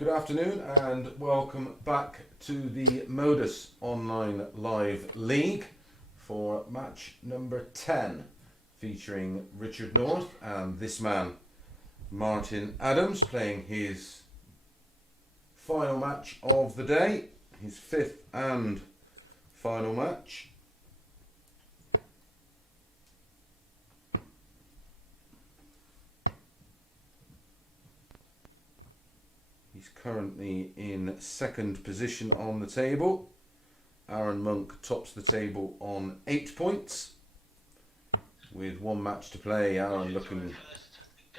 Good afternoon and welcome back to the MODUS Online Live League for match number 10, featuring Richard North and this man Martin Adams playing his final match of the day, his fifth and final match. He's currently in second position on the table. Arron Monk tops the table on 8 points. With one match to play, Arron looking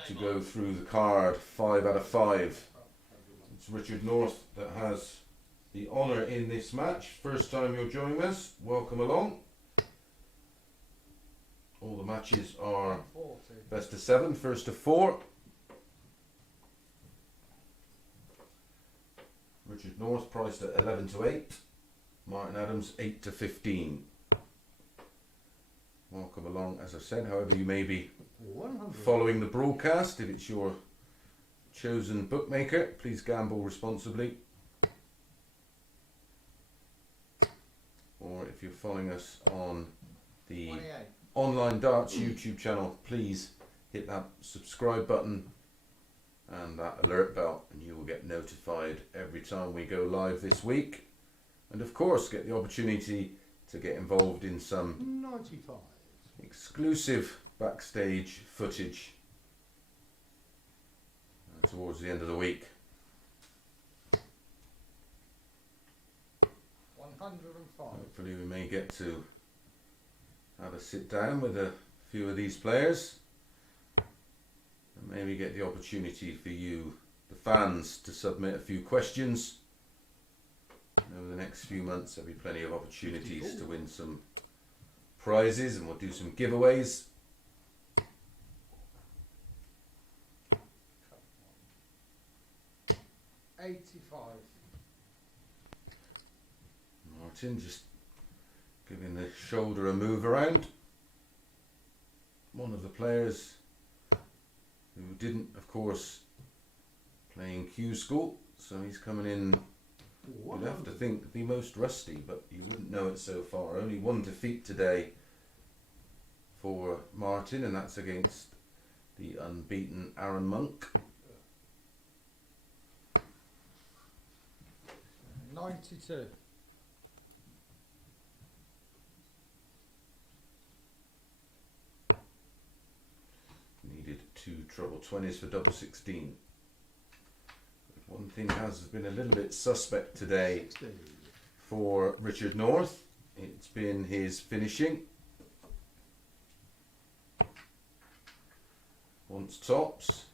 to go through the card 5 out of 5. It's Richard North that has the honour in this match. First time you're joining us, welcome along. All the matches are 40. best of 7, first to 4. Richard North priced at 11 to 8. Martin Adams 8 to 15. Welcome along, as I said, however you may be 100. following the broadcast. If it's your chosen bookmaker, please gamble responsibly. Or if you're following us on the 28. Online Darts YouTube channel, please hit that subscribe button and that alert bell, and you will get notified every time we go live this week. And of course, get the opportunity to get involved in some 95. exclusive backstage footage towards the end of the week. 105. Hopefully we may get to have a sit down with a few of these players and maybe get the opportunity for you, the fans, to submit a few questions. And over the next few months there'll be plenty of opportunities to win some prizes, and we'll do some giveaways. Martin just giving the shoulder a move around. One of the players who didn't, of course, play in Q school, so he's coming in, you'd have to think, the most rusty, but you wouldn't know it so far. Only one defeat today for Martin, and that's against the unbeaten Arron Monk. 92. Needed 2 treble 20s for double 16. One thing has been a little bit suspect today 60. for Richard North. It's been his finishing. Wants tops,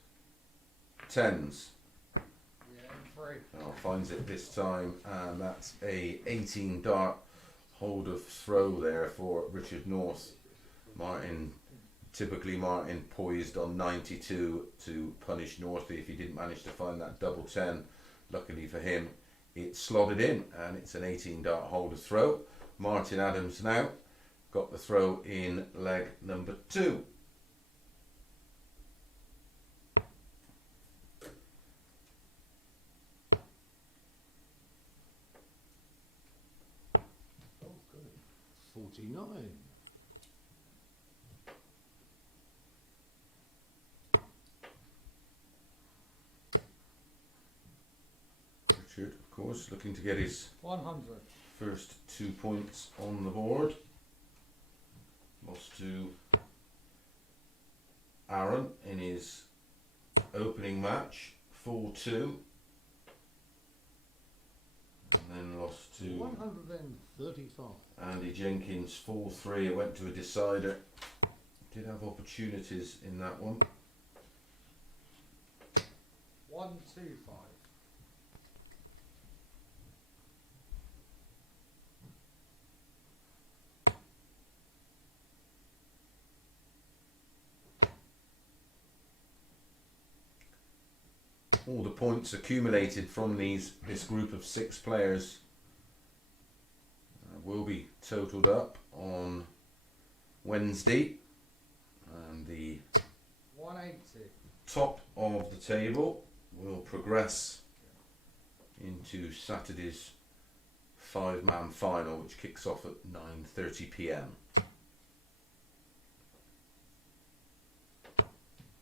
10s. Yeah, 3. Now finds it this time, and that's a 18 dart hold of throw there for Richard North. Typically Martin poised on 92 to punish Northy if he didn't manage to find that double 10. Luckily for him, it slotted in, and it's an 18 dart hold of throw. Martin Adams now got the throw in leg number 2. Oh, good. 49. Richard, of course, looking to get his 100. first 2 points on the board. Lost to Arron in his opening match, 4-2. And then lost to 135. Andy Jenkins, 4-3. It went to a decider. Did have opportunities in that one. 125. All the points accumulated from this group of 6 players will be totalled up on Wednesday, and the 180. top of the table will progress into Saturday's 5-man final, which kicks off at 9:30 p.m.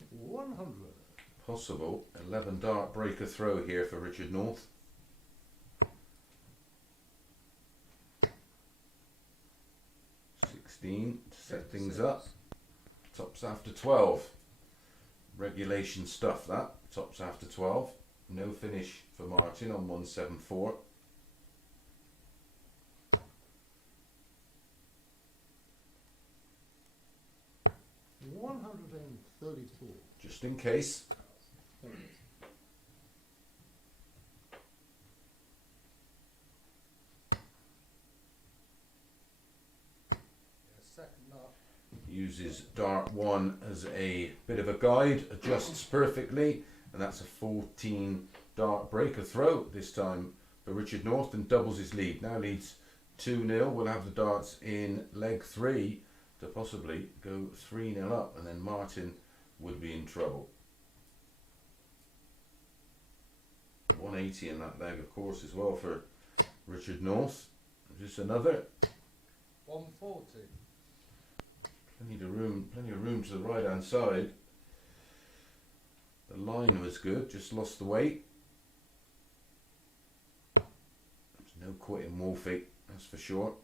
100. Possible 11 dart breaker throw here for Richard North. 16 to set things up. Tops after 12. Regulation stuff that. Tops after 12. No finish for Martin on 174. $134. Just in case. Second up. Uses dart 1 as a bit of a guide, adjusts perfectly, and that's a 14 dart breaker throw this time for Richard North, and doubles his lead. Now leads 2-0. We'll have the darts in leg 3 to possibly go 3-0 up, and then Martin would be in trouble. 180 in that leg, of course, as well for Richard North. Just another. 140. Plenty of room to the right hand side. The line was good, just lost the weight. There's no quitting Wolfie, that's for sure.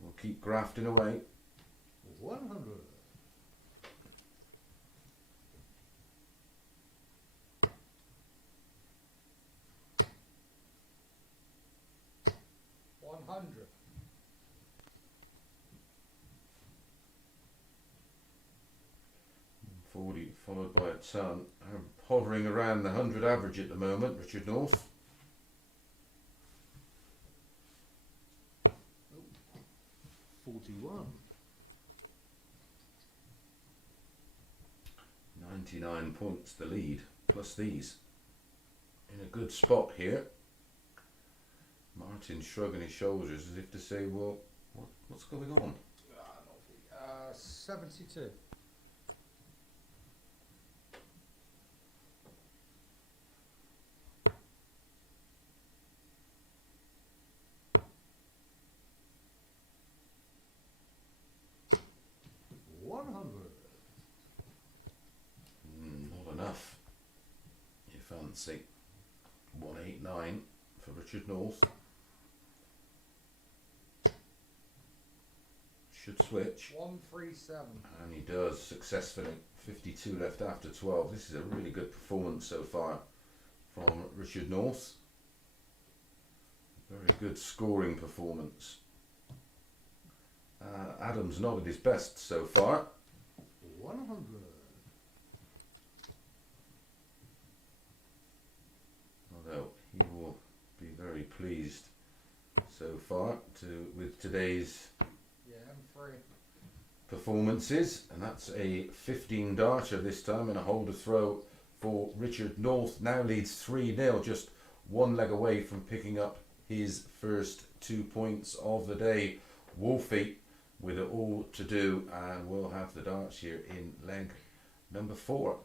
We'll keep grafting away. 100. 100. 40 followed by a ton. Hovering around the 100 average at the moment, Richard North. 41. 99 points the lead, plus these. In a good spot here. Martin shrugging his shoulders as if to say, well, what's going on? 72. 100. Not enough. You fancy. 189 for Richard North. Should switch. 137. And he does successfully. 52 left after 12. This is a really good performance so far from Richard North. Very good scoring performance. Adam's not at his best so far. 100. Although he will be very pleased so far with today's Yeah, M3. performances, and that's a 15 darter this time and a holder throw for Richard North. Now leads 3-0, just one leg away from picking up his first 2 points of the day. Wolfie with it all to do, and we'll have the darts here in leg number 4.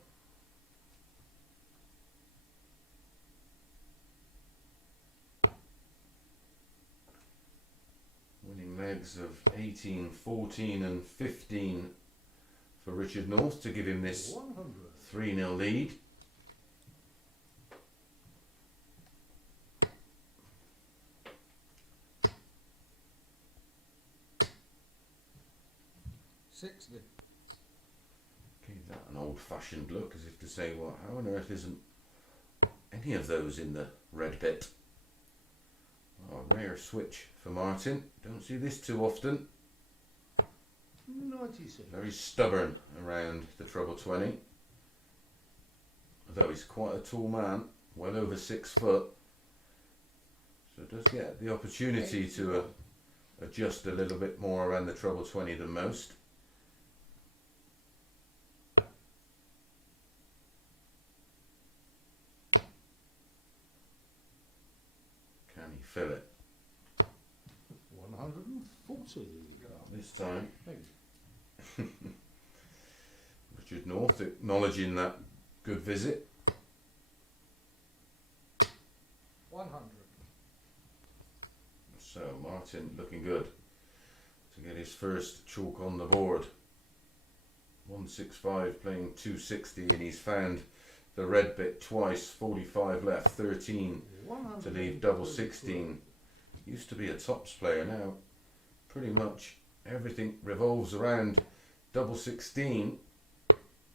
Winning legs of 18, 14 and 15 for Richard North to give him this 100. 3-0 lead. $60. Gave that an old-fashioned look, as if to say, well, how on earth isn't any of those in the red bit? Oh, a rare switch for Martin. Don't see this too often. 96. Very stubborn around the treble 20. Although he's quite a tall man, well over 6 foot. So does get the opportunity to adjust a little bit more around the treble 20 than most. Can he fill it? 140. This time, Thank you. Richard North acknowledging that good visit. So Martin looking good to get his first chalk on the board. 165 playing 260, and he's found the red bit twice. 45 left, 13 to leave double 16. Used to be a tops player, now pretty much everything revolves around double 16.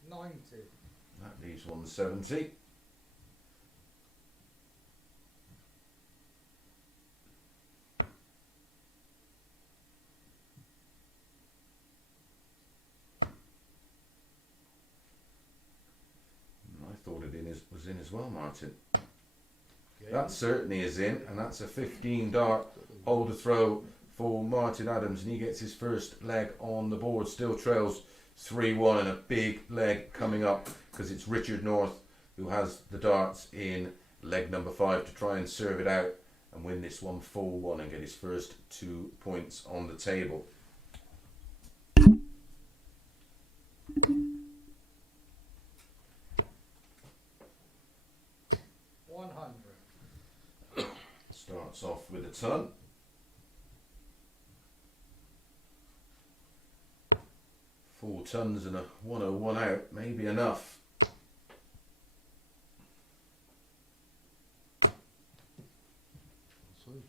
90. That leaves 170. I thought it was in as well, Martin. That certainly is in, and that's a 15 dart holder throw for Martin Adams, and he gets his first leg on the board. Still trails 3-1, and a big leg coming up because it's Richard North who has the darts in leg number 5 to try and serve it out and win this one 4-1 and get his first 2 points on the table. Starts off with a ton. Four tons and a 101 out, maybe enough. See.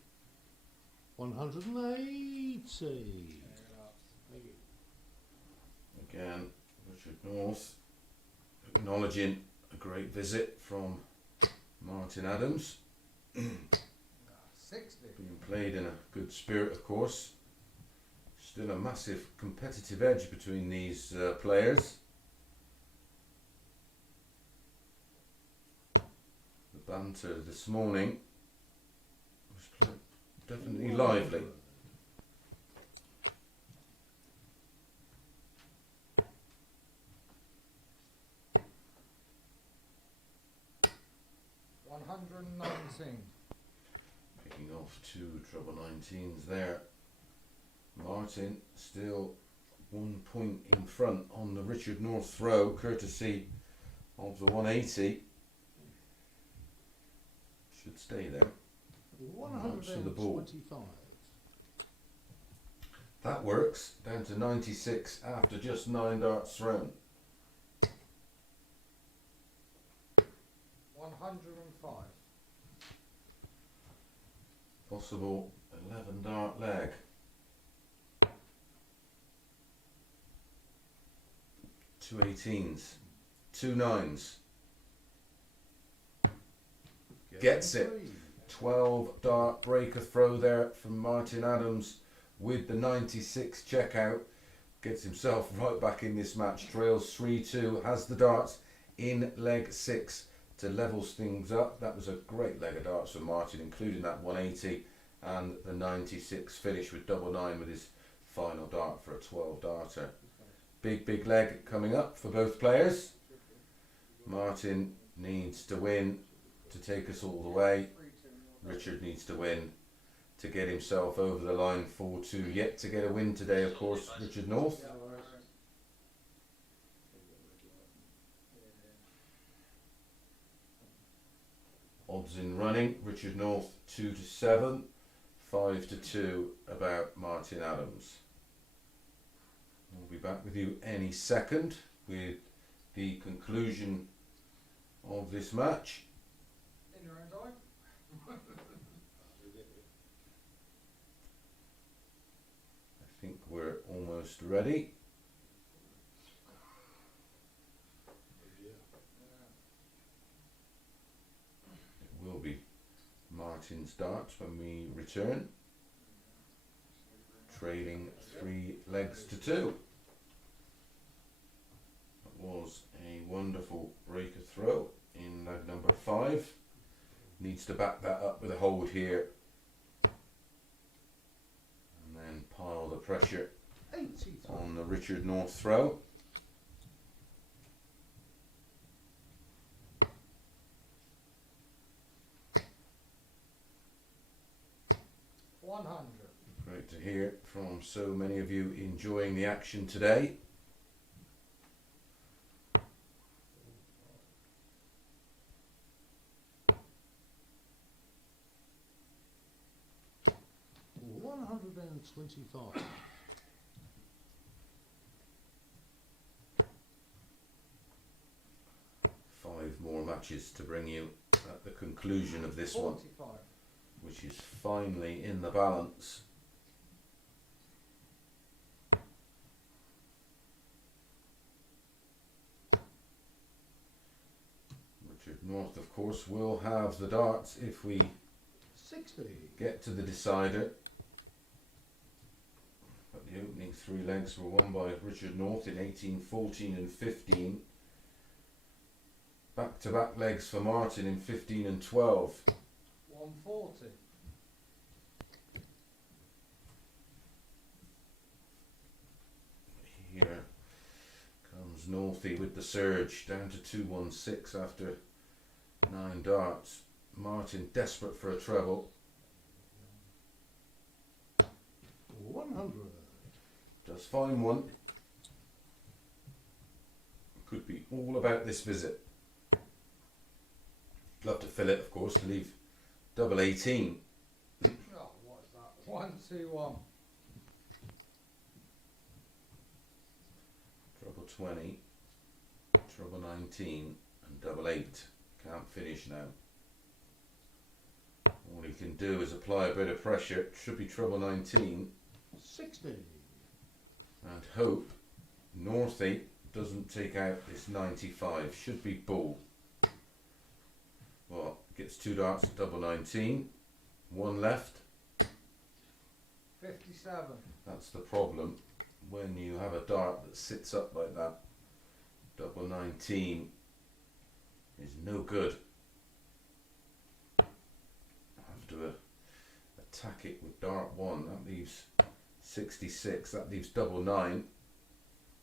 180. Again, Richard North acknowledging a great visit from Martin Adams. 60. Being played in a good spirit, of course. Still a massive competitive edge between these players. The banter this morning was definitely lively. Picking off 2 treble 19s there. Martin still 1 point in front on the Richard North throw, courtesy of the 180. Should stay there. 125. That works. Down to 96 after just 9 darts thrown. 105. Possible 11 dart leg. 2 18s, 2 9s. Gets it. 12 dart breaker throw there from Martin Adams with the 96 checkout. Gets himself right back in this match. Trails 3-2. Has the darts in leg 6 to levels things up. That was a great leg of darts for Martin, including that 180 and the 96 finish with double 9 with his final dart for a 12 darter. Big leg coming up for both players. Martin needs to win to take us all the way. Richard needs to win to get himself over the line 4-2. Yet to get a win today, of course, Richard North. Odds in running, Richard North 2-7, 5-2 about Martin Adams. We'll be back with you any second with the conclusion of this match. In your own time. I think we're almost ready. It will be Martin's darts when we return. Trailing 3 legs to 2. That was a wonderful breaker throw in leg number 5. Needs to back that up with a hold here. And then pile the pressure on the Richard North throw. Great to hear from so many of you enjoying the action today. 125. Five more matches to bring you at the conclusion of this one, 45. which is finally in the balance. Richard North, of course, will have the darts if we 60. get to the decider. But the opening three legs were won by Richard North in 18, 14 and 15. Back-to-back legs for Martin in 15 and 12. 140. Here comes Northy with the surge, down to 216 after 9 darts. Martin desperate for a treble. 100. Does find one. Could be all about this visit. Love to fill it, of course, to leave double 18. Oh, what is that? 121. Treble 20, treble 19 and double 8. Can't finish now. All he can do is apply a bit of pressure. Should be treble 19 60. and hope Northy doesn't take out this 95. Should be bull. Well, gets 2 darts at double 19. 1 left. 57. That's the problem when you have a dart that sits up like that. Double 19 is no good. Have to attack it with dart 1. That leaves 66. That leaves double 9.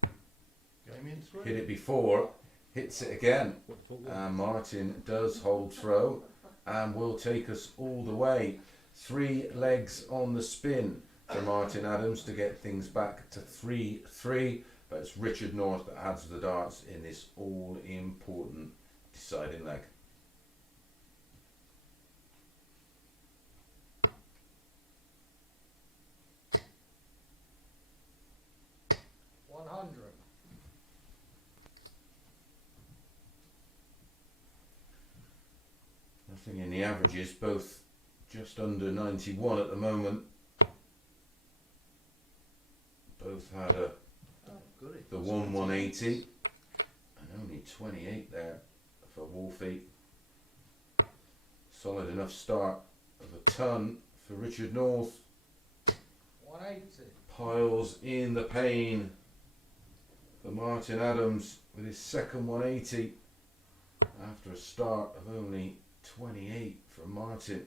Game in 3. Hit it before, hits it again. What for one? And Martin does hold throw and will take us all the way. 3 legs on the spin for Martin Adams to get things back to 3-3. But it's Richard North that adds the darts in this all-important deciding leg. Nothing in the averages, both just under 91 at the moment. Both had the 180 and only 28 there for Wolfie. Solid enough start of a ton for Richard North. 180. Piles in the pain for Martin Adams with his second 180 after a start of only 28 from Martin.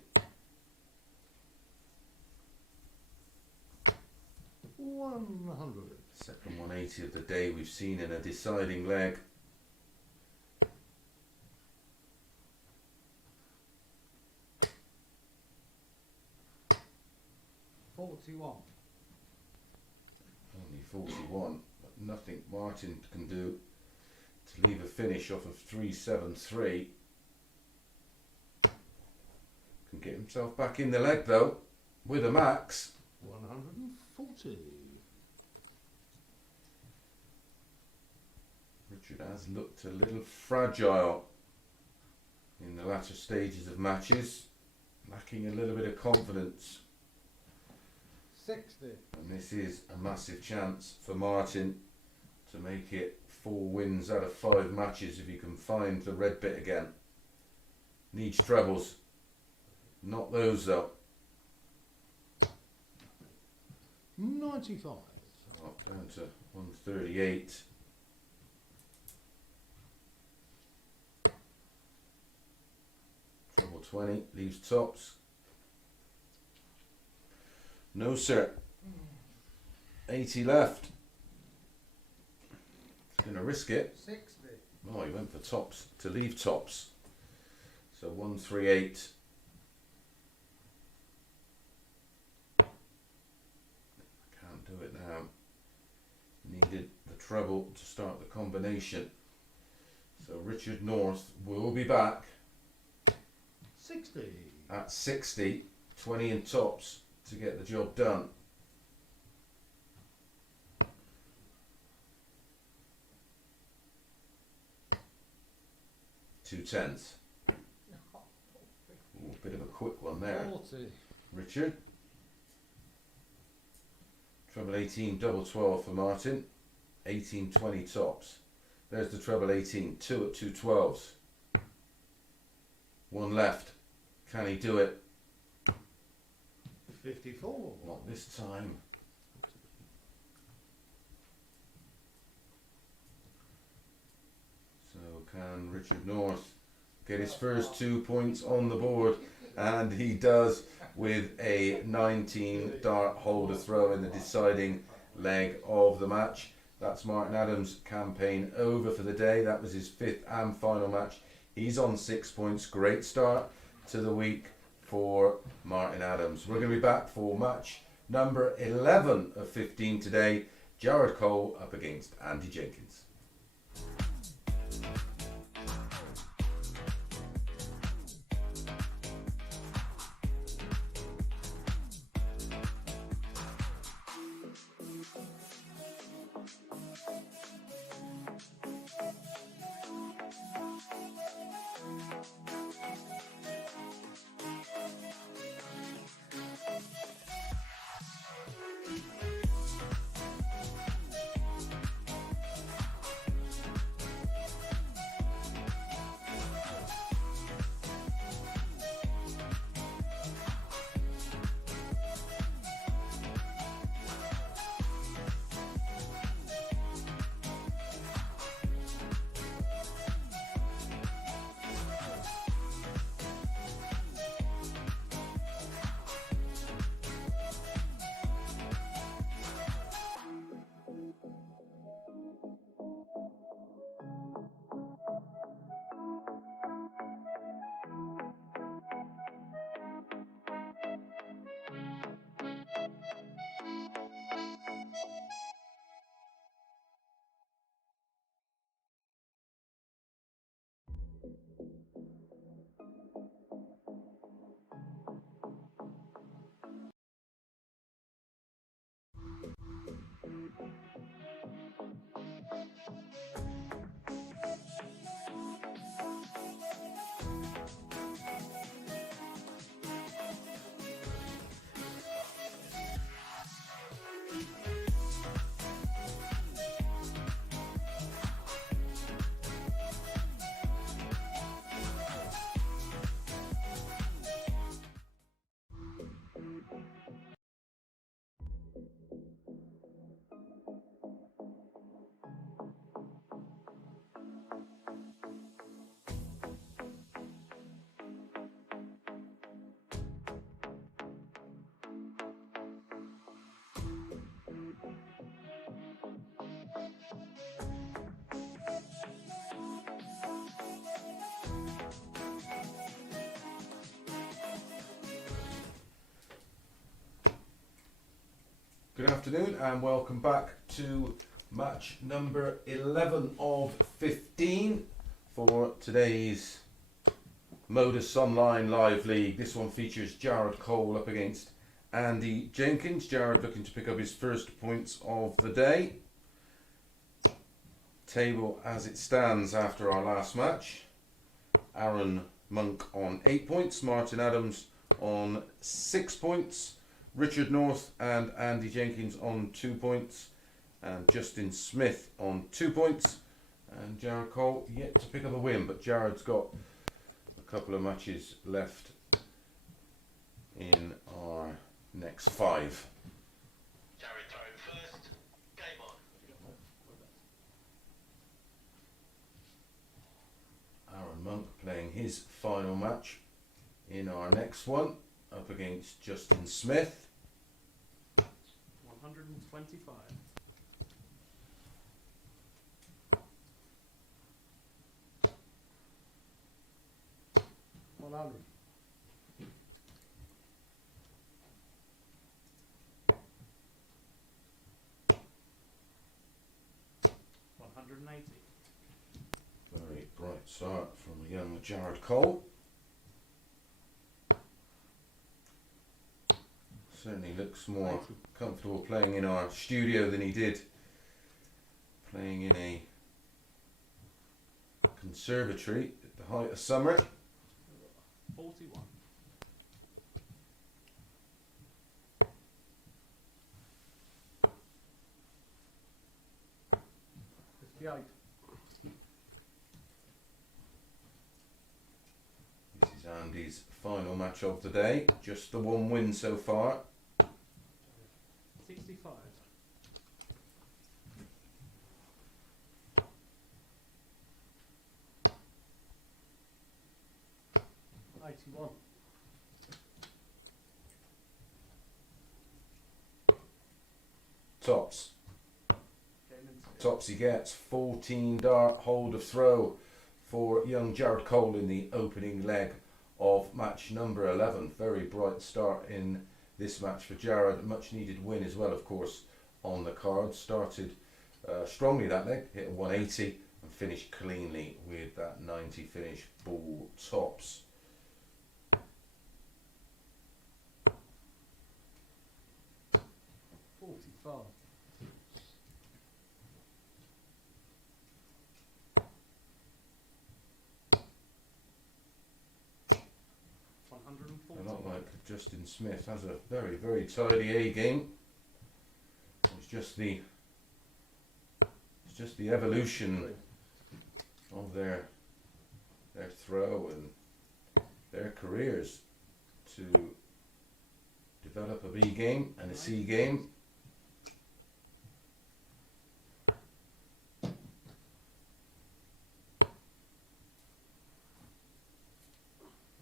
100. Second 180 of the day we've seen in a deciding leg. $41. Only 41, but nothing Martin can do to leave a finish off of 373. Can get himself back in the leg though, with a max. 140. Richard has looked a little fragile in the latter stages of matches, lacking a little bit of confidence. 60. And this is a massive chance for Martin to make it 4 wins out of 5 matches if he can find the red bit again. Needs trebles. Not those though. 95. Up down to 138. Treble 20 leaves tops. No sir. 80 left. He's going to risk it. 60. Oh, he went for tops to leave tops. So 138. Can't do it now. Needed the treble to start the combination. So Richard North will be back 60. at 60, 20 in tops to get the job done. 2 10s. Ooh, bit of a quick one there. 40. Richard. Treble 18, double 12 for Martin. 18 20 tops. There's the treble 18, 2 at 2 12s. One left. Can he do it? 54. Not this time. So can Richard North get his first 2 points on the board? And he does with a 19 dart holder throw in the deciding leg of the match. That's Martin Adams' campaign over for the day. That was his 5th and final match. He's on 6 points. Great start to the week for Martin Adams. We're going to be back for match number 11 of 15 today. Jared Cole up against Andy Jenkins. Good afternoon and welcome back to match number 11 of 15 for today's MODUS Online Live League. This one features Jared Cole up against Andy Jenkins. Jared looking to pick up his first points of the day. Table as it stands after our last match. Arron Monk on 8 points, Martin Adams on 6 points, Richard North and Andy Jenkins on 2 points, and Justin Smith on 2 points, and Jared Cole yet to pick up a win, but Jared's got a couple of matches left in our next 5. Jared throwing first. Game on. Arron Monk playing his final match in our next one up against Justin Smith. 125. $100. 180. Very bright start from the young Jared Cole. Certainly looks more comfortable playing in our studio than he did playing in a conservatory at the height of summer. 41. 58. This is Andy's final match of the day. Just the one win so far. 65. 81. Tops. Game into Tops he gets 14 dart hold of throw for young Jared Cole in the opening leg of match number 11. Very bright start in this match for Jared. Much needed win as well, of course, on the card. Started strongly that leg, hit a 180 and finished cleanly with that 90 finish. Ball tops. $45. 140. A lot like Justin Smith, has a very, very tidy A game. It's just the evolution of their throw and their careers to develop a B game and a C game.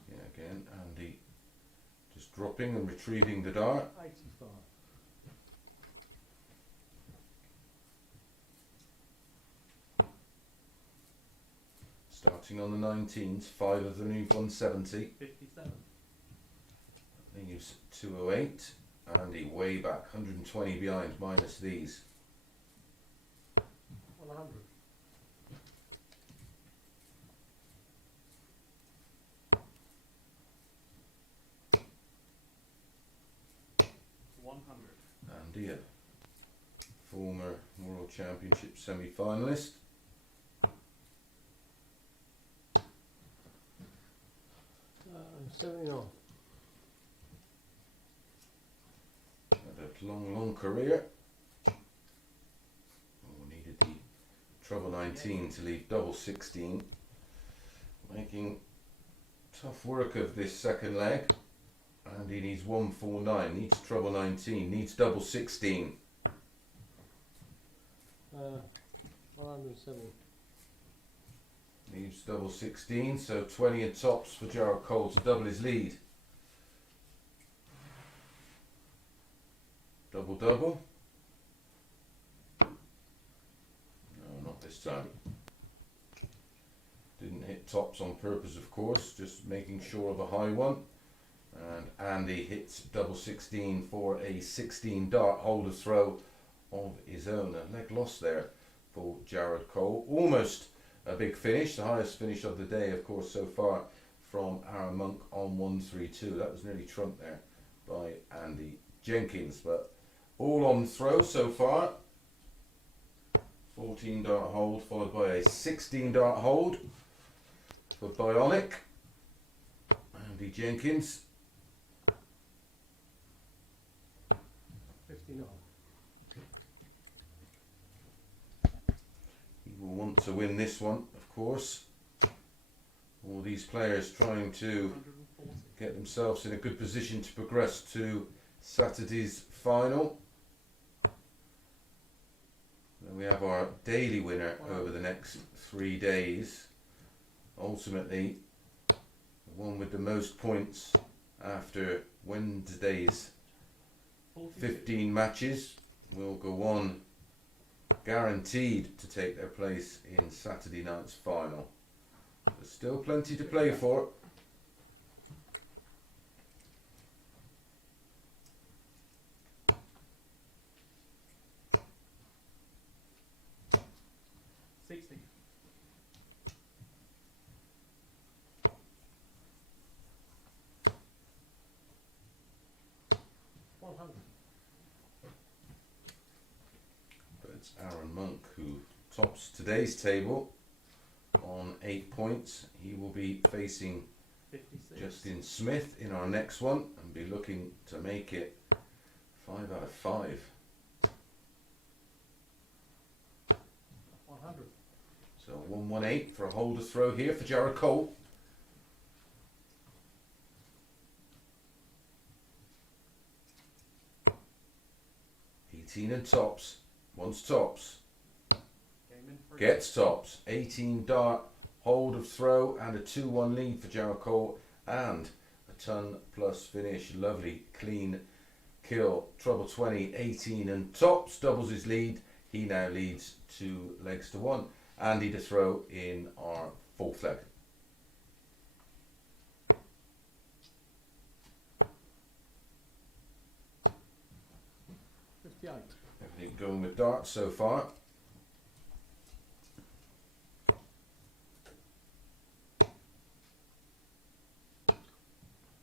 Yeah, again, Andy just dropping and retrieving the dart. 85. Starting on the 19s, 5 of them need 170. 57. They use 208. Andy way back, 120 behind, minus these. 100. 100. Andy, a former World Championship semi-finalist. Uh, 79. Had a long career. Oh, needed the treble 19 to leave double 16. Making tough work of this second leg. And he needs 149, needs treble 19, needs double 16. 170. Needs double 16, so 20 and tops for Jared Cole to double his lead. Double. No, not this time. Didn't hit tops on purpose, of course, just making sure of a high one. And Andy hits double 16 for a 16 dart holder throw of his own. A leg loss there for Jared Cole. Almost a big finish, the highest finish of the day, of course, so far from Arron Monk on 132. That was nearly trumped there by Andy Jenkins, but all on throw so far. 14 dart hold followed by a 16 dart hold for Bionic. Andy Jenkins. 59. He will want to win this one, of course. All these players trying to 140. get themselves in a good position to progress to Saturday's final. Then we have our daily winner over the next 3 days. Ultimately, the one with the most points after Wednesday's 42. 15 matches will go on guaranteed to take their place in Saturday night's final. There's still plenty to play for. $60. 100. But it's Arron Monk who tops today's table on 8 points. He will be facing 56. Justin Smith in our next one and be looking to make it 5 out of 5. 100. So 118 for a holder throw here for Jared Cole. And tops, wants tops, Game in 3. gets tops, 18 dart, hold of throw and a 2-1 lead for Jared Cole and a ton plus finish, lovely clean kill, treble 20, 18 and tops, doubles his lead, he now leads 2 legs to 1. Andy to throw in our 4th leg. Everything going with darts so far.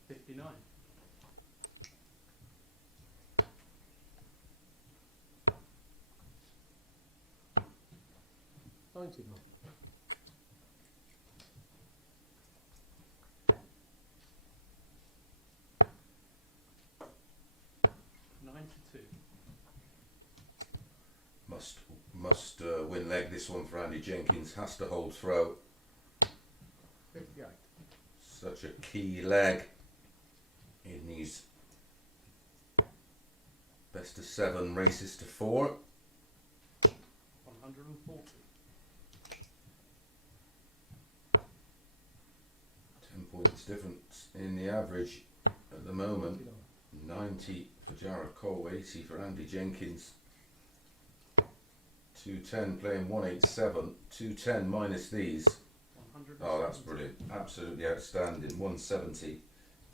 $59. $92. Must win leg this one for Andy Jenkins, has to hold throw. 58. Such a key leg in these best of 7 races to 4. 140. 10 points difference in the average at the moment. 90 for Jared Cole, 80 for Andy Jenkins. 210 playing 187, 210 minus these. 170. Oh, that's brilliant. Absolutely outstanding. 170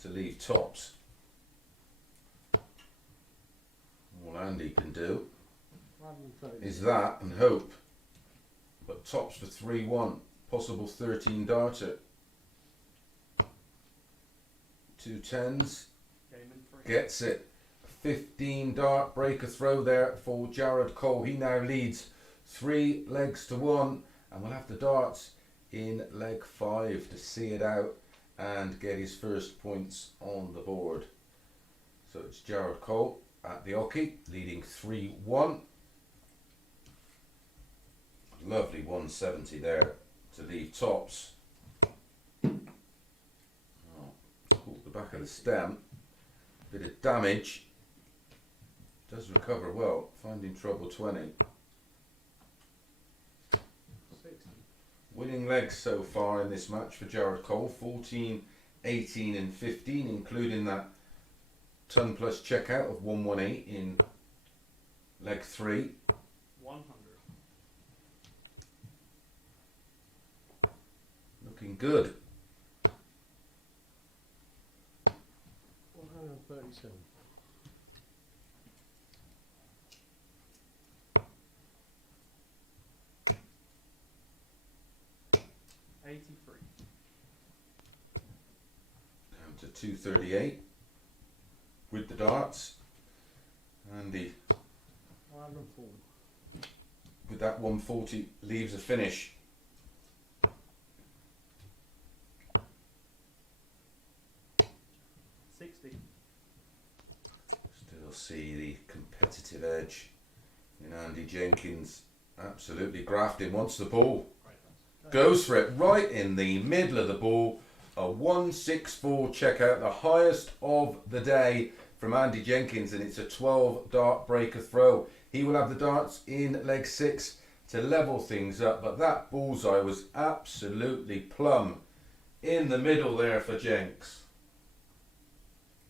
to leave tops. All Andy can do 130. is that and hope. But tops for 3-1. Possible 13 darter. 2 10s. Game in 3. Gets it. 15 dart breaker throw there for Jared Cole. He now leads 3 legs to 1. And we'll have the darts in leg 5 to see it out and get his first points on the board. So it's Jared Cole at the hockey leading 3-1. Lovely 170 there to leave tops. Oh, caught the back of the stem. Bit of damage. Does recover well, finding treble 20. 60. Winning legs so far in this match for Jared Cole, 14, 18 and 15, including that ton plus checkout of 118 in leg 3. 100. Looking good. 137. 83. Down to 238 with the darts. Andy 140. with that 140 leaves a finish. Still see the competitive edge in Andy Jenkins. Absolutely grafting, wants the ball. Goes for it right in the middle of the ball. A 164 checkout, the highest of the day from Andy Jenkins, and it's a 12 dart breaker throw. He will have the darts in leg 6 to level things up, but that bullseye was absolutely plumb in the middle there for Jenks.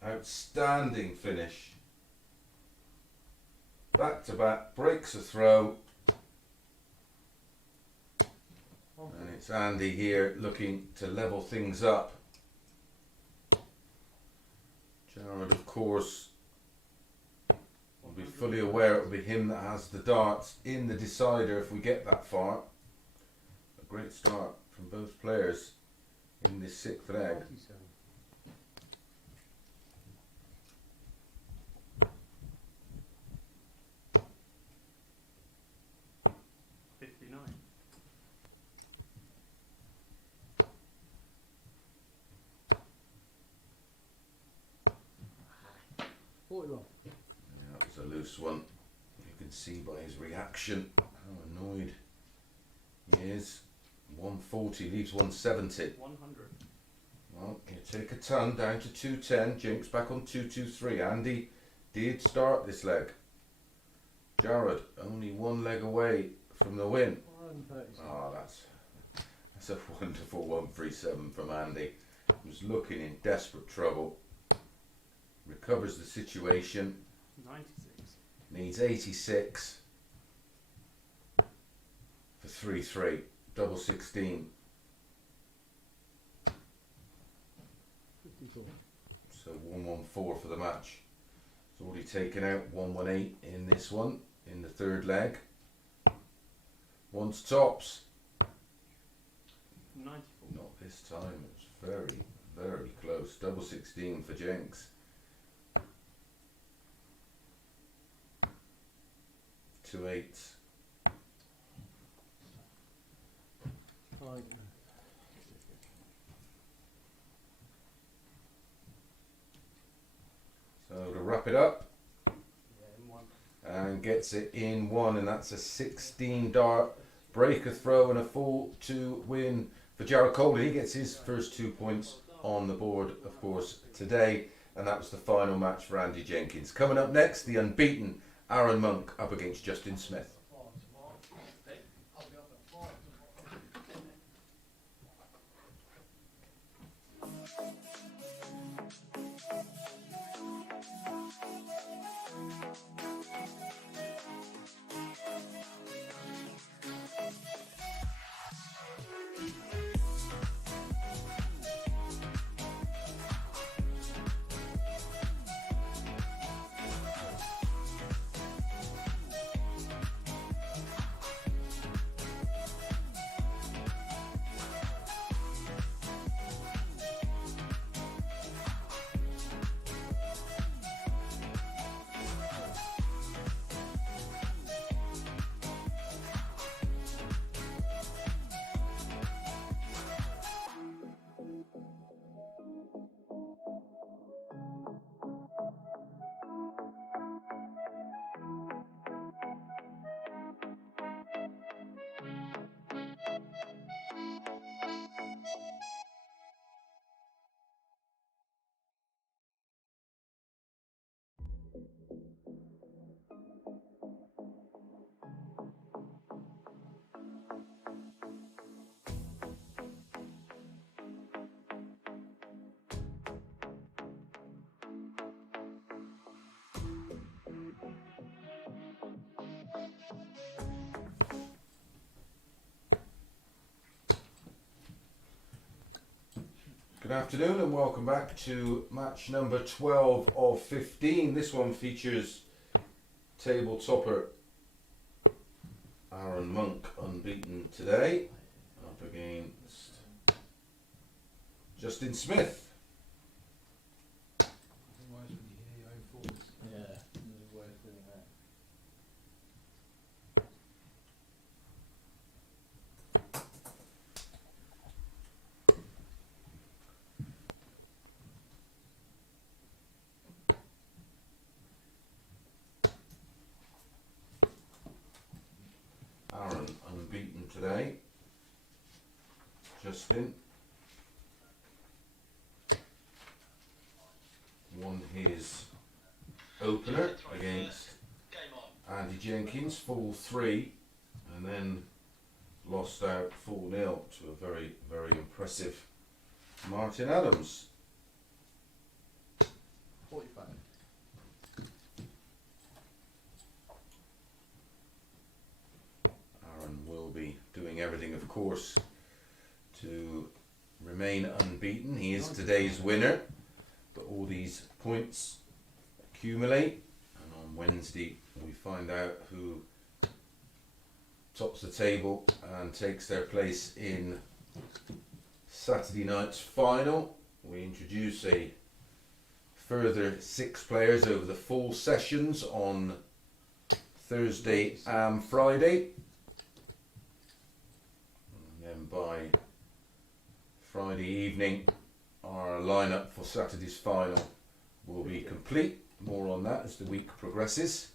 Outstanding finish. Back to back, breaks a throw. And it's Andy here looking to level things up. Jared, of course, will be fully aware it will be him that has the darts in the decider if we get that far. A great start from both players in this 6th leg. 47. 59. 41. Yeah, that was a loose one. You can see by his reaction how annoyed he is. 140 leaves 170. 100. Well, you take a ton down to 210. Jinx back on 223. Andy did start this leg. Jared only one leg away from the win. 136. Oh, that's a wonderful 137 from Andy. He was looking in desperate trouble. Recovers the situation. 96. Needs 86 for 3-3. Double 16. 54. So 114 for the match. It's already taken out 118 in this one, in the third leg. Once tops. 94. Not this time. It was very, very close. Double 16 for Jenks. 2 8s. Fine. So to wrap it up, Yeah, in 1. and gets it in one, and that's a 16 dart breaker throw and a full 2 win for Jared Coley. He gets his first 2 points on the board, of course, today, and that was the final match for Andy Jenkins. Coming up next, the unbeaten Arron Monk up against Justin Smith. Good afternoon and welcome back to match number 12 of 15. This one features table topper Arron Monk, unbeaten today, up against Justin Smith. Nothing worse when you hear your own thoughts. Yeah, there's a way of doing that. Arron unbeaten today. Justin won his opener against Game on. Andy Jenkins, full 3, and then lost out 4-0 to a very, very impressive Martin Adams. 45. Arron will be doing everything, of course, to remain unbeaten. He is today's winner, but all these points accumulate, and on Wednesday we find out who tops the table and takes their place in Saturday night's final. We introduce a further 6 players over the full sessions on Thursday and Friday. And then by Friday evening, our lineup for Saturday's final will be complete. more on that as the week progresses.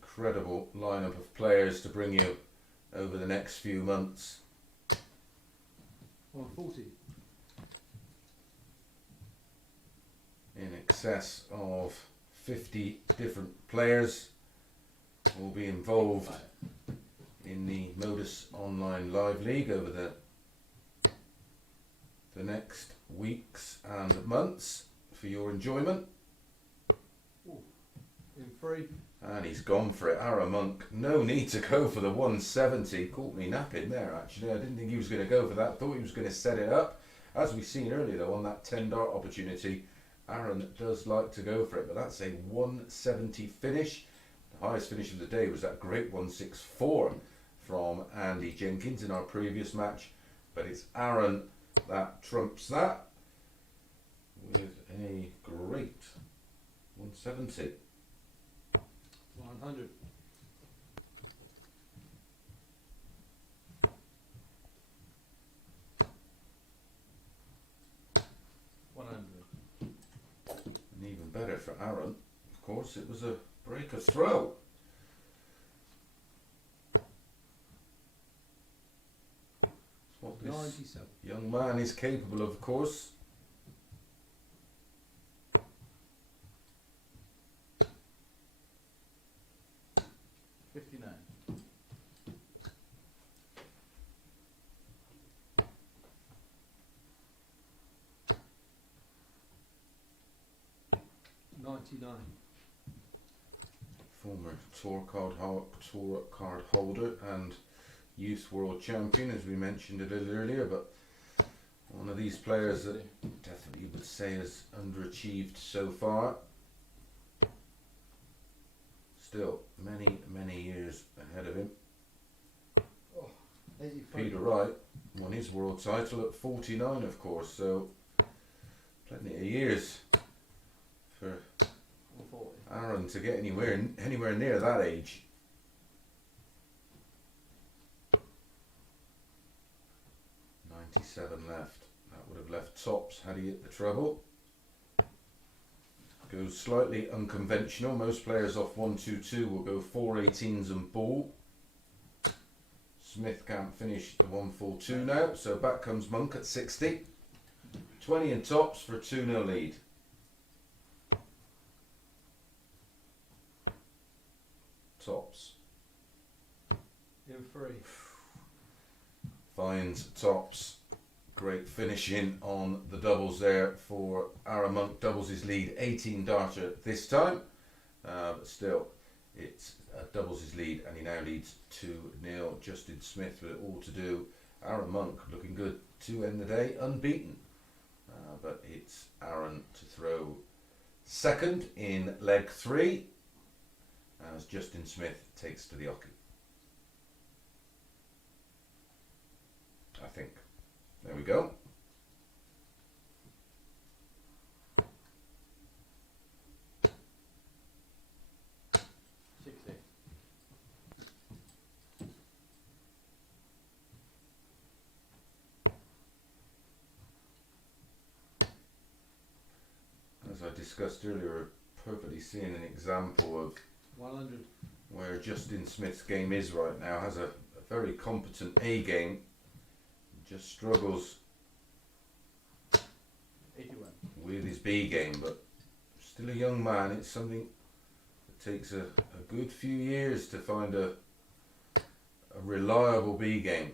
Incredible lineup of players to bring you over the next few months. 140. In excess of 50 different players will be involved in the MODUS Online Live League over the next weeks and months for your enjoyment. In 3. And he's gone for it. Arron Monk, no need to go for the 170. Caught me napping there actually. I didn't think he was going to go for that. Thought he was going to set it up. As we've seen earlier though on that 10 dart opportunity, Arron does like to go for it, but that's a 170 finish. The highest finish of the day was that great 164 from Andy Jenkins in our previous match. But it's Arron that trumps that with a great 170. 100. And even better for Arron, of course, it was a break of throw. That's what this 97. young man is capable of course. Former tour card holder and youth world champion, as we mentioned a little earlier, but one of these players that definitely would say has underachieved so far. Still many years ahead of him. 83. Peter Wright won his world title at 49 of course, so plenty of years for 140. Arron to get anywhere near that age. .97 left. That would have left tops had he hit the treble. Goes slightly unconventional. Most players off 122 will go 418s and ball. Smith can't finish the 142 now, so back comes Monk at 60. 20 in tops for a 2-0 lead. Tops. In 3. Finds tops. Great finishing on the doubles there for Arron Monk. Doubles his lead, 18 darter this time. But still, it's doubles his lead and he now leads 2-0. Justin Smith with it all to do. Arron Monk looking good to end the day, unbeaten. But it's Arron to throw second in leg 3 as Justin Smith takes to the oche. I think. There we go. As I discussed earlier, perfectly seeing an example of 100. where Justin Smith's game is right now. Has a very competent A game, just struggles 81. with his B game, but still a young man. It's something that takes a good few years to find a reliable B game.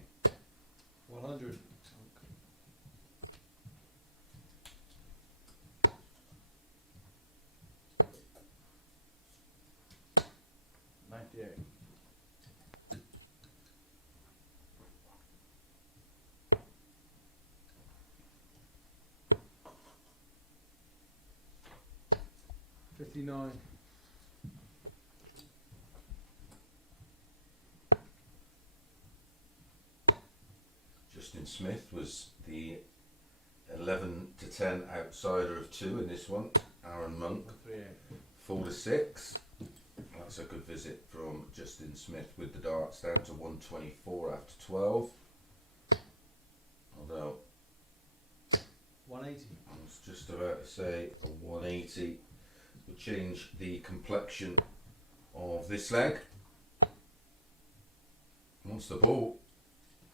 100. 98. $59. Justin Smith was the 11 to 10 outsider of 2 in this one. Arron Monk 138. 4 to 6. That's a good visit from Justin Smith with the darts down to 124 after 12. Although 180. it's just about to say a 180 will change the complexion of this leg. Wants the ball.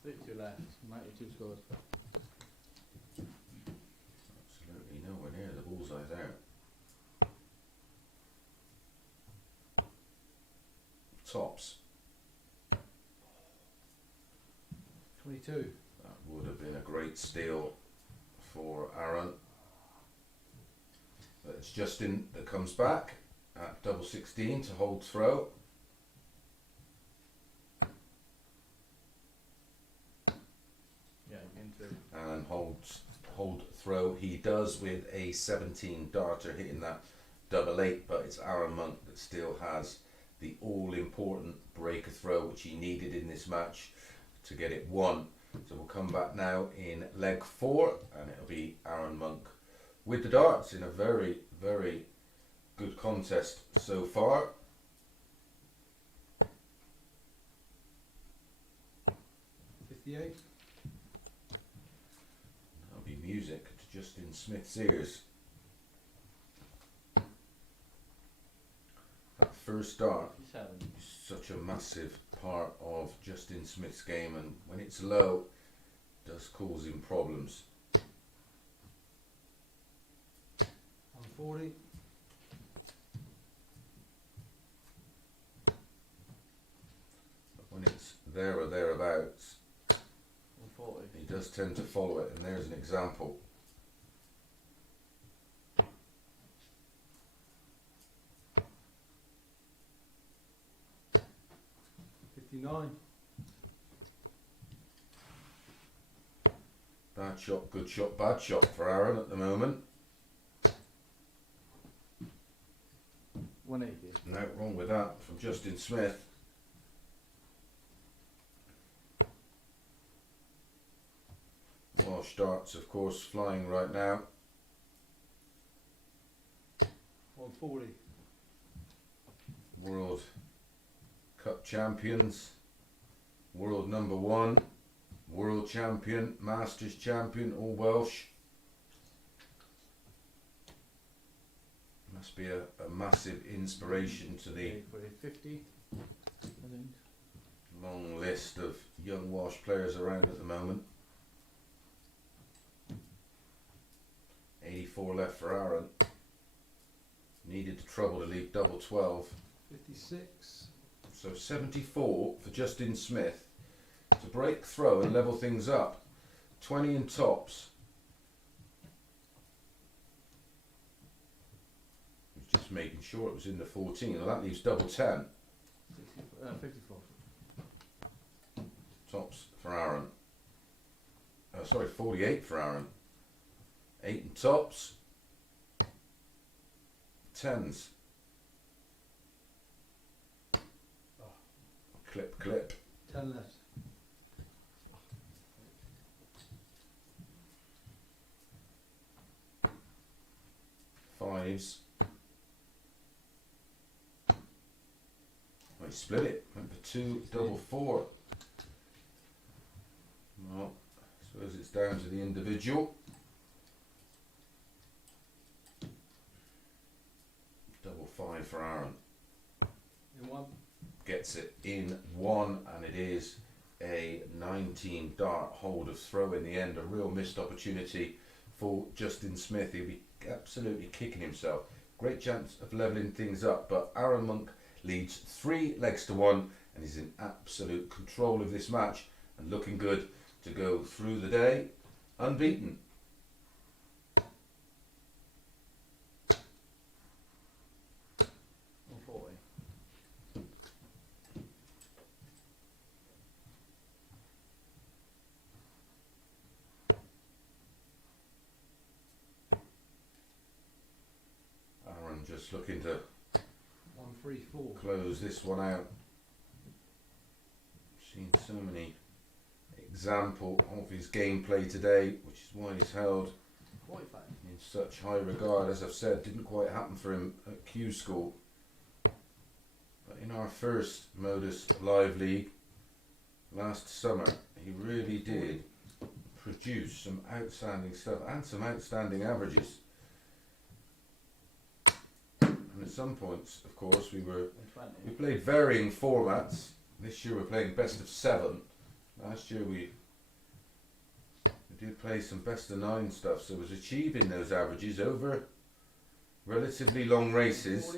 32 left, 92 scores. Absolutely nowhere near the bullseye there. Tops. 22. That would have been a great steal for Arron. But it's Justin that comes back at double 16 to hold throw. Yeah, again 2. And hold throw he does with a 17 darter hitting that double 8, but it's Arron Monk that still has the all important breaker throw which he needed in this match to get it won. So we'll come back now in leg 4 and it'll be Arron Monk with the darts in a very, very good contest so far. $58. That'll be music to Justin Smith's ears. That first dart 57. is such a massive part of Justin Smith's game, and when it's low it does cause him problems. 140. But when it's there or thereabouts 140. he does tend to follow it, and there's an example. 59. Bad shot, good shot, bad shot for Arron at the moment. 180. No wrong with that from Justin Smith. Welsh darts of course flying right now. 140. World Cup champions, world number 1, world champion, Masters champion, all Welsh. Must be a massive inspiration to the 50. I think. long list of young Welsh players around at the moment. 84 left for Arron. Needed the trouble to leave double 12. 56. So 74 for Justin Smith to break throw and level things up. 20 in tops. He was just making sure it was in the 14. Well, that leaves double 10. 54. Tops for Arron. Sorry, 48 for Arron. 8 in tops. 10s. Clip, clip. 10 left. Fives. Well, he split it. Went for 2, double 4. Well, I suppose it's down to the individual. Double 5 for Arron. In 1. Gets it in 1, and it is a 19 dart hold of throw in the end. A real missed opportunity for Justin Smith. He'll be absolutely kicking himself. Great chance of levelling things up, but Arron Monk leads 3 legs to 1 and is in absolute control of this match and looking good to go through the day unbeaten. Just looking to 134. close this one out. Seen so many examples of his gameplay today, which is why he's held 45. in such high regard. As I've said, didn't quite happen for him at Q School, but in our first Modus Live League last summer, he really did produce some outstanding stuff and some outstanding averages. at some points, of course, we And 20. played varying formats. This year we're playing best of 7. Last year we did play some best of 9 stuff, so it was achieving those averages over relatively long races.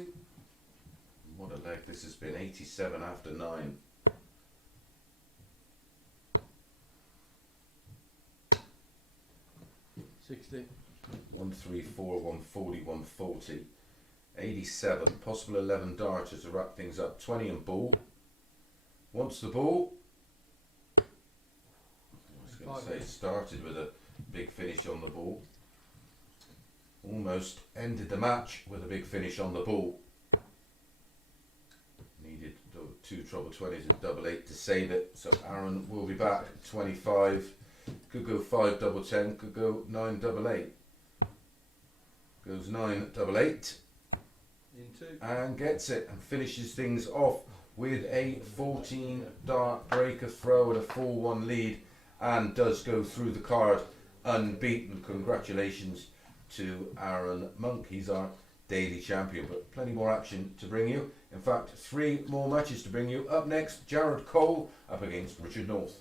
What a leg this has been, 87 after 9. $60. 134, 140, 140. 87, possible 11 darter to wrap things up. 20 and ball. Wants the ball. I was going to say, started with a big finish on the ball. Almost ended the match with a big finish on the ball. Needed 2 treble 20s and double 8 to save it. So Arron will be back. 25. Could go 5 double 10. Could go 9 double 8. Goes 9 double 8. Into. And gets it and finishes things off with a 14 dart breaker throw at a 4-1 lead, and does go through the card unbeaten. Congratulations to Arron Monk. He's our daily champion, but plenty more action to bring you. In fact, 3 more matches to bring you. Up next, Jared Cole up against Richard North.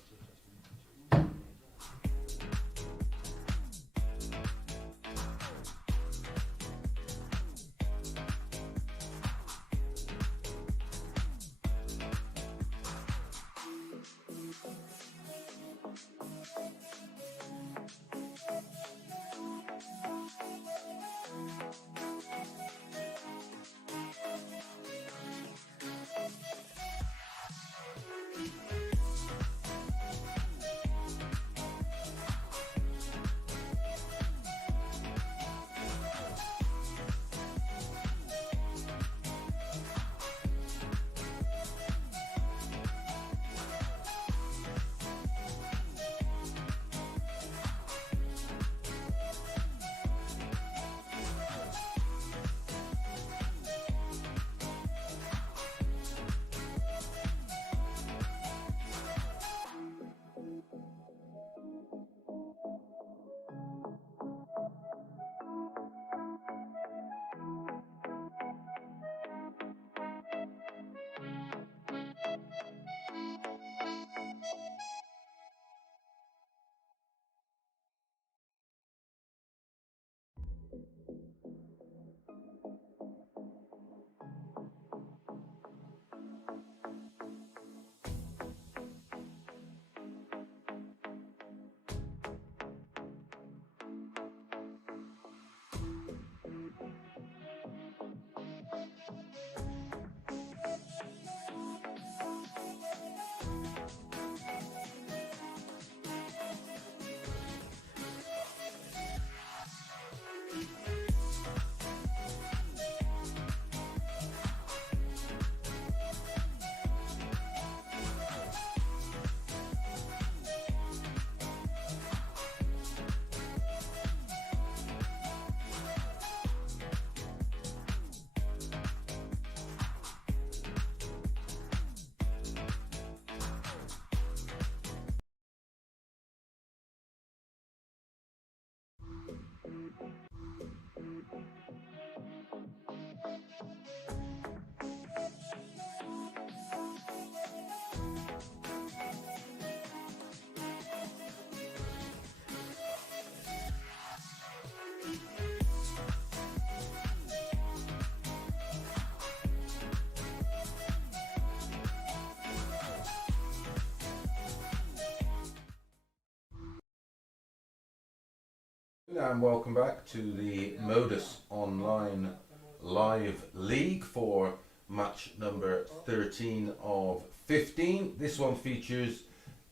And welcome back to the MODUS Online Live League for match number 13 of 15. This one features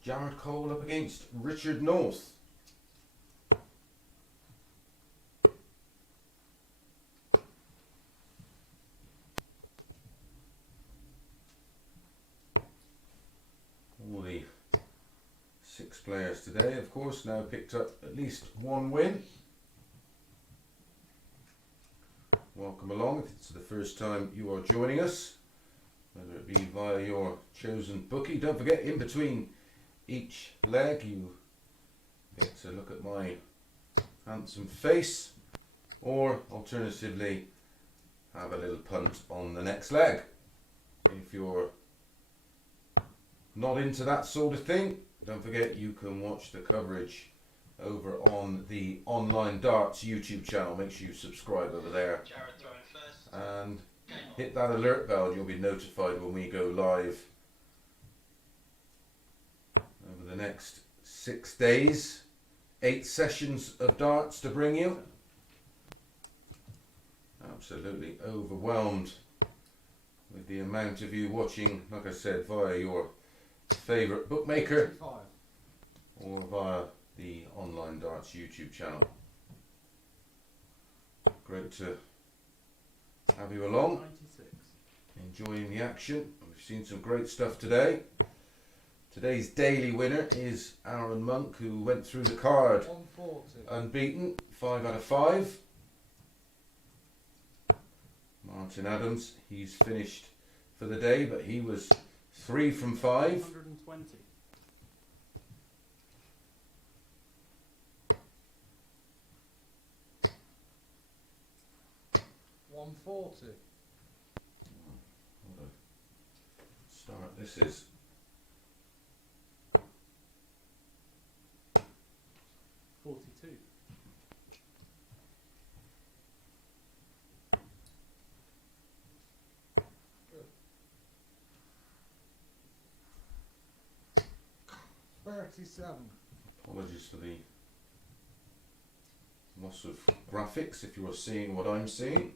Jared Cole up against Richard North. All the 6 players today, of course, now picked up at least 1 win. Welcome along if it's the first time you are joining us, whether it be via your chosen bookie. Don't forget, in between each leg you get to look at my handsome face, or alternatively have a little punt on the next leg. If you're not into that sort of thing, don't forget you can watch the coverage over on the Online Darts YouTube channel. Make sure you subscribe over there Jared throwing first. and Game on. hit that alert bell. You'll be notified when we go live over the next 6 days. 8 sessions of darts to bring you. Absolutely overwhelmed with the amount of you watching, like I said, via your favourite bookmaker 5. or via the Online Darts YouTube channel. Great to have you along, 96. enjoying the action. We've seen some great stuff today. Today's daily winner is Arron Monk, who went through the card 140. unbeaten, 5 out of 5. Martin Adams, he's finished for the day, but he was 3 from 5. 120. One 40. What a start this is. 42. Apologies for the loss of graphics if you are seeing what I'm seeing.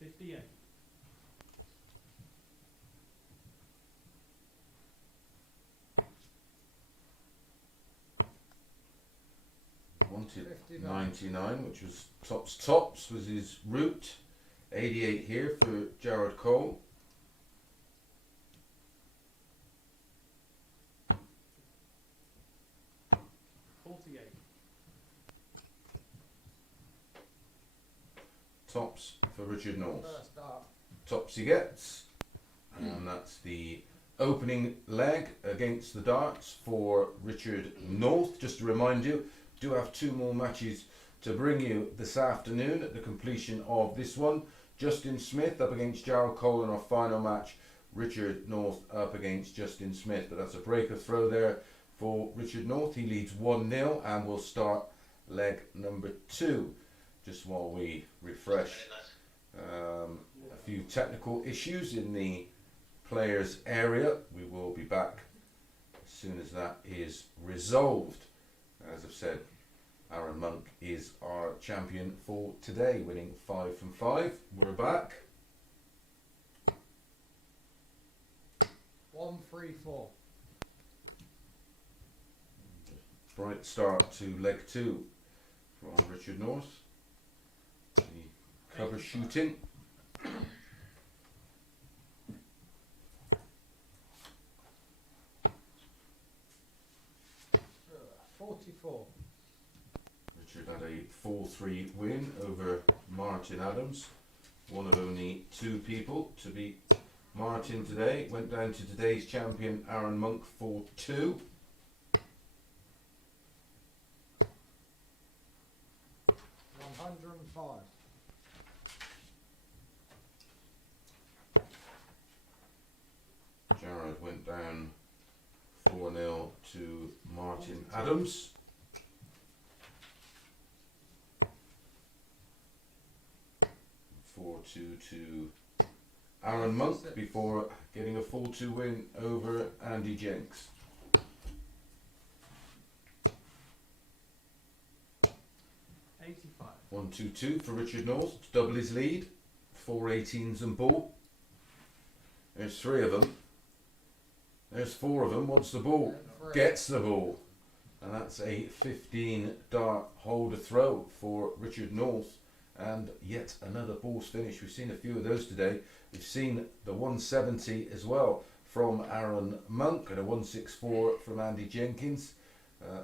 58. Wanted 59. 99, which was tops was his route. 88 here for Jared Cole. 48. Tops for Richard North. First dart. Tops he gets, and that's the opening leg against the darts for Richard North. Just to remind you, do have 2 more matches to bring you this afternoon at the completion of this one. Justin Smith up against Jared Cole in our final match. Richard North up against Justin Smith, but that's a breaker throw there for Richard North. He leads 1-0 and will start leg number 2. Just while we refresh a few technical issues in the players area. We will be back as soon as that is resolved. As I've said, Arron Monk is our champion for today, winning 5 from 5. We're back. 134. Bright start to leg 2 from Richard North. The cover shooting. 44. Richard had a 4-3 win over Martin Adams. One of only 2 people to beat Martin today. Went down to today's champion Arron Monk 4-2. 105. Jared went down 4-0 to Martin Adams. To Arron Monk before getting a 4-2 win over Andy Jenkins. 85. 1-2-2 for Richard North to double his lead. 4 18s and ball. There's 3 of them. There's 4 of them. Wants the ball. Gets the ball. And that's a 15 dart holder throw for Richard North. And yet another balls finish. We've seen a few of those today. We've seen the 170 as well from Arron Monk and a 164 from Andy Jenkins,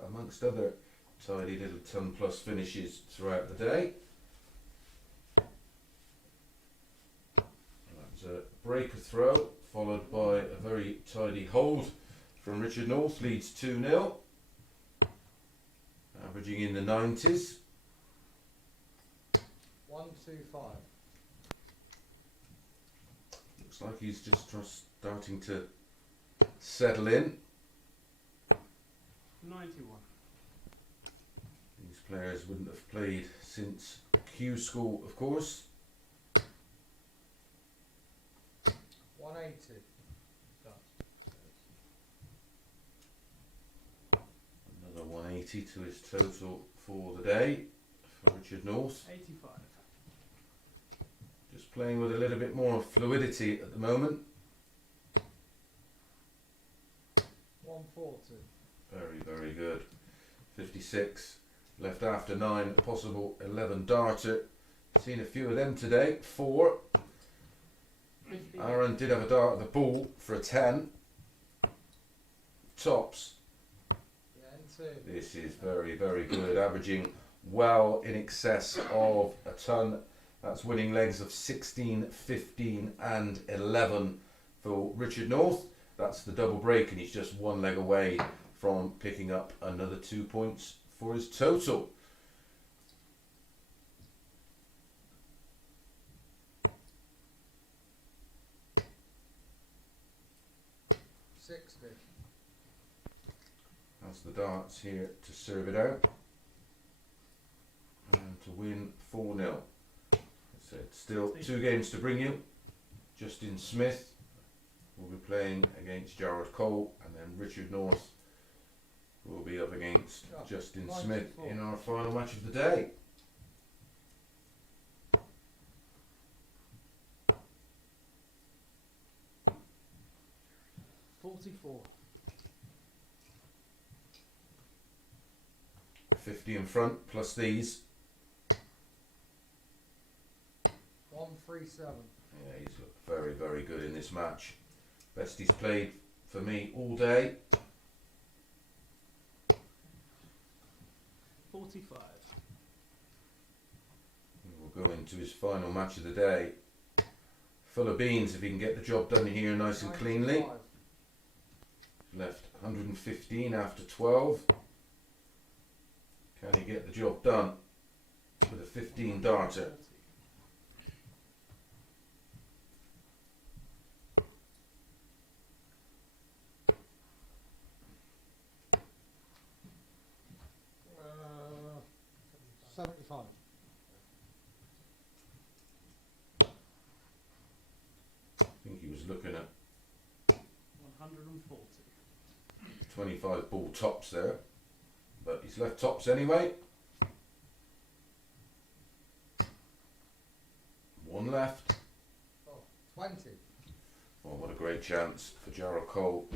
amongst other tidy little ton plus finishes throughout the day. That was a breaker throw followed by a very tidy hold from Richard North. Leads 2-0, averaging in the 90s. 125. Looks like he's just starting to settle in. 91. These players wouldn't have played since Q School, of course. 180. Another 180 to his total for the day for Richard North. 85. Just playing with a little bit more fluidity at the moment. 140. Very, very good. 56. Left after 9, possible 11 darter. Seen a few of them today. 4. 50. Arron did have a dart at the ball for a 10. Tops. Yeah, N2. This is very, very good. Averaging well in excess of a ton. That's winning legs of 16, 15 and 11 for Richard North. That's the double break, and he's just one leg away from picking up another 2 points for his total. That's the darts here to serve it out and to win 4-0. So it's still 2 games to bring you. Justin Smith will be playing against Jared Cole, and then Richard North will be up against Justin Smith in our final match of the day. $44. 50 in front plus these. 137. Yeah, he's looked very, very good in this match. Best he's played for me all day. 45. We'll go into his final match of the day. Full of beans if he can get the job done here nice and cleanly. 95. Left 115 after 12. Can he get the job done with a 15 darter? 40. Uh, 75. I think he was looking at 140. 25 ball tops there, but he's left tops anyway. 1 left. 20. Well, what a great chance for Jarrell Cole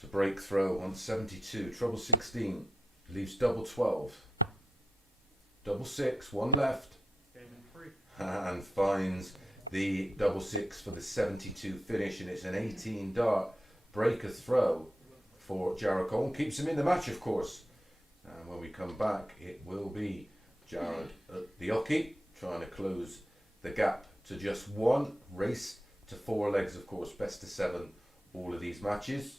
to break throw on 72. Trouble 16 leaves double 12. Double 6, 1 left, Game in 3. and finds the double 6 for the 72 finish, and it's an 18 dart breaker throw for Jared Cole. Keeps him in the match, of course. And when we come back, it will be Jared at the Oki trying to close the gap to just 1. Race to 4 legs, of course. Best of 7, all of these matches.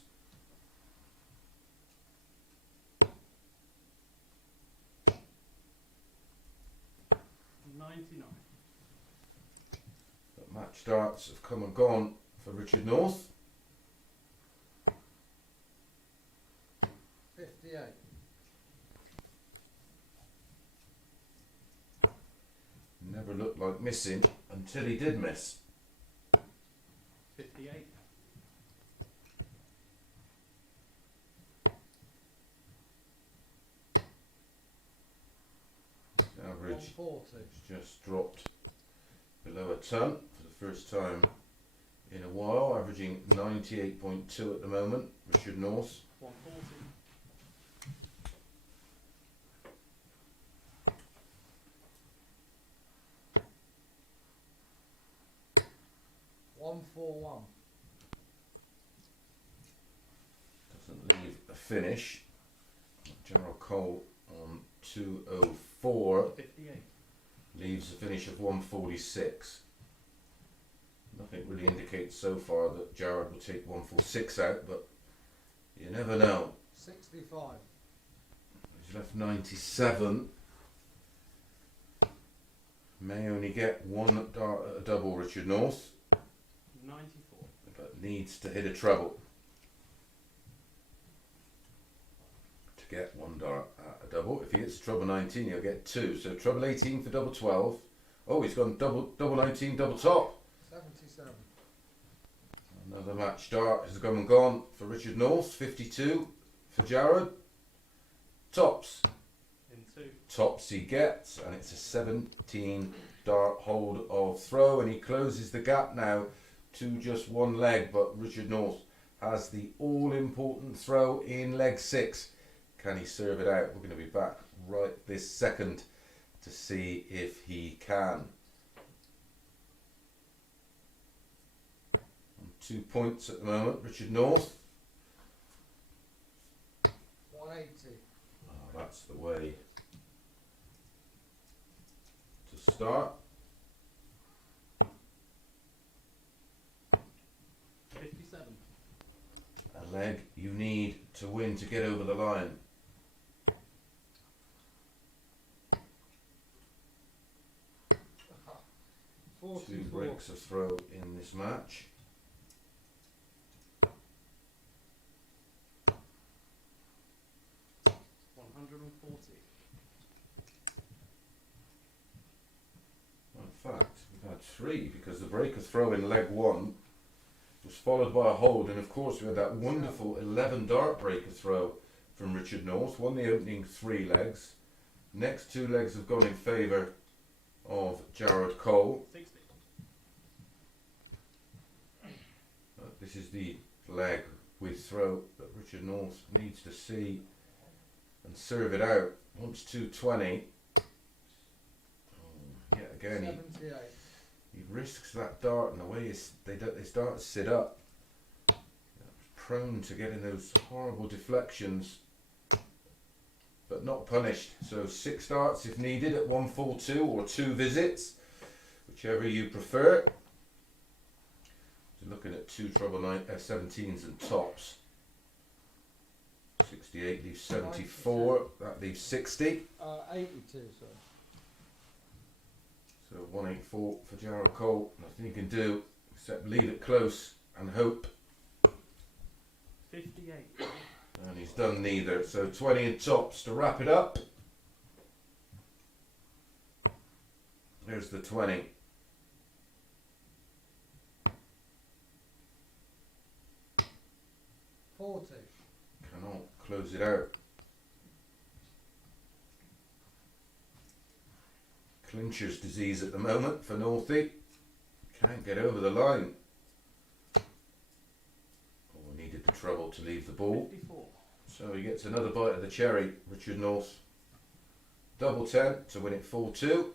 But match darts have come and gone for Richard North. 58. Never looked like missing until he did miss. 58. Average 140. just dropped below a ton for the first time in a while, averaging 98.2 at the moment. Richard North. 140. 141. Doesn't leave a finish. Gerald Cole on 204 58. leaves a finish of 146. Nothing really indicates so far that Jared will take 146 out, but you never know. 65. He's left 97. may only get one dart at a double, Richard North, 94. but needs to hit a treble to get one dart at a double. If he hits treble 19, he'll get two. So treble 18 for double 12. Oh, he's gone double 19, double top. 77. Another match dart has come and gone for Richard North. 52 for Jared. Tops. In 2. Tops he gets, and it's a 17 dart hold of throw, and he closes the gap now to just one leg. But Richard North has the all-important throw in leg 6. Can he serve it out? We're going to be back right this second to see if he can. On 2 points at the moment, Richard North. 180. Oh, that's the way to start. 57. A leg you need to win to get over the line. 2 44. breaks of throw in this match. In fact, we've had 3 because the break of throw in leg 1 was followed by a hold, and of course we had that wonderful 11 dart break of throw from Richard North. Won the opening 3 legs. Next 2 legs have gone in favour of Jared Cole. 60. This is the leg with throw that Richard North needs to see and serve it out. Wants 220. Yet again, 78. he risks that dart, and the way his darts sit up, prone to getting those horrible deflections, but not punished. So 6 darts if needed at 142 or 2 visits, whichever you prefer. So looking at 2 treble 17s and tops. 68 leaves 74. That leaves 60. 82, sorry. So 184 for Jared Cole. Nothing you can do except leave it close and hope. 58. And he's done neither. So 20 in tops to wrap it up. There's the 20. Cannot close it out. Clincher's disease at the moment for Northie. Can't get over the line. Oh, needed the trouble to leave the ball. 54. So he gets another bite of the cherry, Richard North. Double 10 to win it 4-2.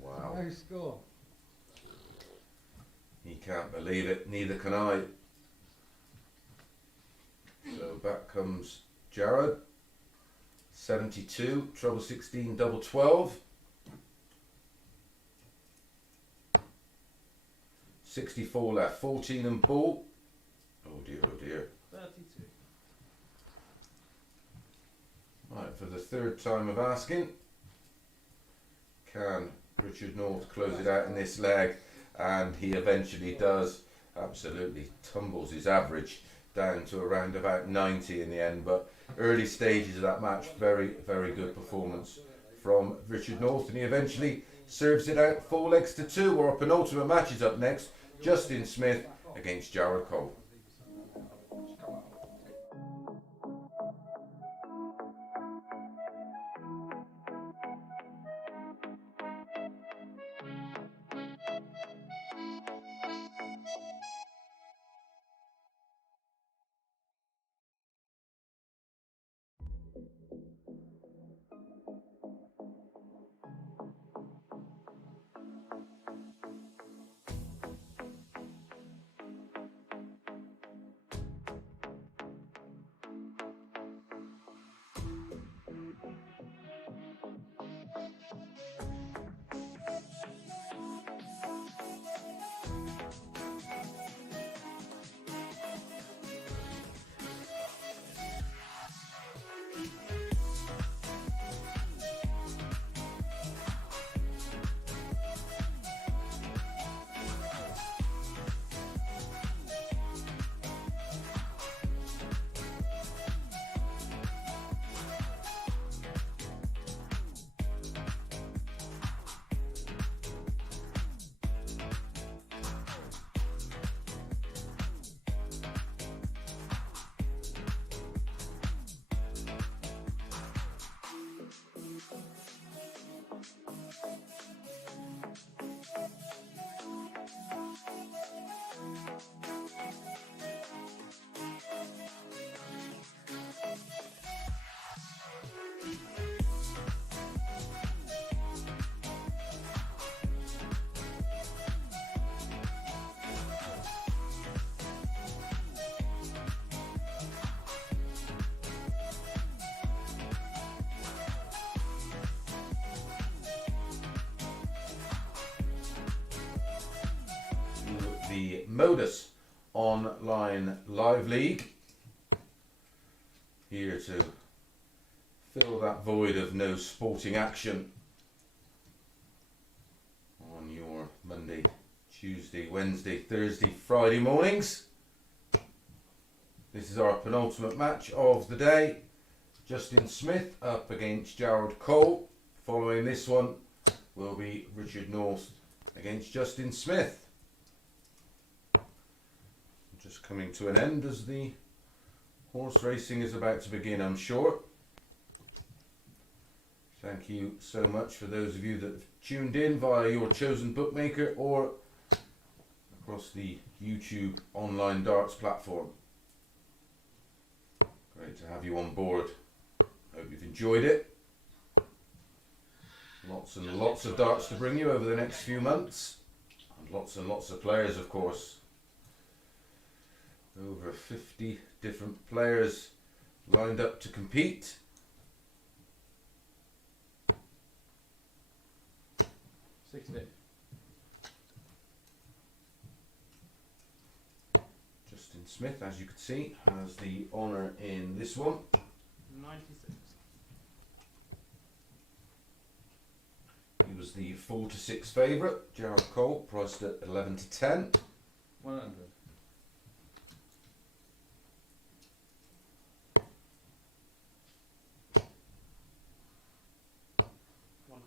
Wow. No score. He can't believe it, neither can I. So back comes Jared. 72, treble 16, double 12. 64 left, 14 and ball. Oh dear, oh dear. 32. Right, for the 3rd time of asking, can Richard North close it out in this leg? And he eventually does. Absolutely tumbles his average down to around about 90 in the end, but early stages of that match, very, very good performance from Richard North, and he eventually serves it out 4 legs to 2, where our penultimate match is up next. Justin Smith against Jared Cole. the MODUS Online Live League. Here to fill that void of no sporting action on your Monday, Tuesday, Wednesday, Thursday, Friday mornings. This is our penultimate match of the day. Justin Smith up against Gerald Cole. Following this one will be Richard North against Justin Smith. Just coming to an end as the horse racing is about to begin, I'm sure. Thank you so much for those of you that have tuned in via your chosen bookmaker or across the YouTube online darts platform. Great to have you on board. Hope you've enjoyed it. Lots and lots of darts to bring you over the next few months. And lots of players, of course. Over 50 different players lined up to compete. Justin Smith, as you can see, has the honour in this one. 96. He was the 4-6 favourite. Gerald Cole priced at 11-10. 100.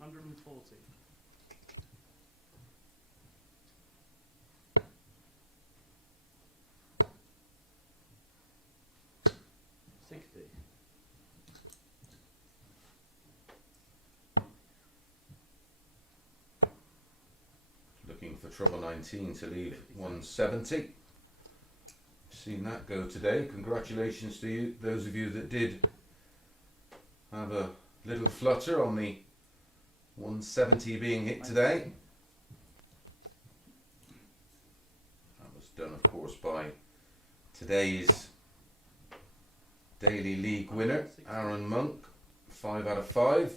140. 60. Looking for trouble 19 to leave 170. Seen that go today. Congratulations to you, those of you that did have a little flutter on the 170 being hit today. That was done, of course, by today's daily league winner, Arron Monk. 5 out of 5.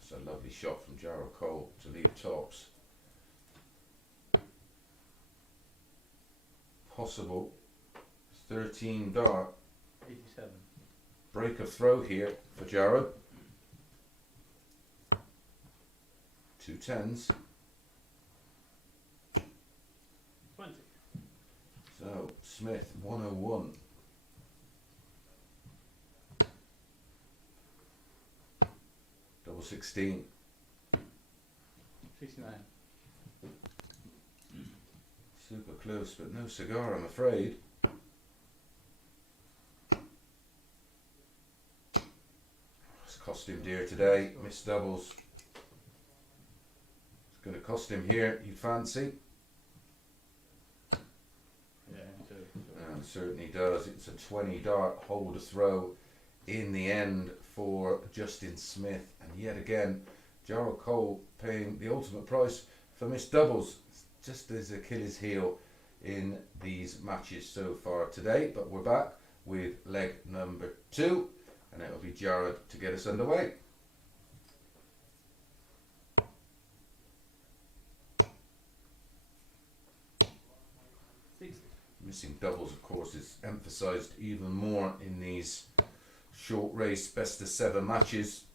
That's a lovely shot from Gerald Cole to leave tops. Possible 13 dart 87. break of throw here for Jared. 2 10s. 20. So Smith 101. Double 16. 69. Super close, but no cigar, I'm afraid. It's cost him dear today. Missed doubles. It's going to cost him here, you'd fancy. Yeah, And certainly does. It's a 20 dart hold to throw in the end for Justin Smith. And yet again, Gerald Cole paying the ultimate price for missed doubles. It's just his Achilles heel in these matches so far today. But we're back with leg number 2. And it'll be Jared to get us underway. Missing doubles, of course, is emphasised even more in these short race best of 7 matches.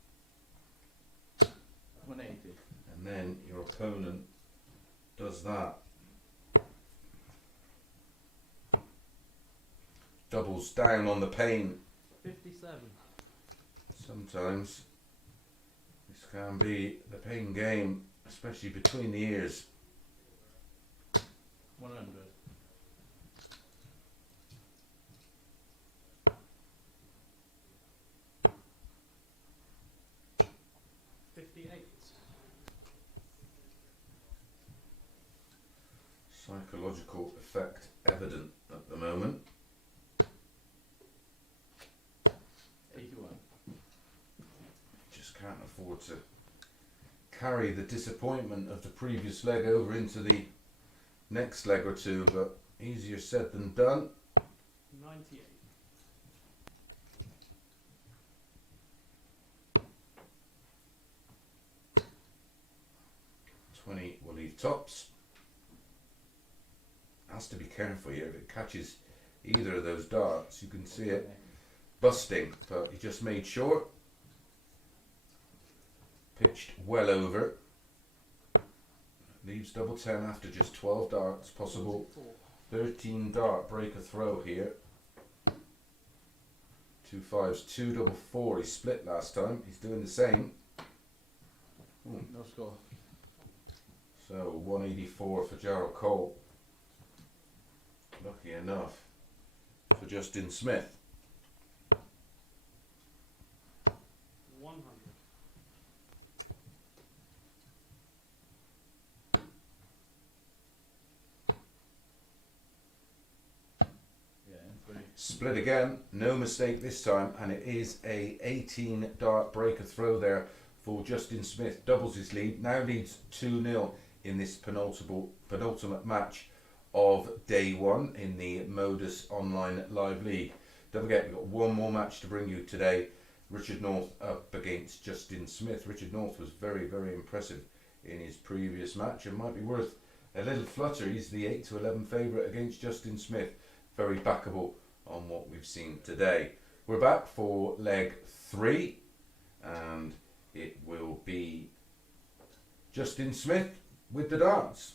180. And then your opponent does that. Doubles down on the pain. 57. Sometimes this can be the pain game, especially between the ears. 100. 58. Psychological effect evident at the moment. 81. Just can't afford to carry the disappointment of the previous leg over into the next leg or two, but easier said than done. 98. 20 will leave tops. has to be careful here. If it catches either of those darts, you can see it busting, but he just made sure. Pitched well over. Leaves double 10 after just 12 darts. Possible 13 dart breaker throw here. 2 5s, 2 double 4. He split last time. He's doing the same. No score. So 184 for Gerald Cole. Lucky enough for Justin Smith. 100. Yeah, and 3. Split again, no mistake this time, and it is a 18 dart breaker throw there for Justin Smith. Doubles his lead, now leads 2-0 in this penultimate match of day 1 in the MODUS Online Live League. Don't forget, we've got one more match to bring you today. Richard North up against Justin Smith. Richard North was very, very impressive in his previous match and might be worth a little flutter. He's the 8-11 favourite against Justin Smith. Very backable on what we've seen today. We're back for leg 3 and it will be Justin Smith with the darts.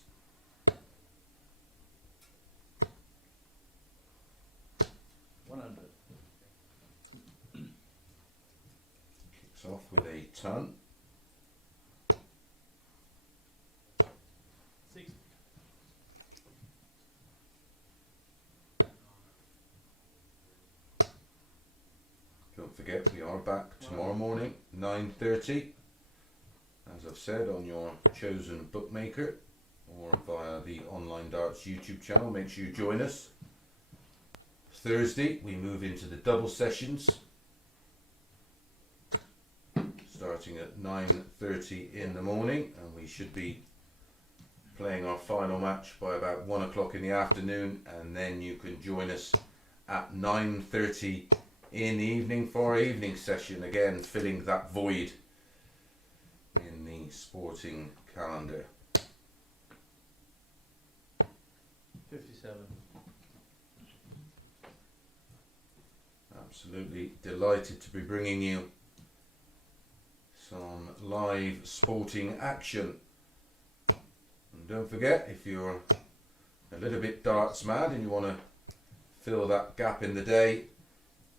Kicks off with a ton. 60. Don't forget, we are back tomorrow morning, 9:30. As I've said, on your chosen bookmaker or via the Online Darts YouTube channel. Make sure you join us. Thursday, we move into the double sessions, starting at 9:30 in the morning, and we should be playing our final match by about 1 o'clock in the afternoon, and then you can join us at 9:30 in the evening for our evening session, again filling that void in the sporting calendar. 57. Absolutely delighted to be bringing you some live sporting action. And don't forget, if you're a little bit darts mad and you want to fill that gap in the day,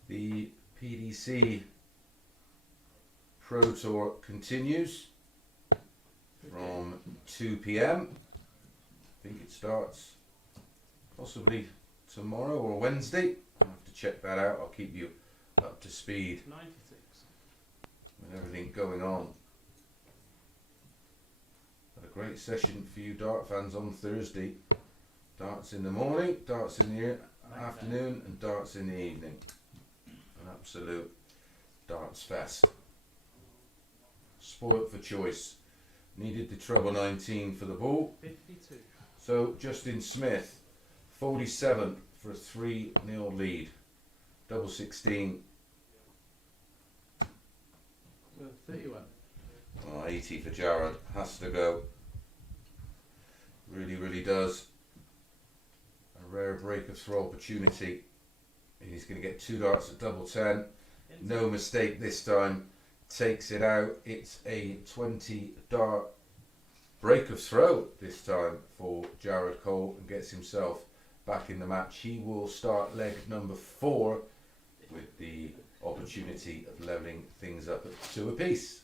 the PDC Pro Tour continues from 2 p.m. I think it starts possibly tomorrow or Wednesday. I'll have to check that out. I'll keep you up to speed 96. with everything going on. But a great session for you dart fans on Thursday. Darts in the morning, darts in the afternoon, and darts in the evening. An absolute darts fest. Spoilt for choice. Needed the treble 19 for the ball. 52. So Justin Smith, 47 for a 3-0 lead. Double 16. 31. Oh, 80 for Jared. Has to go. Really, really does. A rare break of throw opportunity. He's going to get 2 darts at double 10. No mistake this time. Takes it out. It's a 20 dart break of throw this time for Jared Cole and gets himself back in the match. He will start leg number 4 with the opportunity of levelling things up at 2 apiece.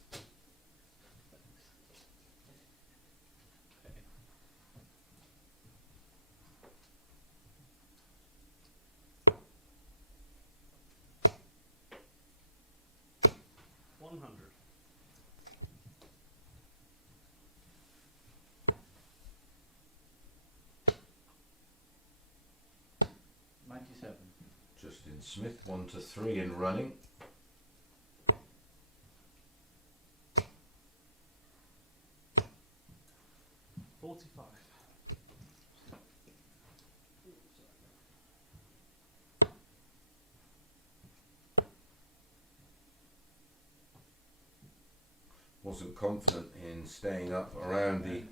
Justin Smith, 1 to 3 in running. Wasn't confident in staying up around the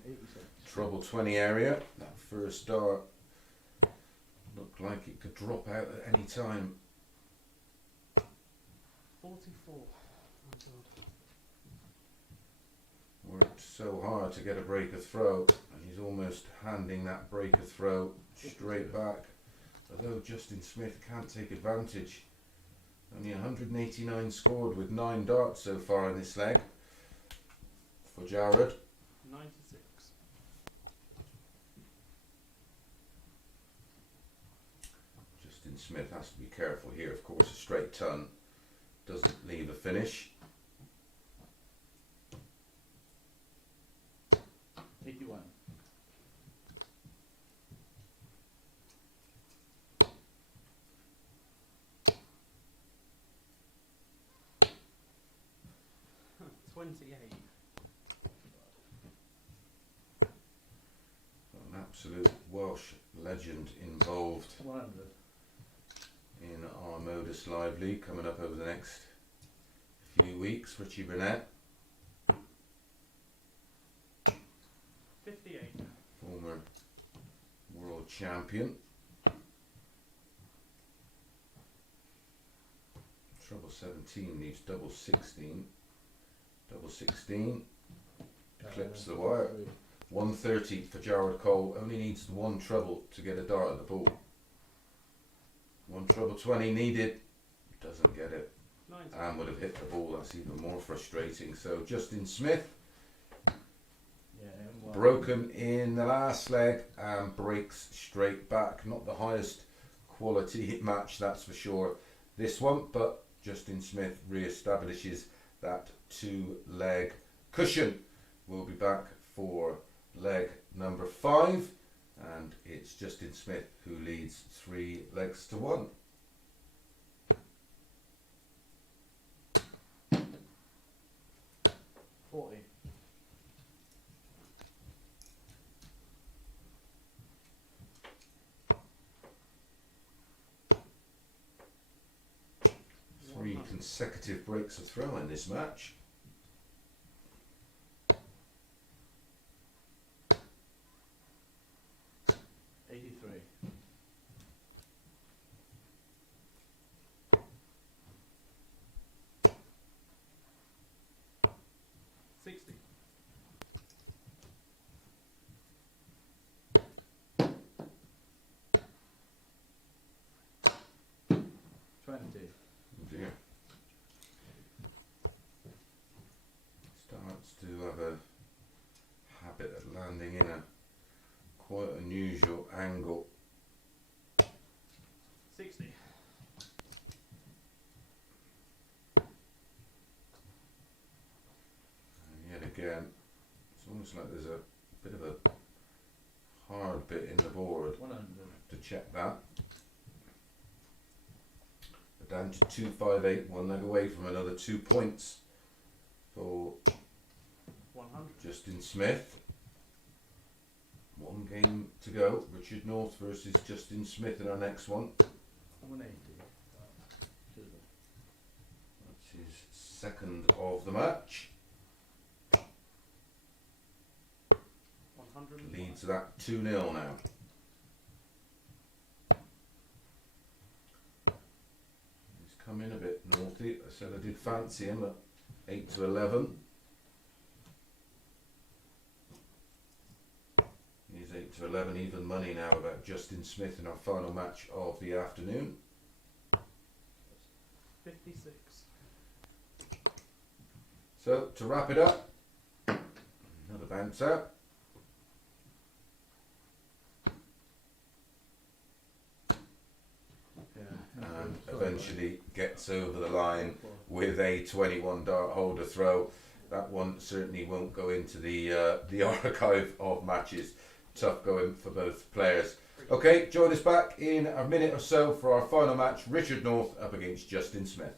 treble 20 area. That first dart Looked like it could drop out at any time. 44. Oh God. Worked so hard to get a breaker throw, and he's almost handing that breaker throw straight back. Although Justin Smith can't take advantage. Only 189 scored with 9 darts so far in this leg for Jared. 96. Justin Smith has to be careful here. Of course, a straight ton doesn't leave a finish. 81. Huh, 28. An absolute Welsh legend involved 100. in our MODUS Live League coming up over the next few weeks. Richie Burnett, 58. former world champion. Treble 17 needs double 16. Double 16 clips the wire. 130 for Jared Cole. Only needs one treble to get a dart at the ball. One treble 20 needed. Doesn't get it. 90. And would have hit the ball. That's even more frustrating. So Justin Smith Yeah, well, broken in the last leg and breaks straight back. Not the highest quality match, that's for sure, this one, but Justin Smith re-establishes that 2-leg cushion. We'll be back for leg number 5, and it's Justin Smith who leads 3 legs to 1. $40. Three consecutive breaks of throw in this match. $83. 60. 20. Oh dear. Starts to have a habit of landing in a quite unusual angle. 60. And yet again, it's almost like there's a bit of a hard bit in the board 100. to check that. But down to 258, one leg away from another 2 points for 100. Justin Smith. One game to go. Richard North versus Justin Smith in our next one. 180. That's his second of the match. 100. Leads that 2-0 now. He's come in a bit naughty. I said I did fancy him at 8 to 11. He's 8 to 11, even money now about Justin Smith in our final match of the afternoon. 56. So to wrap it up, another bounce out. And eventually gets over the line with a 21 dart holder throw. That one certainly won't go into the archive of matches. Tough going for both players. Okay, join us back in a minute or so for our final match. Richard North up against Justin Smith.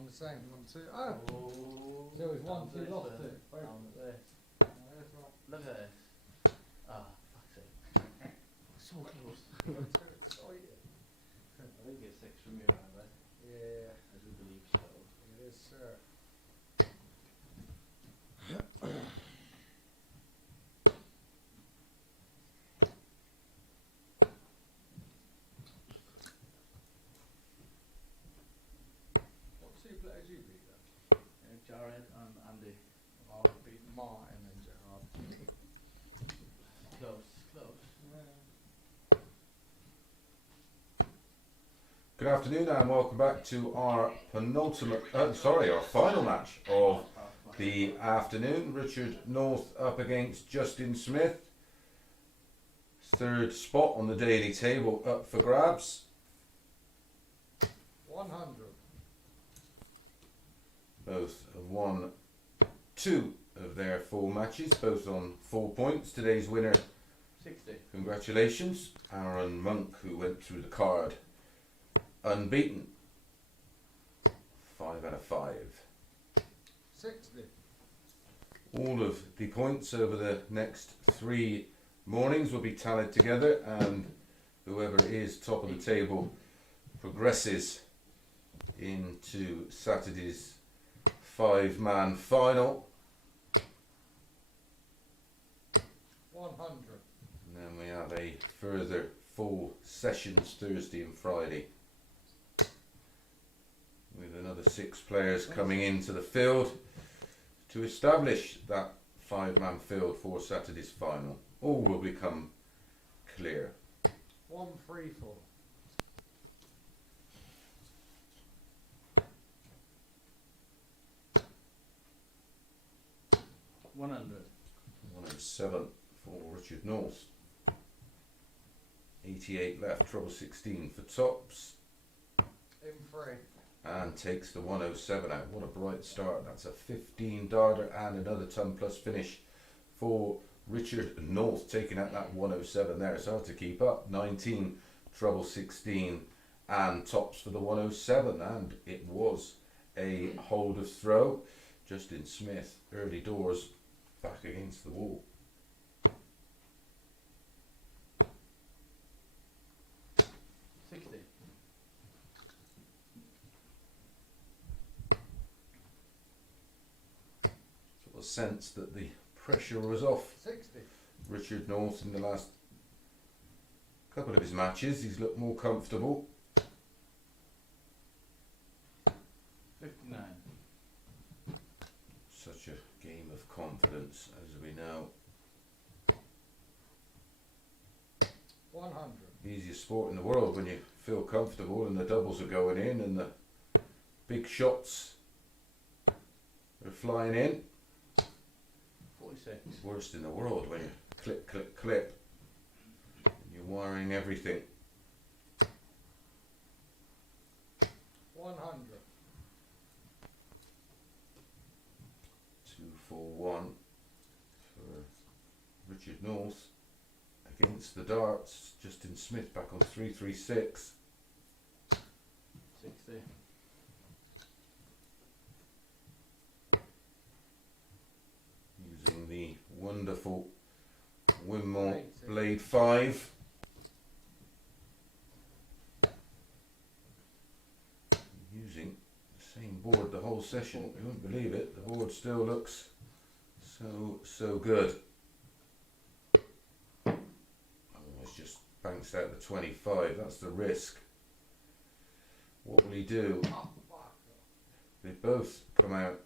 on the same 1, 2. Oh! Oh. So it's 1, 2 lost then. it. Wait. Down at this. No, that's not. Look at this. Ah, fuck's sake. So close. I'm too excited. I think it's 6 from you, Andy. Yeah, I do believe so. it is, sir. What 2 players you beat then? Jared and Andy. I beat Martin and Gerard. Close, close. Good afternoon and welcome back to our our final match of the afternoon. Richard North up against Justin Smith. Third spot on the daily table up for grabs. 100. Both have won 2 of their 4 matches, both on 4 points. Today's winner, 60. congratulations, Arron Monk, who went through the card unbeaten. 5 out of 5. 60. All of the points over the next 3 mornings will be tallied together, and whoever is top of the table progresses into Saturday's 5-man final. 100. And then we have a further 4 sessions Thursday and Friday, with another 6 players coming into the field to establish that 5-man field for Saturday's final. All will become clear. 134. 100. 107 for Richard North. 88 left, treble 16 for tops, In 3. and takes the 107 out. What a bright start. That's a 15 darter and another ton plus finish for Richard North, taking out that 107 there. It's hard to keep up. 19, treble 16 and tops for the 107, and it was a hold of throw. Justin Smith, early doors, back against the wall. 60. Sort of sense that the pressure was off 60. Richard North in the last couple of his matches. He's looked more comfortable. 59. Such a game of confidence, as we know. 100. Easiest sport in the world when you feel comfortable and the doubles are going in and the big shots are flying in. 46. It's worst in the world when you clip, clip, clip. And you're wiring everything. 100. 2-4-1 for Richard North. Against the darts, Justin Smith back on 3-3-6. 60. Using the wonderful Winmore 80. Blade 5. Using the same board the whole session. You won't believe it, the board still looks so good. Almost just banks out the 25, that's the risk. What will he do? Oh, fuck. They both come out.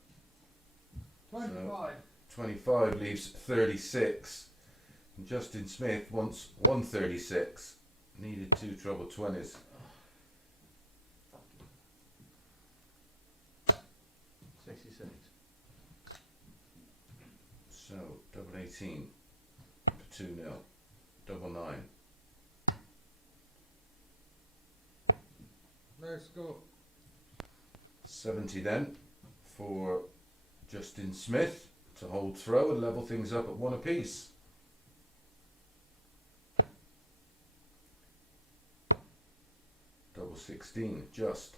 25. 25 leaves 36. And Justin Smith wants 136. Needed 2 treble 20s. 66. So, double 18 for 2-0. Double 9. No score. 70 then for Justin Smith to hold throw and level things up at 1 apiece. Double 16, just.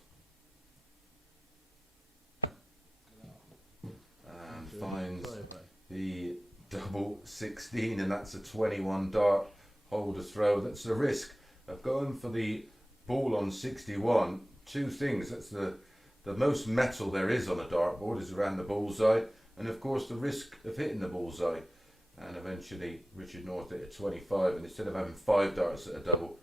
16, and that's a 21 dart holder throw. That's the risk of going for the ball on 61. Two things. That's the most metal there is on a dartboard is around the bullseye, and of course the risk of hitting the bullseye. And eventually Richard North hit a 25, and instead of having 5 darts at a double,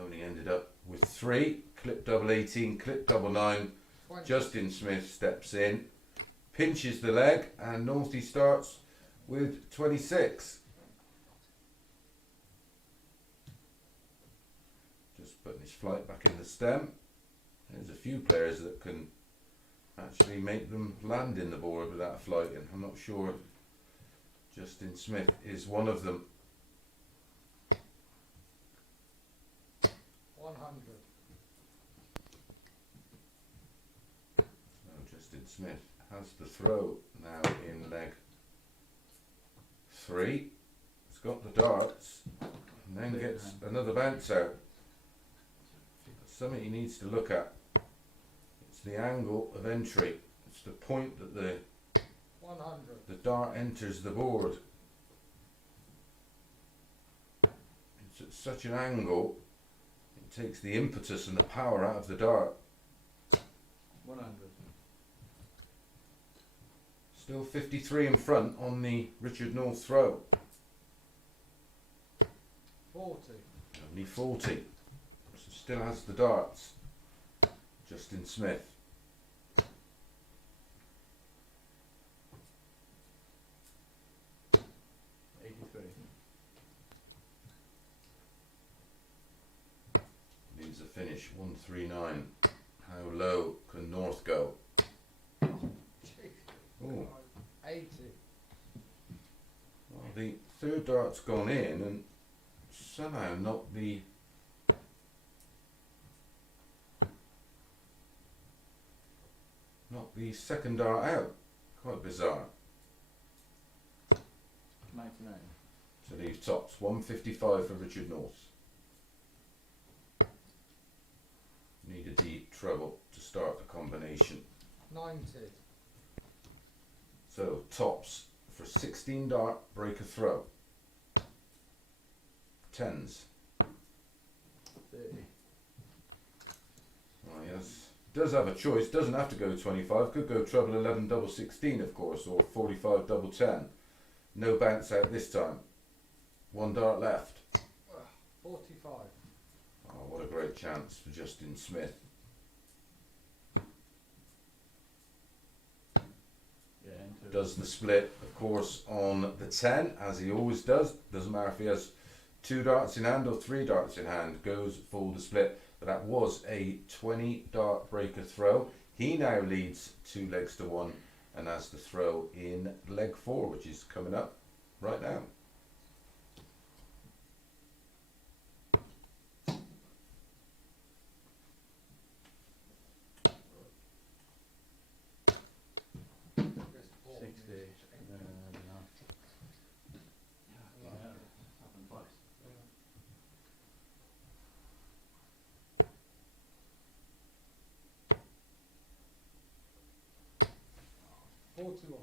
only ended up with 3. Clip double 18, clip double 9. 20. Justin Smith steps in, pinches the leg, and Northie starts with 26. Just putting his flight back in the stem. There's a few players that can actually make them land in the board without a flight in. I'm not sure Justin Smith is one of them. 100. So Justin Smith has the throw now in leg 3. He's got the darts and then gets another bounce out. Something he needs to look at. It's the angle of entry. It's the point that the 100. dart enters the board. It's at such an angle, it takes the impetus and the power out of the dart. 100. Still 53 in front on the Richard North throw. 40. Only 40. So still has the darts. Justin Smith. Needs a finish. 139. How low can North go? Oh, 80. well, the third dart's gone in and somehow not the second dart out. Quite bizarre. 99. To leave tops. 155 for Richard North. Needed the treble to start the combination. 90. So tops for 16 dart, break a throw. 10s. 30. Well, yes. Does have a choice, doesn't have to go 25, could go treble 11 double 16 of course, or 45 double 10. No bounce out this time. 1 dart left. 45. Oh, what a great chance for Justin Smith. Yeah, into Does the split, of course, on the 10, as he always does. Doesn't matter if he has 2 darts in hand or 3 darts in hand, goes full the split. But that was a 20 dart breaker throw. He now leads 2 legs to 1 and has the throw in leg 4, which is coming up right now. There's 40. 60. No. Yeah, happened twice. 41.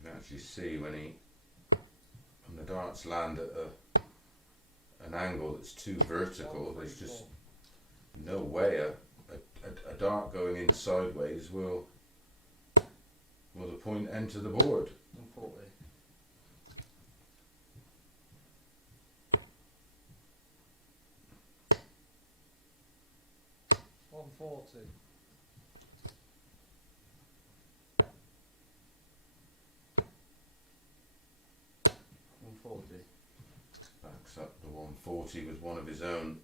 You can actually see when the darts land at an angle that's too vertical, there's just no way a dart going in sideways will the point enter the board. 140. $140. Backs up the 140 with one of his own,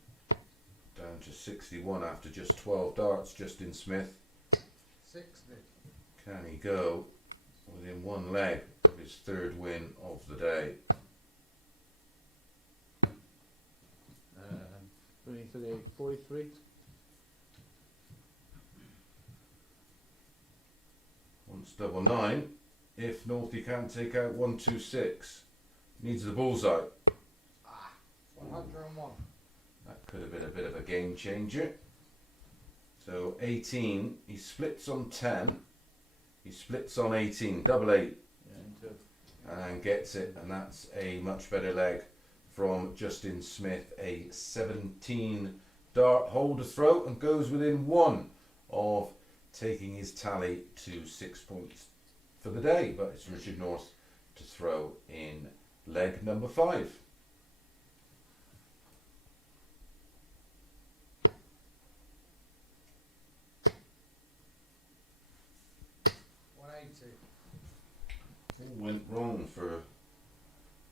down to 61 after just 12 darts. Justin Smith, 60. can he go within 1 leg of his 3rd win of the day? 23, 43. Once double 9. If Northie can't take out 126, needs the bullseye. 101. That could have been a bit of a game changer. So 18, he splits on 10, he splits on 18, double 8, Yeah, into and gets it, and that's a much better leg from Justin Smith. A 17 dart hold to throw, and goes within 1 of taking his tally to 6 points for the day, but it's Richard North to throw in leg number 5. 180. All went wrong for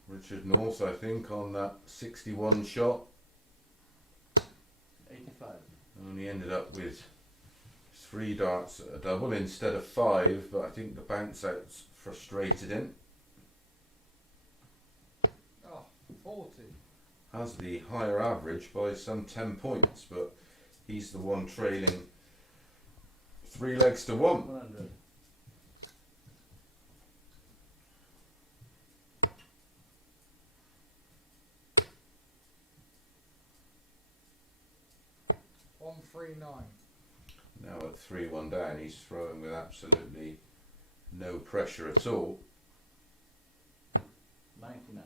Richard North, I think, on that 61 shot. 85. Only ended up with 3 darts at a double instead of 5, but I think the bounce out's frustrated him. Oh, 40. Has the higher average by some 10 points, but he's the one trailing 3 legs to 1. 100. One, 3, 9. Now at 3-1 down, he's throwing with absolutely no pressure at all. 99.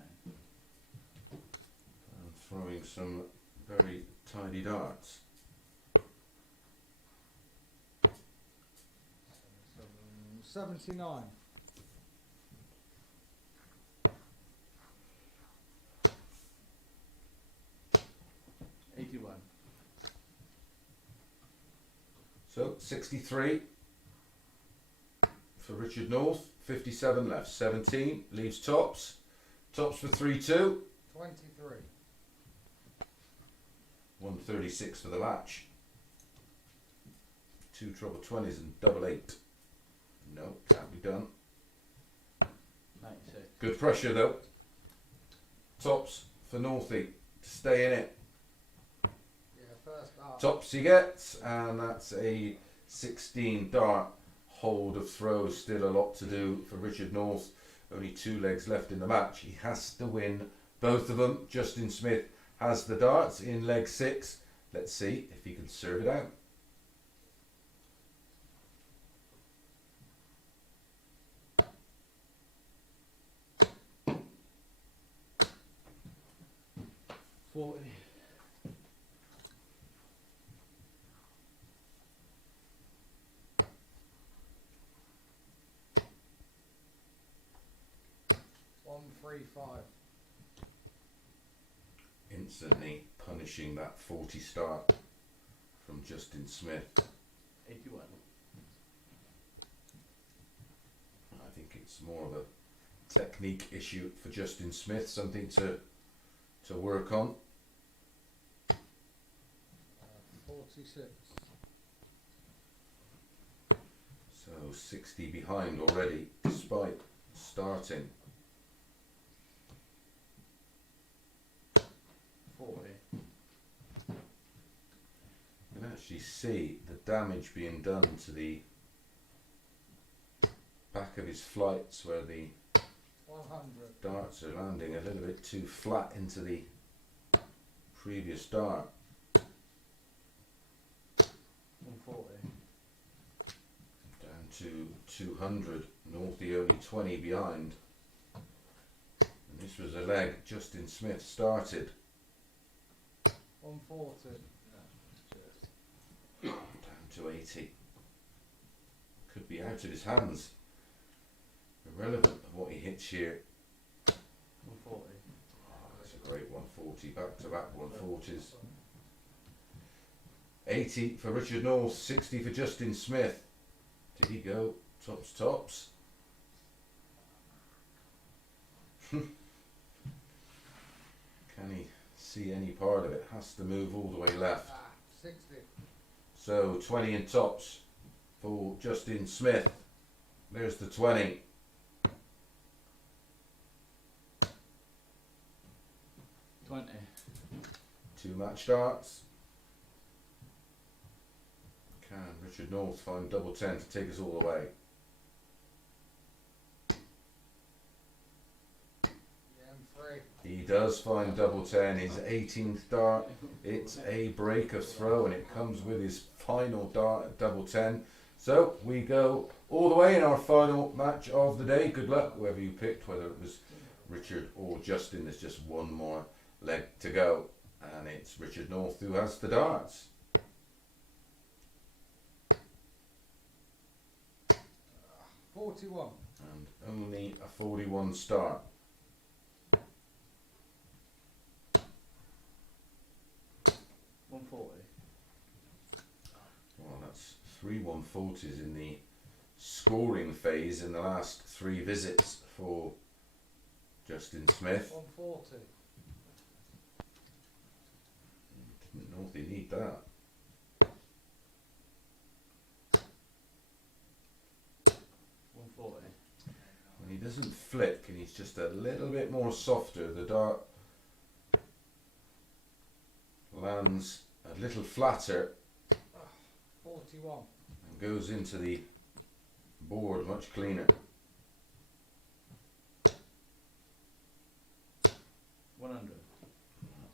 And throwing some very tidy darts. 79. So 63 for Richard North, 57 left, 17, leaves tops, tops for 3-2, 23. 136 for the match, 2 treble 20s and double 8, no, can't be done. 96. Good pressure though, tops for Northie to stay in it. Yeah, first up. Tops he gets, and that's a 16 dart hold of throws. Still a lot to do for Richard North. Only 2 legs left in the match. He has to win both of them. Justin Smith has the darts in leg 6. Let's see if he can serve it out. One, 3, 5. Instantly punishing that 40 start from Justin Smith. 81. I think it's more of a technique issue for Justin Smith, something to work on. 46. So 60 behind already, despite starting. 40. You can actually see the damage being done to the back of his flights, where the 100. darts are landing a little bit too flat into the previous dart. 140. Down to 200, Northie only 20 behind. And this was a leg Justin Smith started. 140. Down to 80. Could be out of his hands. Irrelevant of what he hits here. 140. Oh, that's a great 140, back to back 140s. 80 for Richard North, 60 for Justin Smith. Did he go tops tops? Can he see any part of it? Has to move all the way left. 60. So 20 in tops for Justin Smith. There's the 20. 20. 2 match darts. Can Richard North find double 10 to take us all the way? Yeah, 3. Hey, He does find double 10, his 18th dart. It's a break of throw, and it comes with his final dart at double 10. So we go all the way in our final match of the day. Good luck, whoever you picked, whether it was Richard or Justin. There's just one more leg to go, and it's Richard North who has the darts. 41. And only a 41 start. $140. Well, that's 3 140s in the scoring phase in the last 3 visits for Justin Smith. 140. Didn't know if they need that. 140. When he doesn't flick and he's just a little bit more softer, the dart lands a little flatter 41. and goes into the board much cleaner. 100.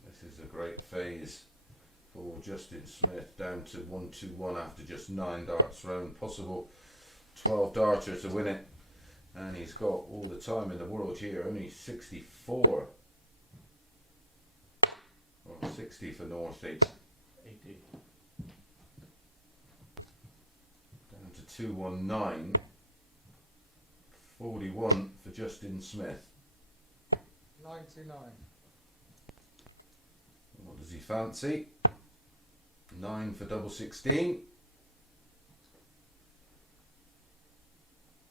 This is a great phase for Justin Smith, down to 1-2-1 after just 9 darts thrown. Possible 12 darter to win it, and he's got all the time in the world here. Only 64 or 60 for Northie. 80. Down to 219. 41 for Justin Smith. 99. What does he fancy? 9 for double 16.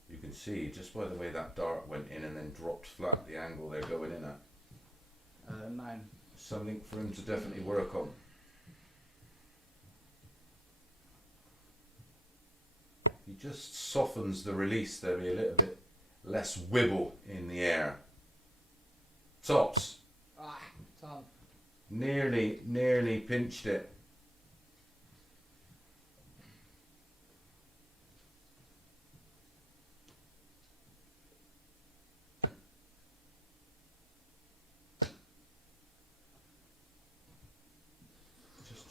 You can see just by the way that dart went in and then dropped flat, the angle they're going in at. 9. Something for him to definitely work on. He just softens the release, there'll be a little bit less wibble in the air. Tops. Ah, ton. Nearly pinched it.